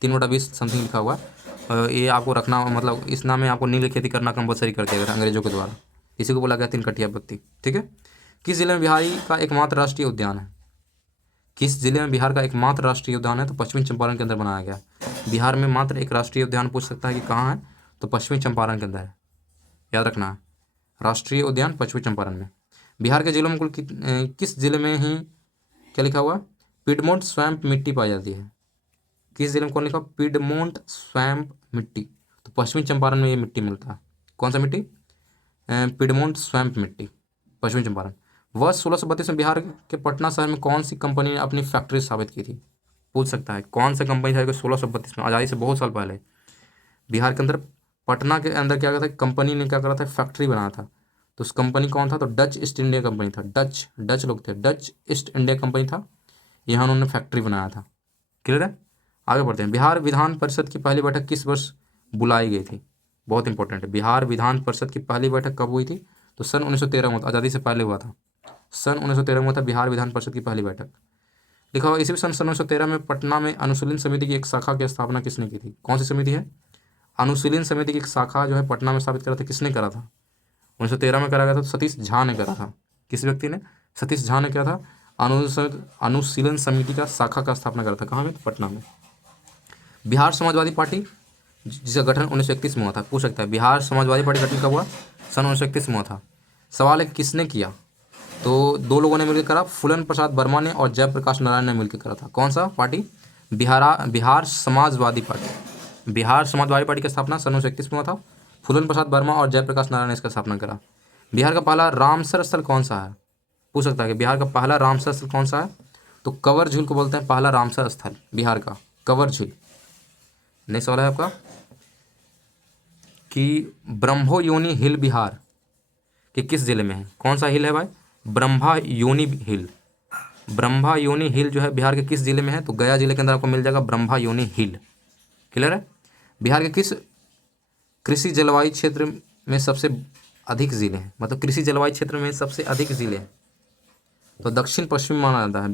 3/20 समथिंग लिखा हुआ है। ये आपको रखना, मतलब इस नाम में आपको नील की खेती करना कंपलसरी कर दिया गया अंग्रेजों के द्वारा, इसी को बोला गया 3 कठिया पत्ती, ठीक है? किस जिले में बिहारी का एकमात्र राष्ट्रीय उद्यान है? किस जिले में बिहार का एकमात्र राष्ट्रीय उद्यान है? तो पश्चिमी चंपारण के अंदर बनाया गया। बिहार में मात्र एक राष्ट्रीय उद्यान पूछ सकता है कि कहाँ है, तो पश्चिमी चंपारण के अंदर है, याद रखना है, राष्ट्रीय उद्यान पश्चिमी चंपारण में। बिहार के जिलों में कुल किस जिले में ही क्या लिखा हुआ? पिडमोंट स्वैम्प मिट्टी पाई जाती है। किस जिले में कौन लिखा? पिडमोंट स्वैम्प मिट्टी, तो पश्चिमी चंपारण में ये मिट्टी मिलता है। कौन सा मिट्टी? पिडमोंट स्वैम्प मिट्टी, पश्चिमी चंपारण। वर्ष 1632 में बिहार के पटना शहर में कौन सी कंपनी ने अपनी फैक्ट्री स्थापित की थी? पूछ सकता है कौन सा कंपनी था 1632 में, आज़ादी से बहुत साल पहले बिहार के अंदर पटना के अंदर क्या करा था, कंपनी ने क्या करा था, फैक्ट्री बनाया था। तो उस कंपनी कौन था? तो डच ईस्ट इंडिया कंपनी था, डच लोग थे, डच ईस्ट इंडिया कंपनी था, यहाँ उन्होंने फैक्ट्री बनाया था। क्लियर है? आगे बढ़ते हैं, बिहार विधान परिषद की पहली बैठक किस वर्ष बुलाई गई थी? बहुत इंपॉर्टेंट है, बिहार विधान परिषद की पहली बैठक कब हुई थी? तो सन 1913 में, आज़ादी से पहले हुआ था, सन 1913 में हुआ था बिहार विधान परिषद की पहली बैठक। लिखा हुआ इसी सन 1913 में पटना में अनुशीलन समिति की एक शाखा की स्थापना किसने की थी? कौन सी समिति है? अनुशीलन समिति की एक शाखा जो है पटना में स्थापित करा था, किसने करा था? 1913 में करा गया था, सतीश झा ने करा था। किस व्यक्ति ने? सतीश झा ने करा था। अनुशीलन समिति का शाखा का स्थापना करा था, कहाँ में? तो पटना में। बिहार समाजवादी पार्टी जिसका गठन 1931 में हुआ था, पूछ सकता है बिहार समाजवादी पार्टी गठन कब हुआ? सन 1931 में हुआ था। सवाल है किसने किया? तो 2 लोगों ने मिलकर करा, फूलन प्रसाद वर्मा ने और जयप्रकाश नारायण ने मिलकर करा था। कौन सा party? Bihar Samajwadi party, Bihar Samajwadi party की स्थापना सन 1931 में हुआ था। फूलन प्रसाद वर्मा और जयप्रकाश नारायण ने इसका स्थापना करा। बिहार का पहला रामसर स्थल कौन सा है? पूछ सकता है कि बिहार का पहला रामसर स्थल कौन सा है? तो कवर झील को बोलते हैं पहला रामसर स्थल बिहार का, कवर झील। नेक्स्ट सवाल है आपका कि ब्रह्मयोनी हिल बिहार के किस जिले में है? कौन सा हिल है भाई? ब्रह्मयोनी हिल। ब्रह्मयोनी हिल जो है बिहार के किस जिले में है? तो गया जिले के अंदर आपको मिल जाएगा ब्रह्मयोनी हिल। क्लियर है? बिहार के किस कृषि जलवायु क्षेत्र में सबसे अधिक जिले हैं? मतलब कृषि जलवायु क्षेत्र में सबसे अधिक जिले हैं तो दक्षिण पश्चिम माना जाता है।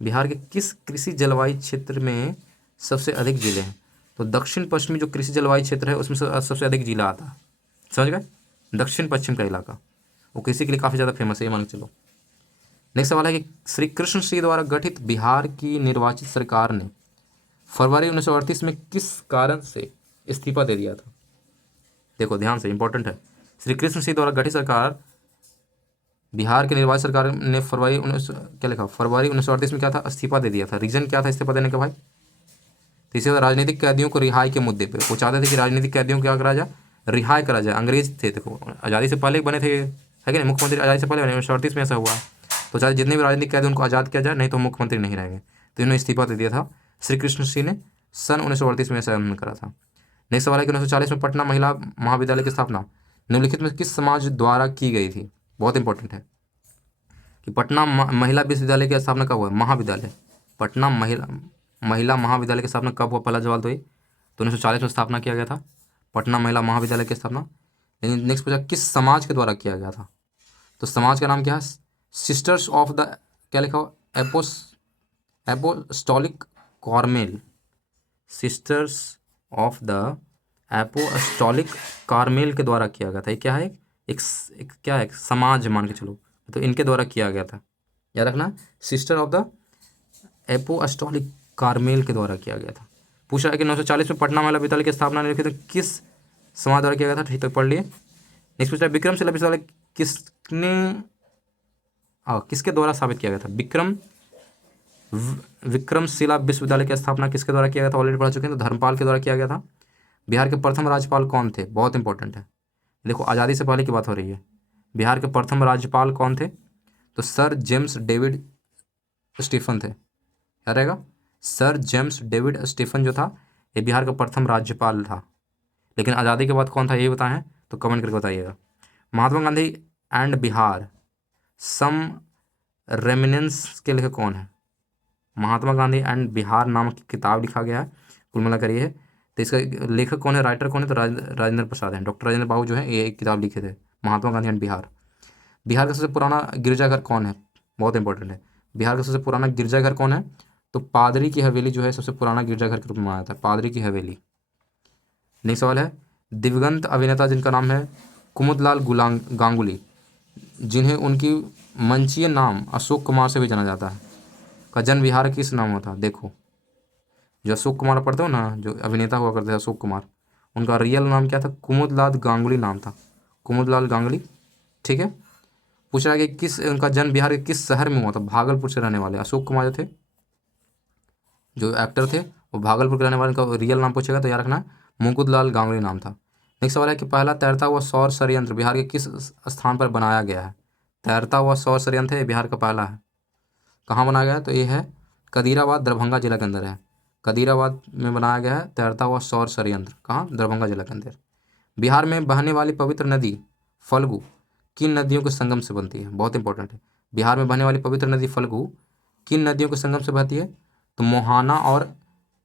बिहार के किस कृषि जलवायु क्षेत्र में सबसे अधिक जिले हैं? तो दक्षिण पश्चिमी जो कृषि जलवायु क्षेत्र है उसमें सबसे अधिक जिला आता है। समझ गए? दक्षिण पश्चिम का इलाका वो कृषि के लिए काफ़ी ज़्यादा फेमस है, ये मान के चलो। नेक्स्ट सवाल है कि श्री कृष्ण सिंह द्वारा गठित बिहार की निर्वाचित सरकार ने फरवरी 1938 में किस कारण से इस्तीफा दे दिया था? देखो ध्यान से, इंपॉर्टेंट है। श्री कृष्ण सिंह द्वारा गठित सरकार, बिहार की निर्वाचित सरकार ने फरवरी 1938 में क्या था? इस्तीफा दे दिया था। रीजन क्या था इस्तीफा देने का भाई? तो इसी तरह राजनीतिक कैदियों को रिहाई के मुद्दे पे वो चाहते थे कि राजनीतिक कैदियों को क्या करा जाए? रिहाई करा जाए। अंग्रेज थे, देखो आज़ादी से पहले बने थे, है कि नहीं? मुख्यमंत्री आज़ादी से पहले बने, 1938 में ऐसा हुआ। तो चाहे जितने भी राजनीतिक कैदी उनको आज़ाद किया जाए, नहीं तो मुख्यमंत्री नहीं रहेंगे। तो इन्होंने इस्तीफा दे दिया था। श्री कृष्ण सिंह ने सन 1938 में ऐसा उन्होंने करा था। नेक्स्ट सवाल है कि 1940 में पटना महिला महाविद्यालय की स्थापना निम्नलिखित में किस समाज द्वारा की गई थी? बहुत इंपॉर्टेंट है कि पटना महिला विश्वविद्यालय की स्थापना कब हुआ? महाविद्यालय, पटना महिला महाविद्यालय की स्थापना कब हुआ? पहला जवाब तो ये, तो 1940 में स्थापना किया गया था पटना महिला महाविद्यालय की स्थापना। लेकिन नेक्स्ट पूछा किस समाज के द्वारा किया गया था? तो समाज का नाम क्या है? सिस्टर्स ऑफ द, क्या लिखा हुआ? Apostolic Carmel, sisters of the apostolic Carmel के द्वारा किया गया था। ये क्या है? एक क्या है? समाज मान के चलो, तो इनके द्वारा किया गया था। याद रखना, sister of the apostolic Carmel के द्वारा किया गया था। पूछा है कि 1940 में पटना महिला विद्यालय की स्थापना निम्नलिखित में किस समाज द्वारा किया गया था? ठीक तक पढ़ लिए। नेक्स्ट पूछा है विक्रमशिला विश्वविद्यालय किसके द्वारा स्थापित किया गया था? विक्रमशिला विश्वविद्यालय की स्थापना किसके द्वारा किया गया था? ऑलरेडी पढ़ चुके हैं, तो धर्मपाल के द्वारा किया गया था। बिहार के प्रथम राज्यपाल कौन थे? बहुत इंपॉर्टेंट है, देखो आज़ादी से पहले की बात हो रही है। बिहार के प्रथम राज्यपाल कौन थे? तो सर जेम्स डेविड स्टीफन थे। क्या रहेगा? सर जेम्स डेविड स्टीफन जो था ये बिहार का प्रथम राज्यपाल था। लेकिन आज़ादी के बाद कौन था ये बताएं तो कमेंट करके बताइएगा। Mahatma Gandhi and Bihar some reminiscences के लेखक कौन है? महात्मा गांधी एंड बिहार नामक किताब लिखा गया है, कुल मिलाकर ये है। तो इसका लेखक कौन है, राइटर कौन है? तो राजेंद्र प्रसाद हैं, डॉक्टर राजेंद्र बाबू जो है ये एक किताब लिखे थे, महात्मा गांधी एंड बिहार। बिहार का सबसे पुराना गिरजाघर कौन है? बहुत इंपॉर्टेंट है, बिहार का सबसे पुराना गिरजाघर कौन है? तो पादरी की हवेली जो है सबसे पुराना गिरजाघर के रूप में माना जाता है, पादरी की हवेली। नेक्स्ट सवाल है दिवंगत अभिनेता जिनका नाम है कुमुदलाल गांगुली, जिन्हें उनकी मंचीय नाम अशोक कुमार से भी जाना जाता है, का जन्म बिहार किस नाम होता? देखो जो अशोक कुमार पढ़ते हो ना, जो अभिनेता हुआ करते थे अशोक कुमार, उनका रियल नाम क्या था? कुमुदलाल गांगुली नाम था, कुमुदलाल गांगुली। ठीक है। पूछ रहा है कि किस उनका जन्म बिहार के किस शहर में हुआ था? भागलपुर से रहने वाले अशोक कुमार जो थे, जो एक्टर थे वो भागलपुर के रहने वाले, का रियल नाम पूछेगा तो याद रखना मुकुंदलाल गांगुली नाम था। नेक्स्ट सवाल है कि पहला तैरता हुआ सौर संयंत्र बिहार के किस स्थान पर बनाया गया है? तैरता हुआ सौर संयंत्र है बिहार का पहला है, कहाँ बनाया गया है? तो ये है कदीराबाद, दरभंगा जिला के अंदर है, कदीराबाद में बनाया गया है तैरता हुआ सौर संयंत्र। कहाँ? दरभंगा जिला के अंदर। बिहार में बहने वाली पवित्र नदी फल्गु किन नदियों के संगम से बनती है? बहुत इंपॉर्टेंट है, बिहार में बहने वाली पवित्र नदी फल्गु किन नदियों के संगम से बहती है? तो मोहाना और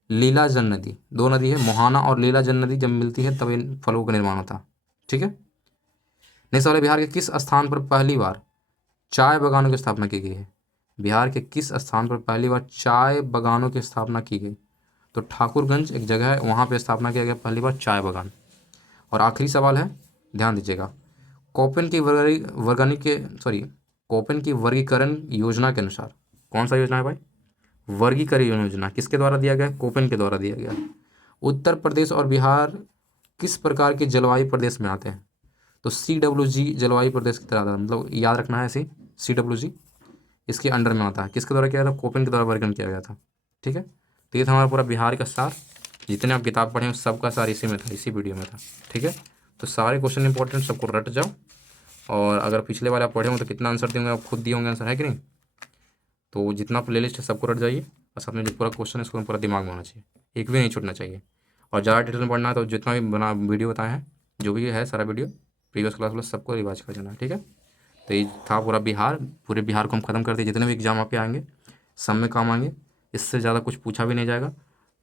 लीलाजन नदी, दो नदी है, मोहाना और लीलाजन नदी जब मिलती है तब इन फल्गु का निर्माण होता है। ठीक है। नेक्स्ट सवाल है बिहार के किस स्थान पर पहली बार चाय बागानों की स्थापना की गई है? बिहार के किस स्थान पर पहली बार चाय बागानों की स्थापना की गई? तो ठाकुरगंज एक जगह है, वहाँ पे स्थापना किया गया पहली बार चाय बागान। और आखिरी सवाल है, ध्यान दीजिएगा, कोपेन की कोपेन की वर्गीकरण योजना के अनुसार, कौन सा योजना है भाई? वर्गीकरण योजना किसके द्वारा दिया गया? कोपेन के द्वारा दिया गया। उत्तर प्रदेश और बिहार किस प्रकार के जलवायु प्रदेश में आते हैं? तो CWG जलवायु प्रदेश की तरह आता है, मतलब याद रखना है ऐसे, CWG इसके अंडर में आता है। किसके द्वारा किया गया था? कोपेन के द्वारा वर्गीकरण किया गया था। ठीक है। तो ये था हमारा पूरा बिहार का सार, जितने आप किताब पढ़े हैं सबका सार इसी में था, इसी वीडियो में था। ठीक है, तो सारे क्वेश्चन इंपॉर्टेंट सबको रट जाओ, और अगर पिछले वाले आप पढ़े हो तो कितना आंसर देंगे आप खुद दिए होंगे आंसर, है कि नहीं। तो जितना प्ले लिस्ट है सबको रट जाइए, और साथ में जो पूरा क्वेश्चन है उसको पूरा दिमाग में होना चाहिए, एक भी नहीं छूटना चाहिए। और ज़्यादा डिटेल में पढ़ना है तो जितना भी बना वीडियो बताए हैं, जो भी है सारा वीडियो प्रीवियस क्लास वाला सबको रिवाइज कर देना है। ठीक है, तो ये था पूरा बिहार, पूरे बिहार को हम खत्म कर दिए। जितने भी एग्जाम आपके आएंगे सब में काम आएंगे, इससे ज़्यादा कुछ पूछा भी नहीं जाएगा।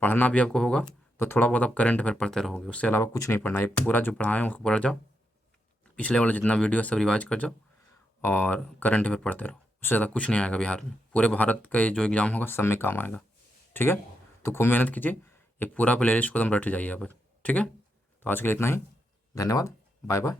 पढ़ना भी आपको होगा तो थोड़ा बहुत आप करंट अफेयर पढ़ते रहोगे, उससे अलावा कुछ नहीं पढ़ना। ये पूरा जो पढ़ाए हैं उसको पढ़ जाओ, पिछले वाला जितना वीडियो है सब रिवाइज कर जाओ, और करंट अफेयर पढ़ते रहो, उससे ज़्यादा कुछ नहीं आएगा बिहार में। पूरे भारत का ये जो एग्ज़ाम होगा सब में काम आएगा। ठीक है, तो खूब मेहनत कीजिए, ये पूरा प्ले लिस्ट को एकदम रट जाइए अब। ठीक है, तो आज के लिए इतना ही, धन्यवाद, बाय बाय।